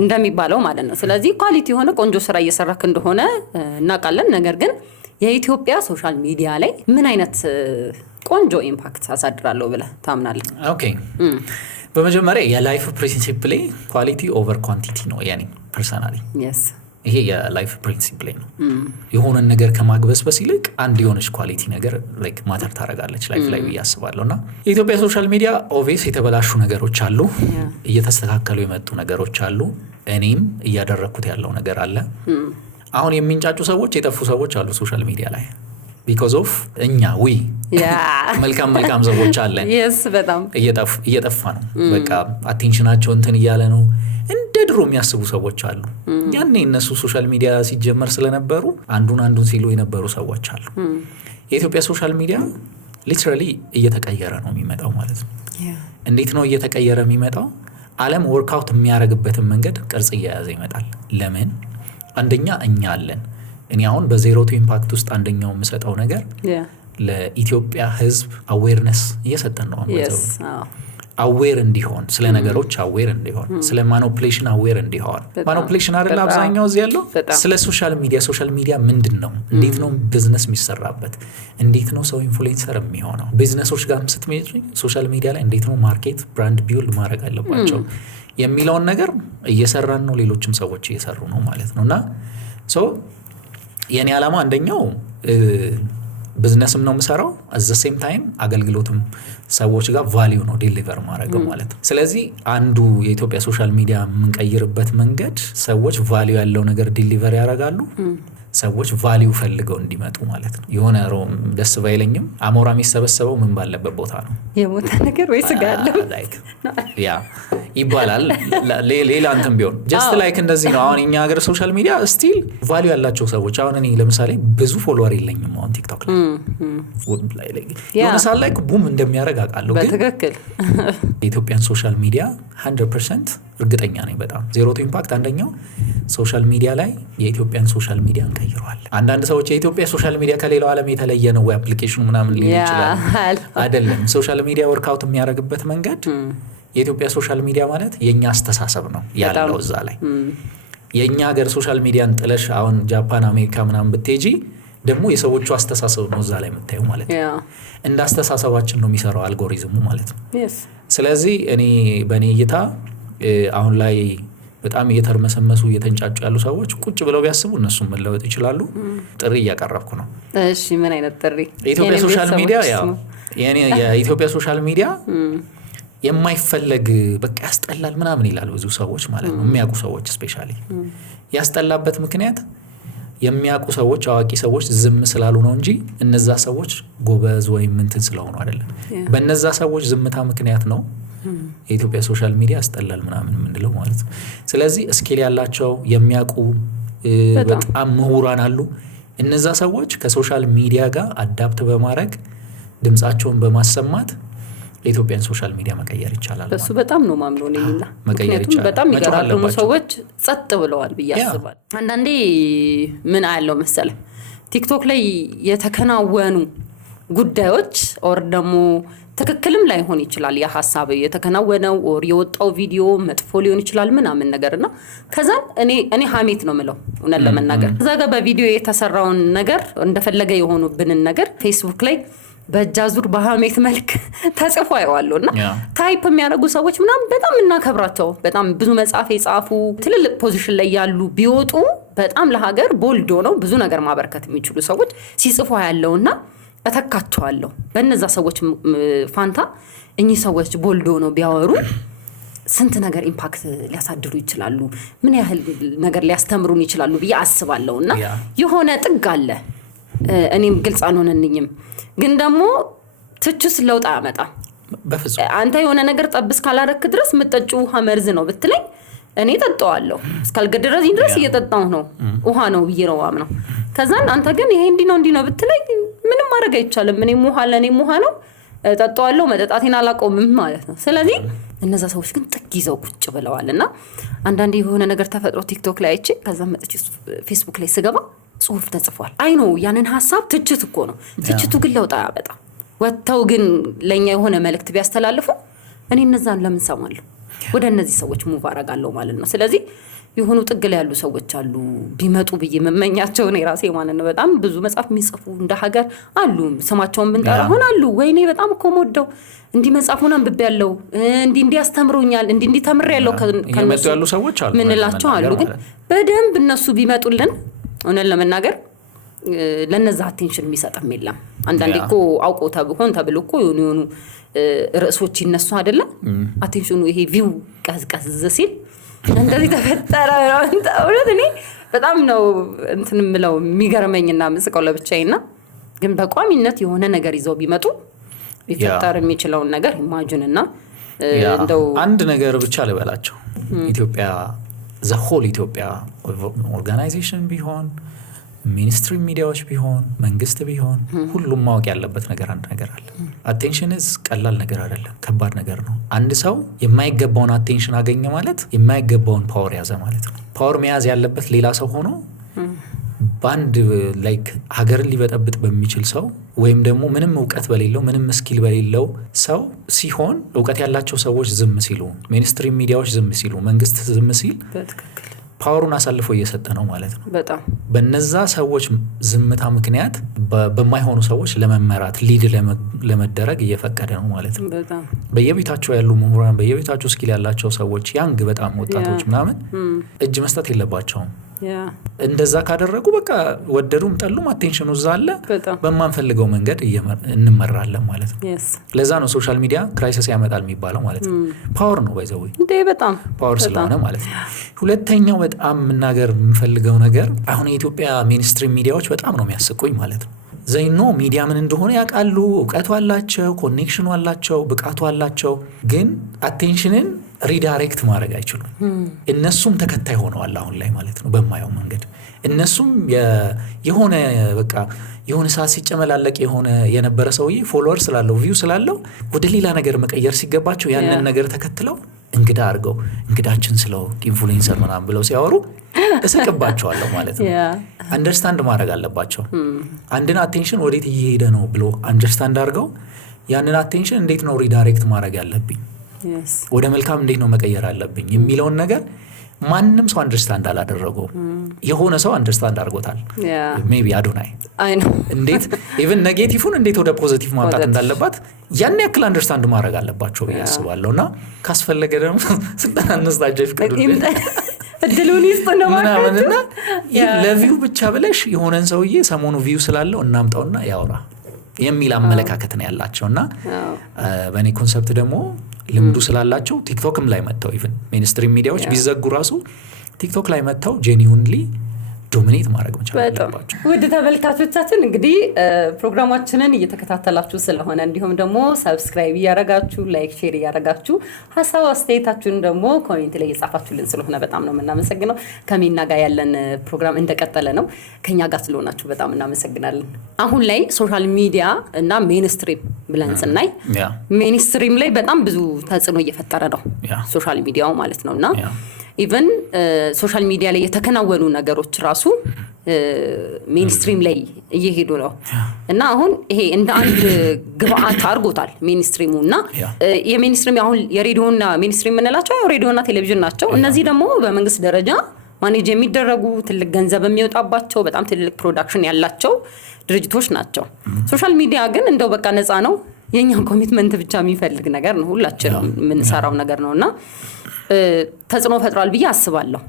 እንደሚባለው ማለት ነው። ስለዚህ ኳሊቲ የሆነ ቆንጆ ስራ እየሰራክ እንደሆነ እናውቃለን። ነገር ግን የኢትዮጵያ ሶሻል ሚዲያ ላይ ምን አይነት ቆንጆ ኢምፓክት አሳድራለሁ ብለህ ታምናለህ? ኦኬ በመጀመሪያ የላይፍ ፕሪንሲፕል ኳሊቲ ኦቨር ኳንቲቲ ነው ያኔ ፐርሰናሊ ይሄ የላይፍ ፕሪንሲፕል ነው። የሆነን ነገር ከማግበስበስ ይልቅ አንድ የሆነች ኳሊቲ ነገር ላይክ ማተር ታደርጋለች ላይፍ ላይ ብዬ አስባለሁና የኢትዮጵያ ሶሻል ሚዲያ ኦብቪየስ የተበላሹ ነገሮች አሉ፣ እየተስተካከሉ የመጡ ነገሮች አሉ፣ እኔም እያደረኩት ያለው ነገር አለ። አሁን የሚንጫጩ ሰዎች የጠፉ ሰዎች አሉ ሶሻል ሚዲያ ላይ ቢኮዝ ኦፍ እኛ መልካም ሰዎች አለን በጣም እየጠፋ ነው። በቃ አቴንሽናቸው እንትን እያለ ነው። እንደ ድሮ የሚያስቡ ሰዎች አሉ። ያኔ እነሱ ሶሻል ሚዲያ ሲጀመር ስለነበሩ አንዱን ሲሉ የነበሩ ሰዎች አሉ። የኢትዮጵያ ሶሻል ሚዲያ ሊትራሊ እየተቀየረ ነው የሚመጣው ማለት ነው። እንዴት ነው እየተቀየረ የሚመጣው? ዓለም ወርክአውት የሚያደርግበትን መንገድ ቅርጽ እየያዘ ይመጣል። ለምን? አንደኛ እኛ አለን። እኔ አሁን በዜሮ ቱ ኢምፓክት ውስጥ አንደኛው የምሰጠው ነገር ለኢትዮጵያ ሕዝብ አዌርነስ እየሰጠን ነው። አዌር እንዲሆን ስለ ነገሮች አዌር እንዲሆን ስለ ማኒፑሌሽን አዌር እንዲሆን ማኒፑሌሽን አይደል አብዛኛው እዚህ ያለው ስለ ሶሻል ሚዲያ ምንድን ነው? እንዴት ነው ቢዝነስ የሚሰራበት? እንዴት ነው ሰው ኢንፍሉዌንሰር የሚሆነው? ቢዝነሶች ጋር ስትመጪ ሶሻል ሚዲያ ላይ እንዴት ነው ማርኬት ብራንድ ቢውልድ ማድረግ አለባቸው የሚለውን ነገር እየሰራን ነው። ሌሎችም ሰዎች እየሰሩ ነው ማለት ነውና የኔ ዓላማ አንደኛው ቢዝነስም ነው የምሰራው at the same time አገልግሎትም ሰዎች ጋር ቫልዩ ነው ዴሊቨር ማድረግ ማለት ነው። ስለዚህ አንዱ የኢትዮጵያ ሶሻል ሚዲያ የምንቀይርበት መንገድ ሰዎች ቫልዩ ያለው ነገር ዴሊቨር ያደርጋሉ። ሰዎች ቫልዩ ፈልገው እንዲመጡ ማለት ነው። የሆነ ደስ ባይለኝም አሞራ የሚሰበሰበው ምን ባለበት ቦታ ነው የሞተ ነገር ወይ ስጋ አለው ያ ይባላል። ሌላ እንትን ቢሆን ጀስት ላይክ እንደዚህ ነው። አሁን እኛ ሀገር ሶሻል ሚዲያ ስቲል ቫልዩ ያላቸው ሰዎች አሁን እኔ ለምሳሌ ብዙ ፎሎወር የለኝም አሁን ቲክቶክ ላይ የሆነ ሰዓት ላይ ቡም እንደሚያደርግ አውቃለሁ። ግን በትክክል የኢትዮጵያን ሶሻል ሚዲያ 100% እርግጠኛ ነኝ በጣም ዜሮ ቱ ኢምፓክት አንደኛው ሶሻል ሚዲያ ላይ የኢትዮጵያን ሶሻል ሚዲያ እንቀይረዋል። አንዳንድ ሰዎች የኢትዮጵያ ሶሻል ሚዲያ ከሌላው ዓለም የተለየ ነው ወይ አፕሊኬሽኑ ምናምን ሊሆን ይችላል። አይደለም። ሶሻል ሚዲያ ወርክአውት የሚያደርግበት መንገድ የኢትዮጵያ ሶሻል ሚዲያ ማለት የኛ አስተሳሰብ ነው ያለው እዛ ላይ። የኛ ሀገር ሶሻል ሚዲያን ጥለሽ አሁን ጃፓን፣ አሜሪካ ምናምን ብትሄጂ ደግሞ የሰዎቹ አስተሳሰብ ነው እዛ ላይ የምታየው ማለት ነው። እንደ አስተሳሰባችን ነው የሚሰራው አልጎሪዝሙ ማለት ነው። ስለዚህ እኔ በእኔ እይታ አሁን ላይ በጣም እየተርመሰመሱ እየተንጫጩ ያሉ ሰዎች ቁጭ ብለው ቢያስቡ እነሱም መለወጥ ይችላሉ። ጥሪ እያቀረብኩ ነው። እሺ ምን አይነት ጥሪ? የኢትዮጵያ ሶሻል ሚዲያ የኢትዮጵያ ሶሻል ሚዲያ የማይፈለግ በቃ ያስጠላል ምናምን ይላል ብዙ ሰዎች ማለት ነው። የሚያውቁ ሰዎች ስፔሻሊ ያስጠላበት ምክንያት የሚያውቁ ሰዎች አዋቂ ሰዎች ዝም ስላሉ ነው እንጂ እነዛ ሰዎች ጎበዝ ወይም እንትን ስለሆኑ አይደለም። በእነዛ ሰዎች ዝምታ ምክንያት ነው የኢትዮጵያ ሶሻል ሚዲያ ያስጠላል ምናምን የምንለው ማለት ነው። ስለዚህ ስኪል ያላቸው የሚያውቁ በጣም ምሁራን አሉ። እነዛ ሰዎች ከሶሻል ሚዲያ ጋር አዳፕት በማድረግ ድምጻቸውን በማሰማት የኢትዮጵያን ሶሻል ሚዲያ መቀየር ይቻላል። እሱ በጣም ነው ማምነው ነኝና ምክንያቱም በጣም ይገራሉ ሰዎች ጸጥ ብለዋል ብዬ አስባለሁ። አንዳንዴ ምን አያለው መሰለ ቲክቶክ ላይ የተከናወኑ ጉዳዮች ኦር ደግሞ ትክክልም ላይሆን ይችላል ያ ሐሳብ የተከናወነው ኦር የወጣው ቪዲዮ መጥፎ ሊሆን ይችላል ምናምን ነገርና ከዛ እኔ ሀሜት ነው ምለው እውነት ለመናገር ከዛ ጋር በቪዲዮ የተሰራውን ነገር እንደፈለገ የሆኑብንን ነገር ፌስቡክ ላይ በጃዙር በሀሜት መልክ ተጽፎ አይዋለውና ታይፕ የሚያደርጉ ሰዎች ምናምን በጣም እናከብራቸው በጣም ብዙ መጽሐፍ የጻፉ ትልልቅ ፖዚሽን ላይ ያሉ ቢወጡ በጣም ለሀገር ቦልዶ ነው ብዙ ነገር ማበርከት የሚችሉ ሰዎች ሲጽፉ ያለውና እተካቸዋለሁ። በእነዛ ሰዎች ፋንታ እኚህ ሰዎች ቦልዶ ነው ቢያወሩ ስንት ነገር ኢምፓክት ሊያሳድሩ ይችላሉ፣ ምን ያህል ነገር ሊያስተምሩን ይችላሉ ብዬ አስባለሁና የሆነ ጥግ አለ። እኔም ግልጽ አልሆነልኝም ግን ደግሞ ትችስ ለውጥ አያመጣም በፍጹም። አንተ የሆነ ነገር ጠብስ ካላረክ ድረስ ምጠጩ ውሃ መርዝ ነው ብትለኝ እኔ ጠጣዋለሁ እስካልገደረኝ ድረስ እየጠጣው ነው ውሃ ነው ብዬ ነው አምነው። ከዛን አንተ ግን ይሄ እንዲ ነው ብትለኝ ምንም ማድረግ አይቻልም። እኔም ውሃ ለኔም ውሃ ነው ጠጣዋለሁ መጠጣቴን አላቆምም ማለት ነው። ስለዚህ እነዛ ሰዎች ግን ጥግ ይዘው ቁጭ ብለዋልና አንዳንዴ የሆነ ነገር ተፈጥሮ ቲክቶክ ላይ አይቼ ከዛ መጥቼ ፌስቡክ ላይ ስገባ ጽሁፍ ተጽፏል። አይ ነው ያንን ሐሳብ ትችት እኮ ነው። ትችቱ ግን ለውጥ አያመጣም። ወጥተው ግን ለኛ የሆነ መልእክት ቢያስተላልፉ እኔ እነዛን ለምን ሰማለሁ? ወደ እነዚህ ሰዎች ሙቭ አደርጋለሁ ማለት ነው። ስለዚህ የሆኑ ጥግ ላይ ያሉ ሰዎች አሉ ቢመጡ ብዬ መመኛቸው ነው ራሴ ማለት ነው። በጣም ብዙ መጽሐፍ የሚጽፉ እንደ ሀገር አሉ፣ ስማቸውን ብንጠራ አሁን አሉ። ወይኔ በጣም እኮ የምወደው እንዲህ መጽሐፉን አንብቤያለሁ፣ እንዲህ አስተምሮኛል፣ እንዲህ ተምሬያለሁ ከነሱ ያሉ ሰዎች አሉ ምንላቸው አሉ። ግን በደንብ እነሱ ቢመጡልን እውነት ለመናገር ለነዛ አቴንሽን የሚሰጥም የለም። አንዳንዴ እኮ አውቆ ሆን ተብሎ እኮ የሆኑ ርዕሶች ይነሱ አይደለ? አቴንሽኑ ይሄ ቪው ቀዝቀዝ ሲል እንደዚህ ተፈጠረ። እውነት እኔ በጣም ነው እንትን የምለው የሚገርመኝና ምስቀው ለብቻዬና ግን በቋሚነት የሆነ ነገር ይዘው ቢመጡ ሊፈጠር የሚችለውን ነገር ኢማጂን እና እንደው አንድ ነገር ብቻ ልበላቸው። ኢትዮጵያ ዘሆል ኢትዮጵያ ኦርጋናይዜሽን ቢሆን ሚኒስትሪ ሚዲያዎች ቢሆን መንግስት ቢሆን ሁሉም ማወቅ ያለበት ነገር አንድ ነገር አለ። አቴንሽን ቀላል ነገር አይደለም፣ ከባድ ነገር ነው። አንድ ሰው የማይገባውን አቴንሽን አገኘ ማለት የማይገባውን ፓወር ያዘ ማለት ነው። ፓወር መያዝ ያለበት ሌላ ሰው ሆኖ በአንድ ላይክ ሀገርን ሊበጠብጥ በሚችል ሰው ወይም ደግሞ ምንም እውቀት በሌለው ምንም ስኪል በሌለው ሰው ሲሆን እውቀት ያላቸው ሰዎች ዝም ሲሉ፣ ሚኒስትሪ ሚዲያዎች ዝም ሲሉ፣ መንግስት ዝም ሲል ፓወሩን አሳልፎ እየሰጠ ነው ማለት ነው። በጣም በነዛ ሰዎች ዝምታ ምክንያት በማይሆኑ ሰዎች ለመመራት ሊድ ለመደረግ እየፈቀደ ነው ማለት ነው። በየቤታቸው ያሉ ምሁራን፣ በየቤታቸው ስኪል ያላቸው ሰዎች ያንግ በጣም ወጣቶች ምናምን እጅ መስጠት የለባቸውም። እንደዛ ካደረጉ በቃ ወደዱም ጠሉም አቴንሽኑ እዛ አለ፣ በማንፈልገው መንገድ እንመራለን ማለት ነው። ለዛ ነው ሶሻል ሚዲያ ክራይሲስ ያመጣል የሚባለው ማለት ነው። ፓወር ነው ባይዘው በጣም ፓወር ስለሆነ ማለት ነው። ሁለተኛው በጣም መናገር የምፈልገው ነገር አሁን የኢትዮጵያ ሜንስትሪም ሚዲያዎች በጣም ነው የሚያስቁኝ ማለት ነው። ዘይኖ ሚዲያ ምን እንደሆነ ያውቃሉ፣ እውቀቱ አላቸው፣ ኮኔክሽኑ አላቸው፣ ብቃቱ አላቸው። ግን አቴንሽንን ሪዳይሬክት ማድረግ አይችሉም። እነሱም ተከታይ ሆነዋል አሁን ላይ ማለት ነው። በማየው መንገድ እነሱም የሆነ በቃ የሆነ ሰዓት ሲጨመላለቅ የነበረ ሰውዬ ፎሎወር ስላለው ቪው ስላለው ወደ ሌላ ነገር መቀየር ሲገባቸው ያንን ነገር ተከትለው እንግዳ አድርገው እንግዳችን ስለው ኢንፍሉዌንሰር ምናምን ብለው ሲያወሩ እስቅባቸዋለሁ ማለት ነው። አንደርስታንድ ማድረግ አለባቸው። አንድን አቴንሽን ወዴት እየሄደ ነው ብሎ አንደርስታንድ አድርገው ያንን አቴንሽን እንዴት ነው ሪዳይሬክት ማድረግ ያለብኝ፣ ወደ መልካም እንዴት ነው መቀየር አለብኝ የሚለውን ነገር ማንም ሰው አንደርስታንድ አላደረገው። የሆነ ሰው አንደርስታንድ አድርጎታል። ሜቢ አዶናይ እንዴት ኢቭን ኔጌቲቭን እንዴት ወደ ፖዚቲቭ ማምጣት እንዳለባት ያን ያክል አንደርስታንድ ማድረግ አለባቸው ብዬ አስባለሁ። እና ካስፈለገ ደግሞ ስልጣን አነስታቸው ይፍቀዱልኝ እድሉን ይስጥና ምናምንና ለቪው ብቻ ብለሽ የሆነን ሰውዬ ሰሞኑ ቪው ስላለው እናምጣውና ያወራ የሚል አመለካከት ነው ያላቸውና በእኔ ኮንሰፕት ደግሞ ልምዱ ስላላቸው ቲክቶክም ላይ መጥተው ኢቭን ሜንስትሪም ሚዲያዎች ቢዘጉ ራሱ ቲክቶክ ላይ መጥተው ጄኒውንሊ ዶሚኔት ማድረግ መቻል አለባቸው። ውድ ተመልካቾቻችን እንግዲህ ፕሮግራማችንን እየተከታተላችሁ ስለሆነ እንዲሁም ደግሞ ሰብስክራይብ እያደረጋችሁ ላይክ ሼር እያደረጋችሁ ሀሳብ አስተያየታችሁን ደግሞ ኮሜንት ላይ እየጻፋችሁልን ስለሆነ በጣም ነው የምናመሰግነው። ከሚና ጋር ያለን ፕሮግራም እንደቀጠለ ነው። ከኛ ጋር ስለሆናችሁ በጣም እናመሰግናለን። አሁን ላይ ሶሻል ሚዲያ እና ሜንስትሪም ብለን ስናይ ሜንስትሪም ላይ በጣም ብዙ ተጽዕኖ እየፈጠረ ነው ሶሻል ሚዲያው ማለት ነውና ኢቨን ሶሻል ሚዲያ ላይ የተከናወኑ ነገሮች ራሱ ሜንስትሪም ላይ እየሄዱ ነው እና አሁን ይሄ እንደ አንድ ግብአት አድርጎታል ሜንስትሪሙ እና የሜንስትሪም አሁን የሬዲዮና ሜንስትሪም የምንላቸው ሬዲዮና ቴሌቪዥን ናቸው። እነዚህ ደግሞ በመንግስት ደረጃ ማኔጅ የሚደረጉ ትልቅ ገንዘብ የሚወጣባቸው በጣም ትልቅ ፕሮዳክሽን ያላቸው ድርጅቶች ናቸው። ሶሻል ሚዲያ ግን እንደው በቃ ነፃ ነው፣ የኛን ኮሚትመንት ብቻ የሚፈልግ ነገር ነው፣ ሁላችንም የምንሰራው ነገር ነውና ተጽዕኖ ፈጥሯል ብዬ አስባለሁ።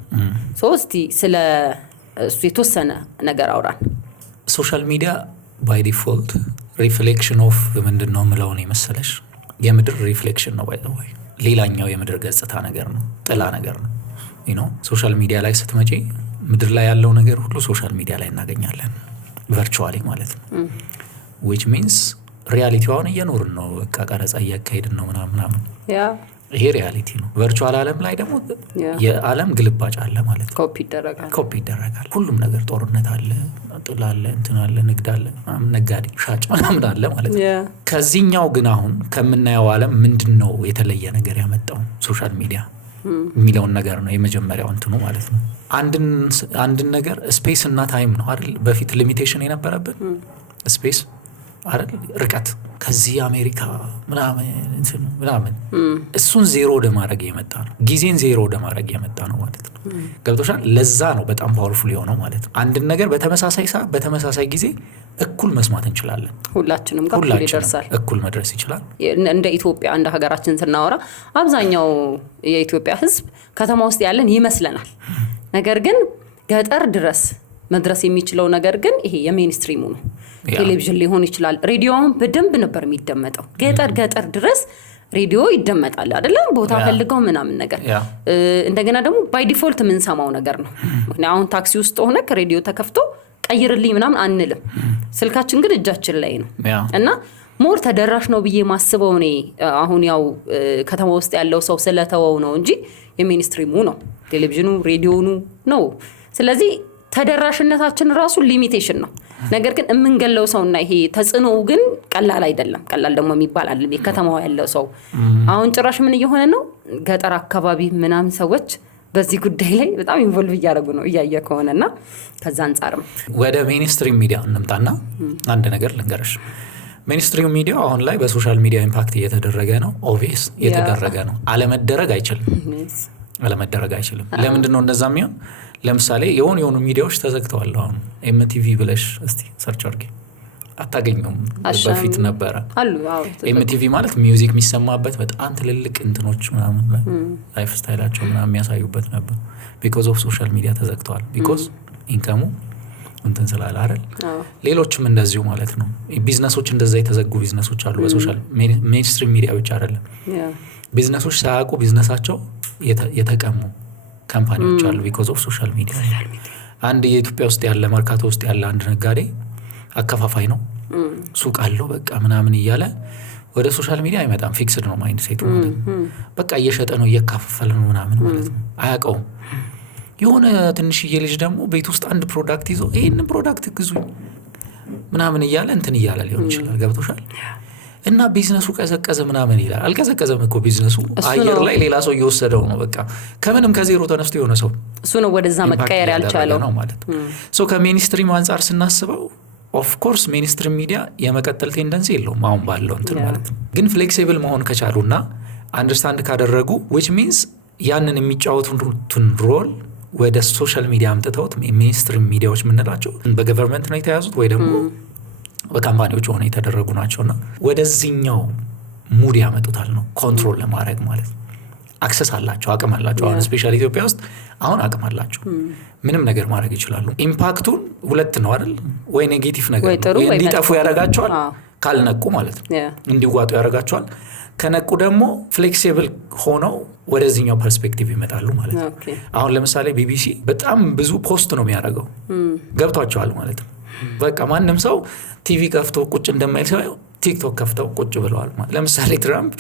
እስቲ ስለ እሱ የተወሰነ ነገር አውራን። ሶሻል ሚዲያ ባይ ዲፎልት ሪፍሌክሽን ኦፍ ምንድነው ምለው ነው መሰለሽ? የምድር ሪፍሌክሽን ነው ባይ ዘ ወይ፣ ሌላኛው የምድር ገጽታ ነገር ነው፣ ጥላ ነገር ነው። ሶሻል ሚዲያ ላይ ስትመጪ ምድር ላይ ያለው ነገር ሁሉ ሶሻል ሚዲያ ላይ እናገኛለን፣ ቨርቹዋሊ ማለት ነው። which means ሪያሊቲውን እየኖርን ነው፣ በቃ ቀረጻ እያካሄድን ነው ምናምን። ይሄ ሪያሊቲ ነው። ቨርቹዋል ዓለም ላይ ደግሞ የዓለም ግልባጭ አለ ማለት ነው። ኮፒ ይደረጋል ሁሉም ነገር። ጦርነት አለ፣ ጥል አለ፣ እንትን አለ፣ ንግድ አለ፣ ነጋዴ ሻጭ ምናምን አለ ማለት ነው። ከዚህኛው ግን አሁን ከምናየው ዓለም ምንድነው የተለየ ነገር ያመጣው ሶሻል ሚዲያ የሚለውን ነገር ነው የመጀመሪያው እንትኑ ማለት ነው። አንድን ነገር ስፔስ እና ታይም ነው አይደል? በፊት ሊሚቴሽን የነበረብን ስፔስ አይደል ርቀት ከዚህ አሜሪካ ምናምን እሱን ዜሮ ወደ ማድረግ የመጣ ነው። ጊዜን ዜሮ ወደ ማድረግ የመጣ ነው ማለት ነው። ገብቶሻል? ለዛ ነው በጣም ፓወርፉል የሆነው ማለት ነው። አንድን ነገር በተመሳሳይ ሰዓት በተመሳሳይ ጊዜ እኩል መስማት እንችላለን። ሁላችንም ጋር እኩል ይደርሳል፣ እኩል መድረስ ይችላል። እንደ ኢትዮጵያ እንደ ሀገራችን ስናወራ አብዛኛው የኢትዮጵያ ሕዝብ ከተማ ውስጥ ያለን ይመስለናል። ነገር ግን ገጠር ድረስ መድረስ የሚችለው ነገር ግን ይሄ የሜንስትሪሙ ነው። ቴሌቪዥን ሊሆን ይችላል። ሬዲዮውን በደንብ ነበር የሚደመጠው። ገጠር ድረስ ሬዲዮ ይደመጣል አይደለም? ቦታ ፈልገው ምናምን ነገር። እንደገና ደግሞ ባይ ዲፎልት የምንሰማው ነገር ነው። አሁን ታክሲ ውስጥ ሆነ ከሬዲዮ ተከፍቶ ቀይርልኝ ምናምን አንልም። ስልካችን ግን እጃችን ላይ ነው እና ሞር ተደራሽ ነው ብዬ ማስበው እኔ አሁን ያው ከተማ ውስጥ ያለው ሰው ስለተወው ነው እንጂ የሜንስትሪሙ ነው ቴሌቪዥኑ ሬዲዮኑ ነው። ስለዚህ ተደራሽነታችን ራሱ ሊሚቴሽን ነው። ነገር ግን የምንገለው ሰውና ይሄ ተጽዕኖው ግን ቀላል አይደለም። ቀላል ደግሞ የሚባል አይደለም። የከተማው ያለው ሰው አሁን ጭራሽ ምን እየሆነ ነው? ገጠር አካባቢ ምናምን ሰዎች በዚህ ጉዳይ ላይ በጣም ኢንቮልቭ እያደረጉ ነው እያየ ከሆነና ከዛ አንጻርም ወደ ሜንስትሪም ሚዲያ እንምጣና አንድ ነገር ልንገርሽ። ሜንስትሪም ሚዲያ አሁን ላይ በሶሻል ሚዲያ ኢምፓክት እየተደረገ ነው። ኦብቪየስ እየተደረገ ነው። አለመደረግ አይችልም። ለምንድን ነው እንደዛ የሚሆን? ለምሳሌ የሆኑ ሚዲያዎች ተዘግተዋል። አሁን ኤምቲቪ ብለሽ እስቲ ሰርች አድርጊ አታገኙም። በፊት ነበረ ኤምቲቪ ማለት ሚውዚክ የሚሰማበት በጣም ትልልቅ እንትኖች ምናምን ላይፍ ስታይላቸው ምናምን የሚያሳዩበት ነበር። ቢኮዝ ኦፍ ሶሻል ሚዲያ ተዘግተዋል። ቢኮዝ ኢንከሙ እንትን ስላለ አይደል? ሌሎችም እንደዚሁ ማለት ነው። ቢዝነሶች እንደዛ የተዘጉ ቢዝነሶች አሉ በሶሻል ሜንስትሪም ሚዲያ ብቻ አይደለም። ቢዝነሶች ሳያውቁ ቢዝነሳቸው የተቀሙ ካምፓኒዎች አሉ ቢኮዝ ኦፍ ሶሻል ሚዲያ። አንድ የኢትዮጵያ ውስጥ ያለ መርካቶ ውስጥ ያለ አንድ ነጋዴ አከፋፋይ ነው፣ ሱቅ አለው በቃ ምናምን እያለ ወደ ሶሻል ሚዲያ አይመጣም። ፊክስድ ነው ማይንድ ሴቱ ማለት ነው። በቃ እየሸጠ ነው እየካፈለ ነው ምናምን ማለት ነው። አያውቀውም። የሆነ ትንሽዬ ልጅ ደግሞ ቤት ውስጥ አንድ ፕሮዳክት ይዞ ይሄንን ፕሮዳክት ግዙኝ ምናምን እያለ እንትን እያለ ሊሆን ይችላል። ገብቶሻል? እና ቢዝነሱ ቀዘቀዘ ምናምን ይላል። አልቀዘቀዘም እኮ ቢዝነሱ አየር ላይ ሌላ ሰው እየወሰደው ነው። በቃ ከምንም ከዜሮ ተነስቶ የሆነ ሰው እሱ ነው ወደዛ መቀየር ያልቻለው ነው ማለት ነው። ሶ ከሜንስትሪም አንጻር ስናስበው ኦፍ ኮርስ ሜንስትሪም ሚዲያ የመቀጠል ቴንደንሲ የለውም አሁን ባለው እንትን ማለት ነው። ግን ፍሌክሲብል መሆን ከቻሉና አንደርስታንድ ካደረጉ which means ያንን የሚጫወቱትን ሮል ወደ ሶሻል ሚዲያ አምጥተውት ሜንስትሪም ሚዲያዎች የምንላቸው በገቨርንመንት ነው የተያዙት ወይ ደግሞ በካምፓኒዎች ሆነ የተደረጉ ናቸውና ወደዚህኛው ሙድ ያመጡታል ነው ኮንትሮል ለማድረግ ማለት ነው። አክሰስ አላቸው፣ አቅም አላቸው። አሁን ስፔሻሊ ኢትዮጵያ ውስጥ አሁን አቅም አላቸው፣ ምንም ነገር ማድረግ ይችላሉ። ኢምፓክቱን ሁለት ነው አይደል? ወይ ኔጌቲቭ ነገር ወይ እንዲጠፉ ያደርጋቸዋል ካልነቁ ማለት ነው፣ እንዲዋጡ ያደርጋቸዋል። ከነቁ ደግሞ ፍሌክሲብል ሆነው ወደዚህኛው ፐርስፔክቲቭ ይመጣሉ ማለት ነው። አሁን ለምሳሌ ቢቢሲ በጣም ብዙ ፖስት ነው የሚያደርገው፣ ገብቷቸዋል ማለት ነው። በቃ ማንም ሰው ቲቪ ከፍቶ ቁጭ እንደማይል ሰው ቲክቶክ ከፍተው ቁጭ ብለዋል ማለት። ለምሳሌ ትራምፕ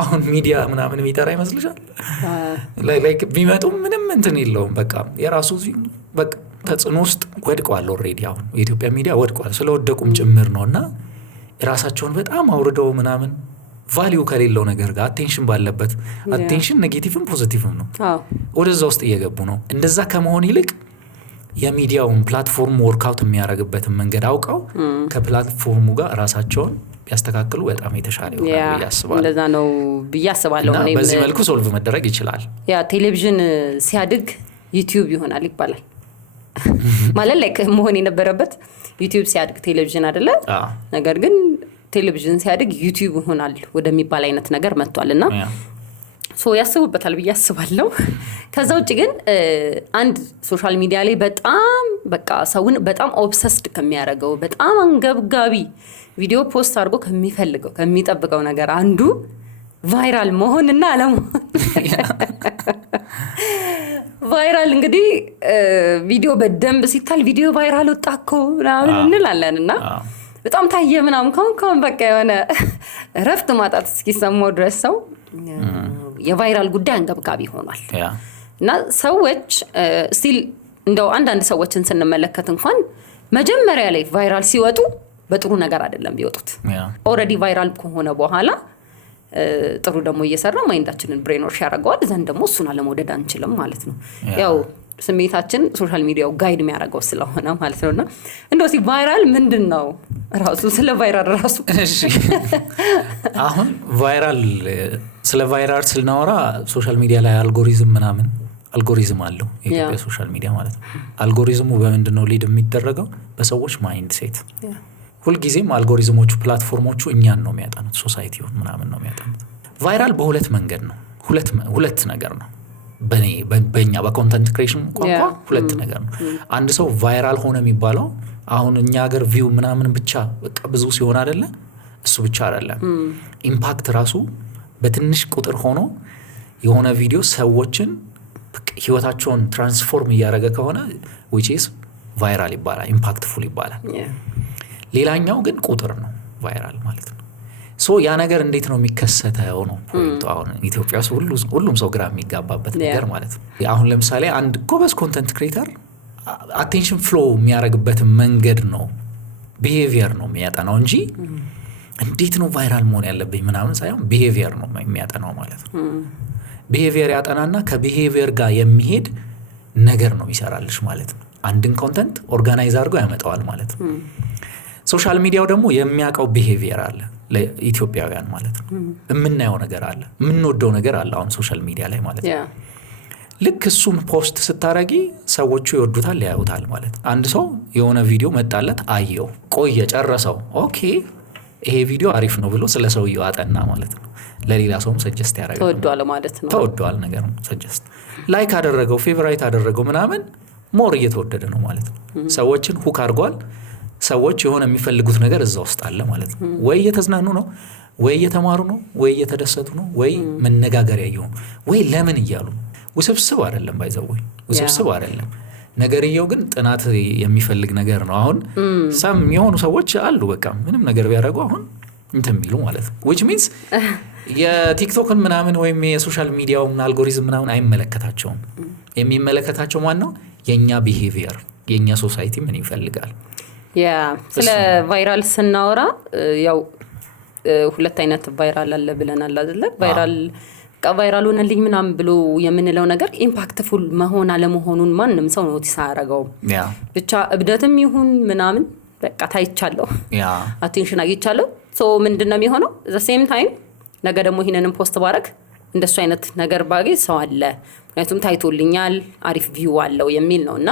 አሁን ሚዲያ ምናምን የሚጠራ ይመስልሻል? ላይክ ቢመጡ ምንም እንትን የለውም። በቃ የራሱ በቃ ተጽዕኖ ውስጥ ወድቀዋል። ኦልሬዲ አሁን የኢትዮጵያ ሚዲያ ወድቀዋል። ስለወደቁም ጭምር ነው እና ራሳቸውን በጣም አውርደው ምናምን ቫሊዩ ከሌለው ነገር ጋር አቴንሽን ባለበት አቴንሽን ኔጌቲቭም ፖዚቲቭም ነው ወደዛ ውስጥ እየገቡ ነው። እንደዛ ከመሆን ይልቅ የሚዲያውን ፕላትፎርም ወርክአውት የሚያደርግበትን መንገድ አውቀው ከፕላትፎርሙ ጋር ራሳቸውን ቢያስተካክሉ በጣም የተሻለ ይሆናል ብዬ አስባለሁ። እንደዛ ነው ብዬ አስባለሁ። በዚህ መልኩ ሶልቭ መደረግ ይችላል። ያ ቴሌቪዥን ሲያድግ ዩቲዩብ ይሆናል ይባላል ማለት ላይ መሆን የነበረበት ዩቲዩብ ሲያድግ ቴሌቪዥን አይደለ? ነገር ግን ቴሌቪዥን ሲያድግ ዩቲዩብ ይሆናል ወደሚባል አይነት ነገር መጥቷልና ያስቡበታል ብዬ አስባለሁ። ከዛ ውጭ ግን አንድ ሶሻል ሚዲያ ላይ በጣም በቃ ሰውን በጣም ኦብሰስድ ከሚያደርገው በጣም አንገብጋቢ ቪዲዮ ፖስት አድርጎ ከሚፈልገው ከሚጠብቀው ነገር አንዱ ቫይራል መሆንና አለመሆን። ቫይራል እንግዲህ ቪዲዮ በደንብ ሲታል ቪዲዮ ቫይራል ወጣ እኮ ምናምን እንላለን እና በጣም ታየ ምናምን ከሆን በቃ የሆነ እረፍት ማጣት እስኪሰማው ድረስ ሰው የቫይራል ጉዳይ አንገብጋቢ ሆኗል እና ሰዎች ስቲል እንደው አንዳንድ ሰዎችን ስንመለከት እንኳን መጀመሪያ ላይ ቫይራል ሲወጡ በጥሩ ነገር አይደለም ቢወጡት። ኦልሬዲ ቫይራል ከሆነ በኋላ ጥሩ ደግሞ እየሰራ ማይንዳችንን ብሬንዎሽ ያደርገዋል። ዘንድ ደግሞ እሱን አለመውደድ አንችልም ማለት ነው። ያው ስሜታችን ሶሻል ሚዲያው ጋይድ የሚያደርገው ስለሆነ ማለት ነውና እንደው ቫይራል ምንድን ነው ራሱ ስለ ቫይራል ራሱ እሺ አሁን ቫይራል ስለ ቫይራል ስናወራ ሶሻል ሚዲያ ላይ አልጎሪዝም አለው የኢትዮጵያ ሶሻል ሚዲያ ማለት ነው። አልጎሪዝሙ በምንድነው ሊድ የሚደረገው? በሰዎች ማይንድ ሴት። ሁልጊዜም አልጎሪዝሞቹ ፕላትፎርሞቹ እኛን ነው የሚያጠኑት፣ ሶሳይቲውን ምናምን ነው የሚያጠኑት። ቫይራል በሁለት መንገድ ነው፣ ሁለት ነገር ነው። በእኛ በኮንተንት ክሬሽን ቋንቋ ሁለት ነገር ነው። አንድ ሰው ቫይራል ሆነ የሚባለው አሁን እኛ ሀገር ቪው ምናምን ብቻ በቃ ብዙ ሲሆን አይደለ? እሱ ብቻ አይደለም። ኢምፓክት ራሱ በትንሽ ቁጥር ሆኖ የሆነ ቪዲዮ ሰዎችን ህይወታቸውን ትራንስፎርም እያደረገ ከሆነ which is ቫይራል ይባላል፣ ኢምፓክትፉል ይባላል። ሌላኛው ግን ቁጥር ነው ቫይራል ማለት ነው። ሶ ያ ነገር እንዴት ነው የሚከሰተው ነው ፖይንቱ። አሁን ኢትዮጵያ ውስጥ ሁሉም ሰው ግራ የሚጋባበት ነገር ማለት ነው። አሁን ለምሳሌ አንድ ጎበዝ ኮንተንት ክሬተር አቴንሽን ፍሎ የሚያደርግበትን መንገድ ነው ቢሄቪየር ነው የሚያጠናው እንጂ እንዴት ነው ቫይራል መሆን ያለብኝ ምናምን ሳይሆን ቢሄቪየር ነው የሚያጠናው ማለት ነው። ቢሄቪየር ያጠናና ከቢሄቪየር ጋር የሚሄድ ነገር ነው ይሰራልሽ ማለት ነው። አንድን ኮንተንት ኦርጋናይዝ አድርጎ ያመጣዋል ማለት ነው። ሶሻል ሚዲያው ደግሞ የሚያውቀው ቢሄቪየር አለ ለኢትዮጵያውያን ማለት ነው። የምናየው ነገር አለ፣ የምንወደው ነገር አለ አሁን ሶሻል ሚዲያ ላይ ማለት ነው። ልክ እሱን ፖስት ስታረጊ ሰዎቹ ይወዱታል፣ ያዩታል ማለት ነው። አንድ ሰው የሆነ ቪዲዮ መጣለት፣ አየው፣ ቆየ፣ ጨረሰው፣ ኦኬ ይሄ ቪዲዮ አሪፍ ነው ብሎ ስለ ሰውየው አጠና ማለት ነው። ለሌላ ሰውም ሰጀስት ያደርጋል፣ ተወዷል ማለት ነው። ተወዷል ነገር ነው ሰጀስት ላይክ አደረገው፣ ፌቨራይት አደረገው ምናምን ሞር እየተወደደ ነው ማለት ነው። ሰዎችን ሁክ አድርጓል። ሰዎች የሆነ የሚፈልጉት ነገር እዛ ውስጥ አለ ማለት ነው። ወይ እየተዝናኑ ነው፣ ወይ እየተማሩ ነው፣ ወይ እየተደሰቱ ነው፣ ወይ መነጋገሪያ እየሆኑ ወይ ለምን እያሉ ውስብስብ አይደለም፣ ባይዘወይ ውስብስብ አይደለም ነገርየው፣ ግን ጥናት የሚፈልግ ነገር ነው። አሁን ሰም የሆኑ ሰዎች አሉ በቃ ምንም ነገር ቢያደርጉ አሁን እንትን የሚሉ ማለት ነው። which means የቲክቶክን ምናምን ወይም የሶሻል ሚዲያውን አልጎሪዝም ምናምን አይመለከታቸውም። የሚመለከታቸው ማን ነው? የኛ ቢሄቪየር፣ የኛ ሶሳይቲ ምን ይፈልጋል። ስለ ቫይራል ስናወራ ያው ሁለት አይነት ቫይራል አለ ብለናል አይደለ? ቫይራል ሆነልኝ ምናምን ብሎ የምንለው ነገር ኢምፓክትፉል መሆን አለመሆኑን ማንም ሰው ኖቲስ አያደርገውም። ብቻ እብደትም ይሁን ምናምን በቃ ታይቻለሁ፣ አቴንሽን አግኝቻለሁ። ሶ ምንድነው የሚሆነው? ዘ ሴም ታይም ነገ ደግሞ ይሄንንም ፖስት ባረግ እንደሱ አይነት ነገር ባገኝ ሰው አለ፣ ምክንያቱም ታይቶልኛል፣ አሪፍ ቪው አለው የሚል ነው። እና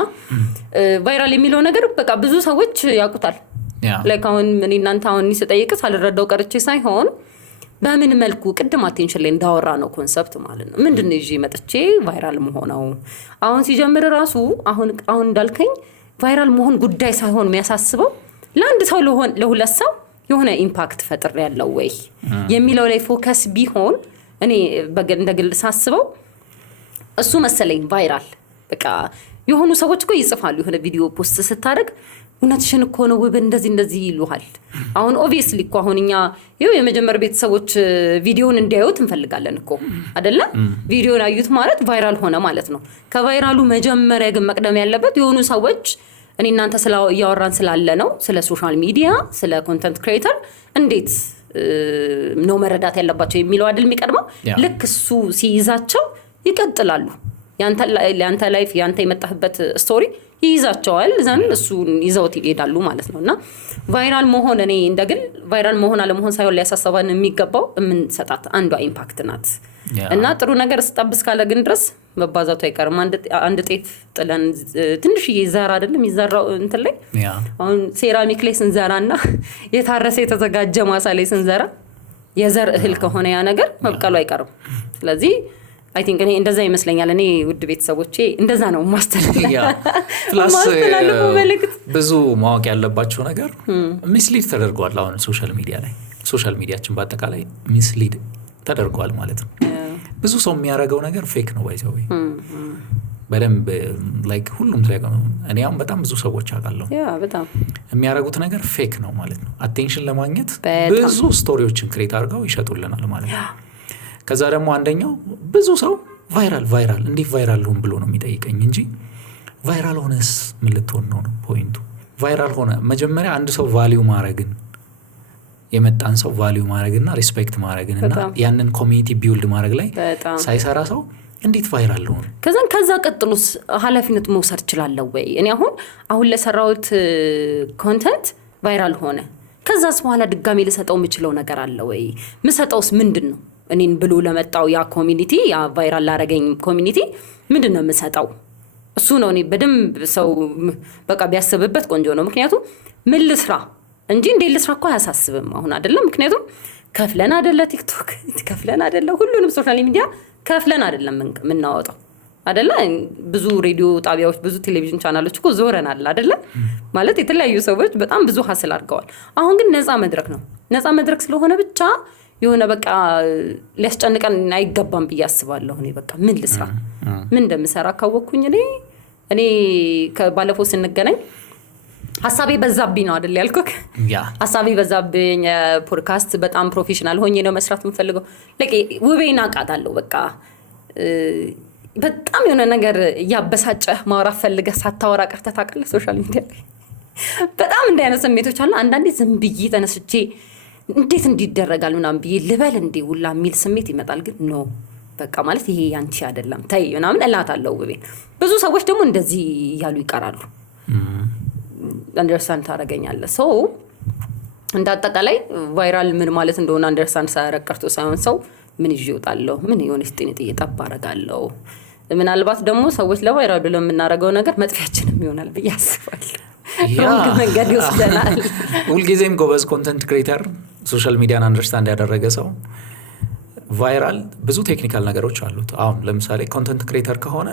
ቫይራል የሚለው ነገር በቃ ብዙ ሰዎች ያውቁታል። ላይክ አሁን እኔ እናንተ አሁን ስጠይቅ ሳልረዳው ቀርቼ ሳይሆን በምን መልኩ ቅድም አቴንሽን ላይ እንዳወራ ነው ኮንሰፕት ማለት ነው። ምንድነው ይዤ መጥቼ ቫይራል መሆነው? አሁን ሲጀምር ራሱ አሁን እንዳልከኝ ቫይራል መሆን ጉዳይ ሳይሆን የሚያሳስበው ለአንድ ሰው ለሁለት ሰው የሆነ ኢምፓክት ፈጥር ያለው ወይ የሚለው ላይ ፎከስ ቢሆን እኔ እንደ ግል ሳስበው እሱ መሰለኝ ቫይራል። በቃ የሆኑ ሰዎች እኮ ይጽፋሉ የሆነ ቪዲዮ ፖስት ስታደርግ እውነትሽን እኮ ነው ውብ እንደዚህ ይሉሃል። አሁን ኦብቪየስሊ እኮ አሁን እኛ የመጀመሪያ ቤተሰቦች ቪዲዮን እንዲያዩት እንፈልጋለን እኮ አይደለ? ቪዲዮን አዩት ማለት ቫይራል ሆነ ማለት ነው። ከቫይራሉ መጀመሪያ ግን መቅደም ያለበት የሆኑ ሰዎች እኔ እናንተ እያወራን ስላለ ነው ስለ ሶሻል ሚዲያ፣ ስለ ኮንተንት ክሬተር እንዴት ነው መረዳት ያለባቸው የሚለው አይደል የሚቀድመው። ልክ እሱ ሲይዛቸው ይቀጥላሉ። ያንተ ላይፍ ያንተ የመጣህበት ስቶሪ ይይዛቸዋል፣ ዘን እሱን ይዘውት ይሄዳሉ ማለት ነው። እና ቫይራል መሆን እኔ እንደግል ቫይራል መሆን አለመሆን ሳይሆን ሊያሳሰባን የሚገባው የምንሰጣት አንዷ ኢምፓክት ናት። እና ጥሩ ነገር ስጠብስ ካለ ግን ድረስ መባዛቱ አይቀርም። አንድ ጤፍ ጥለን ትንሽዬ ዘር አይደለም ይዘራው እንትን ላይ አሁን ሴራሚክ ላይ ስንዘራና የታረሰ የተዘጋጀ ማሳ ላይ ስንዘራ የዘር እህል ከሆነ ያ ነገር መብቀሉ አይቀርም። ስለዚህ አይ ቲንክ እኔ እንደዛ ይመስለኛል። እኔ ውድ ቤተሰቦቼ እንደዛ ነው ፕላስ ብዙ ማወቅ ያለባቸው ነገር ሚስሊድ ተደርጓል። አሁን ሶሻል ሚዲያችን በአጠቃላይ ሚስሊድ ተደርጓል ማለት ነው። ብዙ ሰው የሚያደርገው ነገር ፌክ ነው ባይዘው በደንብ ላይክ ሁሉም እኔ አሁን በጣም ብዙ ሰዎች አውቃለሁ በጣም የሚያደርጉት ነገር ፌክ ነው ማለት ነው። አቴንሽን ለማግኘት ብዙ ስቶሪዎችን ክሬት አድርገው ይሸጡልናል ማለት ነው። ከዛ ደግሞ አንደኛው ብዙ ሰው ቫይራል እንዴት ቫይራል ሆን ብሎ ነው የሚጠይቀኝ እንጂ ቫይራል ሆነስ ምን ልትሆን ነው ፖይንቱ። ቫይራል ሆነ መጀመሪያ አንድ ሰው ቫልዩ ማድረግን የመጣን ሰው ቫልዩ ማድረግና ሪስፔክት ማድረግንና ያንን ኮሚኒቲ ቢልድ ማድረግ ላይ ሳይሰራ ሰው እንዴት ቫይራል ሆነ? ከዛ ቀጥሎስ ኃላፊነት መውሰድ ይችላል ወይ? እኔ አሁን ለሰራሁት ኮንተንት ቫይራል ሆነ ከዛስ በኋላ ድጋሚ ልሰጠው የምችለው ነገር አለ ወይ? ምሰጠውስ ምንድነው? እኔን ብሎ ለመጣው ያ ኮሚኒቲ ያ ቫይራል ላረገኝ ኮሚኒቲ ምንድነው የምሰጠው? እሱ ነው እኔ በደንብ ሰው በቃ ቢያስብበት ቆንጆ ነው። ምክንያቱም ምን ልስራ እንጂ እንዴ ልስራ እኮ አያሳስብም አሁን አይደለም። ምክንያቱም ከፍለን አይደለ ቲክቶክ ከፍለን አይደለ ሁሉንም ሶሻል ሚዲያ ከፍለን አይደለም የምናወጣው አይደለ? ብዙ ሬዲዮ ጣቢያዎች ብዙ ቴሌቪዥን ቻናሎች እኮ ዞረናል አይደለ? ማለት የተለያዩ ሰዎች በጣም ብዙ ሀስል አድርገዋል። አሁን ግን ነፃ መድረክ ነው። ነፃ መድረክ ስለሆነ ብቻ የሆነ በቃ ሊያስጨንቀን አይገባም ብዬ አስባለሁ። እኔ በቃ ምን ልስራ ምን እንደምሰራ ካወቅኩኝ እኔ ባለፈው ስንገናኝ ሀሳቤ በዛብኝ ነው አይደል ያልኩክ? ሀሳቤ በዛብኝ። ፖድካስት በጣም ፕሮፌሽናል ሆኜ ነው መስራት የምፈልገው። ለቄ ውቤን አውቃታለሁ። በቃ በጣም የሆነ ነገር እያበሳጨህ ማውራት ፈልገህ ሳታወራ ቀርተህ ታውቃለህ? ሶሻል ሚዲያ ላይ በጣም እንደ አይነት ስሜቶች አሉ። አንዳንዴ ዝም ብዬ ተነስቼ እንዴት እንዲደረጋል ምናምን ብዬ ልበል እንዴ ሁላ የሚል ስሜት ይመጣል። ግን ኖ በቃ ማለት ይሄ ያንቺ አይደለም ተይ ምናምን እላታለሁ ውቤን። ብዙ ሰዎች ደግሞ እንደዚህ እያሉ ይቀራሉ። አንደርስታንድ ታደርገኛለህ። ሰው እንዳጠቃላይ ቫይራል ምን ማለት እንደሆነ አንደርስታንድ ሳያደርግ ቀርቶ ሳይሆን ሰው ምን ይዤ እወጣለሁ፣ ምን የሆነች ጤንጥዬ ጠብ አደርጋለሁ። ምናልባት ደግሞ ሰዎች ለቫይራል ብለው የምናደርገው ነገር መጥፊያችንም ይሆናል ብዬ አስባለሁ። ሮንግ መንገድ ይወስደናል። ሁልጊዜም ጎበዝ ኮንተንት ክሬተር ሶሻል ሚዲያን አንደርስታንድ ያደረገ ሰው ቫይራል ብዙ ቴክኒካል ነገሮች አሉት። አሁን ለምሳሌ ኮንተንት ክሬተር ከሆነ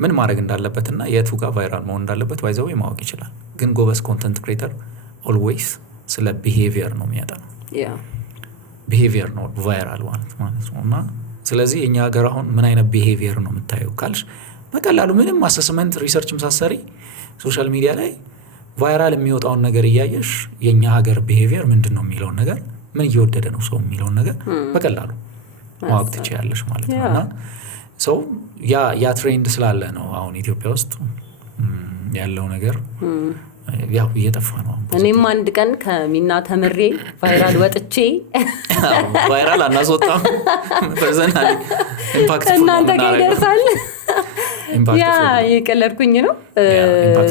ምን ማድረግ እንዳለበትና የቱ ጋር ቫይራል መሆን እንዳለበት ባይዘው ማወቅ ይችላል። ግን ጎበዝ ኮንተንት ክሬተር ኦልዌይስ ስለ ቢሄቪየር ነው የሚያጠናው። ቢሄቪየር ነው ቫይራል ማለት ነው። እና ስለዚህ እኛ ሀገር አሁን ምን አይነት ቢሄቪየር ነው የምታየው ካልሽ በቀላሉ ምንም አሰስመንት ሪሰርችም ሳሰሪ ሶሻል ሚዲያ ላይ ቫይራል የሚወጣውን ነገር እያየሽ የኛ ሀገር ቢሄቪየር ምንድነው የሚለውን ነገር ምን እየወደደ ነው ሰው የሚለውን ነገር በቀላሉ ማወቅ ትችያለሽ ማለት ነው። እና ሰው ያ ትሬንድ ስላለ ነው አሁን ኢትዮጵያ ውስጥ ያለው ነገር ያው እየጠፋ ነው። እኔም አንድ ቀን ከሚና ተምሬ ቫይራል ወጥቼ ቫይራል አናስወጣም ፐርሰናሊ ኢምፓክት እናንተ ጋር ይደርሳል። ያ የቀለድኩኝ ነው።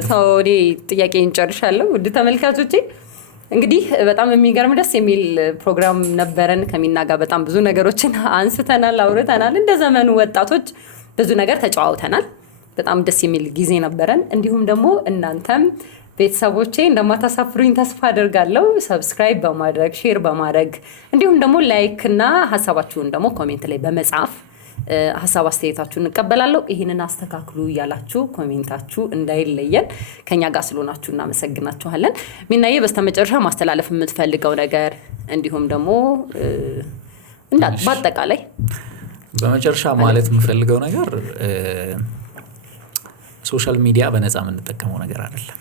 ሰው እኔ ጥያቄን ጨርሻለሁ። ውድ ተመልካቾቼ እንግዲህ በጣም የሚገርም ደስ የሚል ፕሮግራም ነበረን። ከሚና ጋር በጣም ብዙ ነገሮችን አንስተናል፣ አውርተናል። እንደ ዘመኑ ወጣቶች ብዙ ነገር ተጨዋውተናል። በጣም ደስ የሚል ጊዜ ነበረን። እንዲሁም ደግሞ እናንተም ቤተሰቦቼ እንደማታሳፍሩኝ ተስፋ አደርጋለሁ። ሰብስክራይብ በማድረግ ሼር በማድረግ እንዲሁም ደግሞ ላይክ እና ሀሳባችሁን ደግሞ ኮሜንት ላይ በመጻፍ ሀሳብ አስተያየታችሁን እንቀበላለሁ። ይህንን አስተካክሉ እያላችሁ ኮሜንታችሁ እንዳይለየን። ከኛ ጋር ስለሆናችሁ እናመሰግናችኋለን። ሚናዬ በስተመጨረሻ ማስተላለፍ የምትፈልገው ነገር እንዲሁም ደግሞ በአጠቃላይ በመጨረሻ ማለት የምፈልገው ነገር ሶሻል ሚዲያ በነፃ የምንጠቀመው ነገር አይደለም።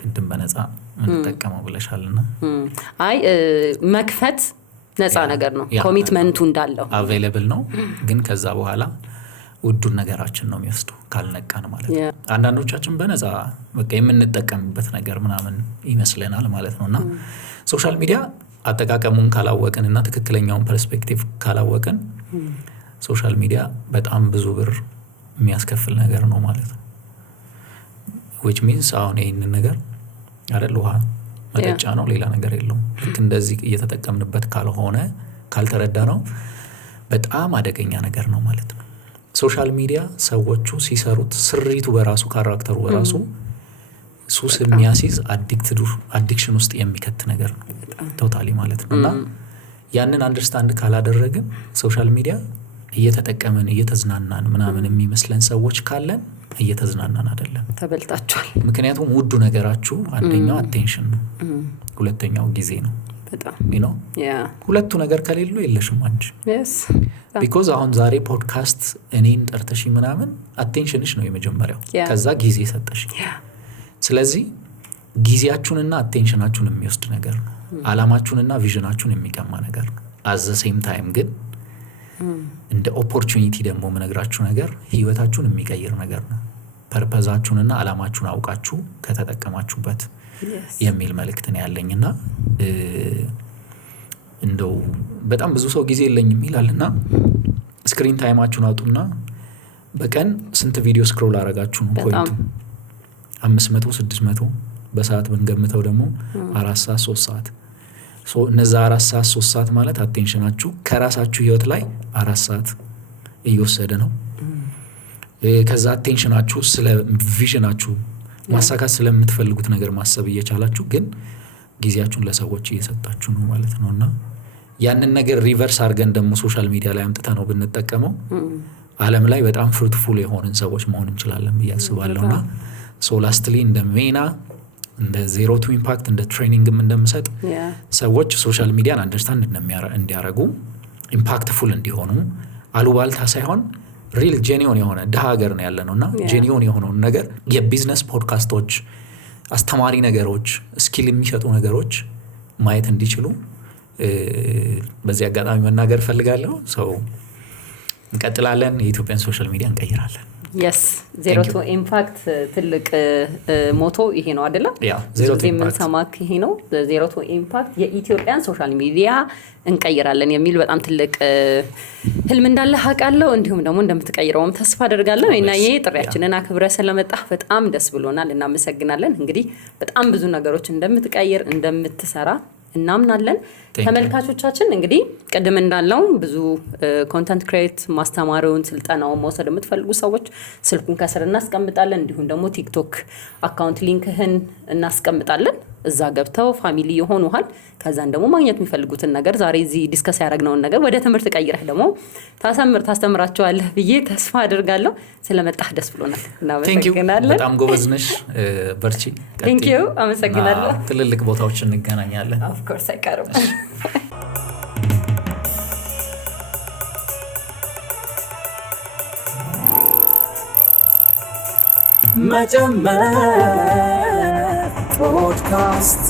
ቅድም በነፃ የምንጠቀመው ብለሻልና አይ መክፈት ነፃ ነገር ነው። ኮሚትመንቱ እንዳለው አቬይለብል ነው። ግን ከዛ በኋላ ውዱን ነገራችን ነው የሚወስዱ ካልነቃን ማለት ነው። አንዳንዶቻችን በነፃ በቃ የምንጠቀምበት ነገር ምናምን ይመስለናል ማለት ነውና ሶሻል ሚዲያ አጠቃቀሙን ካላወቅን እና ትክክለኛውን ፐርስፔክቲቭ ካላወቅን ሶሻል ሚዲያ በጣም ብዙ ብር የሚያስከፍል ነገር ነው ማለት ነው። which means አሁን ይሄንን ነገር አይደል ውሃ መጠጫ ነው፣ ሌላ ነገር የለውም። ልክ እንደዚህ እየተጠቀምንበት ካልሆነ ካልተረዳ ነው በጣም አደገኛ ነገር ነው ማለት ነው። ሶሻል ሚዲያ ሰዎቹ ሲሰሩት ስሪቱ በራሱ ካራክተሩ በራሱ ሱስ የሚያስይዝ አዲክሽን ውስጥ የሚከት ነገር ነው ቶታሊ ማለት ነው። እና ያንን አንደርስታንድ ካላደረግን ሶሻል ሚዲያ እየተጠቀመን እየተዝናናን ምናምን የሚመስለን ሰዎች ካለን እየተዝናናን አይደለም፣ ተበልጣችኋል። ምክንያቱም ውዱ ነገራችሁ አንደኛው አቴንሽን ነው፣ ሁለተኛው ጊዜ ነው። በጣም ሁለቱ ነገር ከሌሉ የለሽም አንቺ። ቢኮዝ አሁን ዛሬ ፖድካስት እኔን ጠርተሽ ምናምን አቴንሽንሽ ነው የመጀመሪያው፣ ከዛ ጊዜ ሰጠሽ። ስለዚህ ጊዜያችሁንና አቴንሽናችሁን የሚወስድ ነገር ነው፣ አላማችሁንና ቪዥናችሁን የሚቀማ ነገር ነው። አዘ ሴም ታይም ግን እንደ ኦፖርቹኒቲ ደግሞ የምነግራችሁ ነገር ህይወታችሁን የሚቀይር ነገር ነው። ፐርፐዛችሁንና አላማችሁን አውቃችሁ ከተጠቀማችሁበት የሚል መልእክት ነው ያለኝና እንደው በጣም ብዙ ሰው ጊዜ የለኝም ይላልና ስክሪን ታይማችሁን አውጡና በቀን ስንት ቪዲዮ ስክሮል አረጋችሁ ነው ፖይንቱ። 500 600 በሰዓት ብንገምተው ደግሞ 4 ሰዓት 3 ሰዓት እነዛ 4 ሰዓት 3 ሰዓት ማለት አቴንሽናችሁ ከራሳችሁ ህይወት ላይ 4 ሰዓት እየወሰደ ነው። ከዛ አቴንሽናችሁ ስለ ቪዥናችሁ ማሳካት ስለምትፈልጉት ነገር ማሰብ እየቻላችሁ ግን ጊዜያችሁን ለሰዎች እየሰጣችሁ ነው ማለት ነውና ያንን ነገር ሪቨርስ አድርገን ደግሞ ሶሻል ሚዲያ ላይ አምጥተን ነው ብንጠቀመው ዓለም ላይ በጣም ፍሩትፉል የሆንን ሰዎች መሆን እንችላለን ብዬ አስባለሁና ላስትሊ እንደ ሜና እንደ ዜሮ ቱ ኢምፓክት እንደ ትሬኒንግም እንደምሰጥ ሰዎች ሶሻል ሚዲያን አንደርስታንድ እንዲያረጉ ኢምፓክትፉል እንዲሆኑ አሉባልታ ሳይሆን ሪል ጄኒዮን የሆነ ድሃ ሀገር ነው ያለነውና ጄኒዮን የሆነውን ነገር የቢዝነስ ፖድካስቶች አስተማሪ ነገሮች ስኪል የሚሰጡ ነገሮች ማየት እንዲችሉ በዚህ አጋጣሚ መናገር ፈልጋለሁ። እንቀጥላለን። የኢትዮጵያን ሶሻል ሚዲያ እንቀይራለን። yes zero to impact ትልቅ ሞቶ ይሄ ነው አይደለ? zero to impact ሰማክ ይሄ ነው zero to impact የኢትዮጵያን ሶሻል ሚዲያ እንቀይራለን የሚል በጣም ትልቅ ህልም እንዳለ አውቃለሁ። እንዲሁም ደግሞ እንደምትቀይረውም ተስፋ አደርጋለሁ እና ይሄ ጥሪያችንን አክብረ ስለመጣ በጣም ደስ ብሎናል። እናመሰግናለን። እንግዲህ በጣም ብዙ ነገሮች እንደምትቀይር እንደምትሰራ እናምናለን። ተመልካቾቻችን እንግዲህ ቀደም እንዳለው ብዙ ኮንተንት ክሬት ማስተማሩን ስልጠናውን መውሰድ የምትፈልጉ ሰዎች ስልኩን ከስር እናስቀምጣለን። እንዲሁም ደግሞ ቲክቶክ አካውንት ሊንክህን እናስቀምጣለን። እዛ ገብተው ፋሚሊ ይሆኑሃል። ከዛን ደግሞ ማግኘት የሚፈልጉትን ነገር ዛሬ እዚህ ዲስከስ ያደረግነውን ነገር ወደ ትምህርት ቀይረህ ደግሞ ታስተምራቸዋለህ ብዬ ተስፋ አደርጋለሁ። ስለመጣህ ደስ ብሎናል። እናመሰግናለን። በጣም ጎበዝ ነሽ። በርቺ። ቴንክ ዩ። አመሰግናለሁ። ትልልቅ ቦታዎች እንገናኛለን። ኦፍ ኮርስ አይቀርም። መጀመር ፖድካስት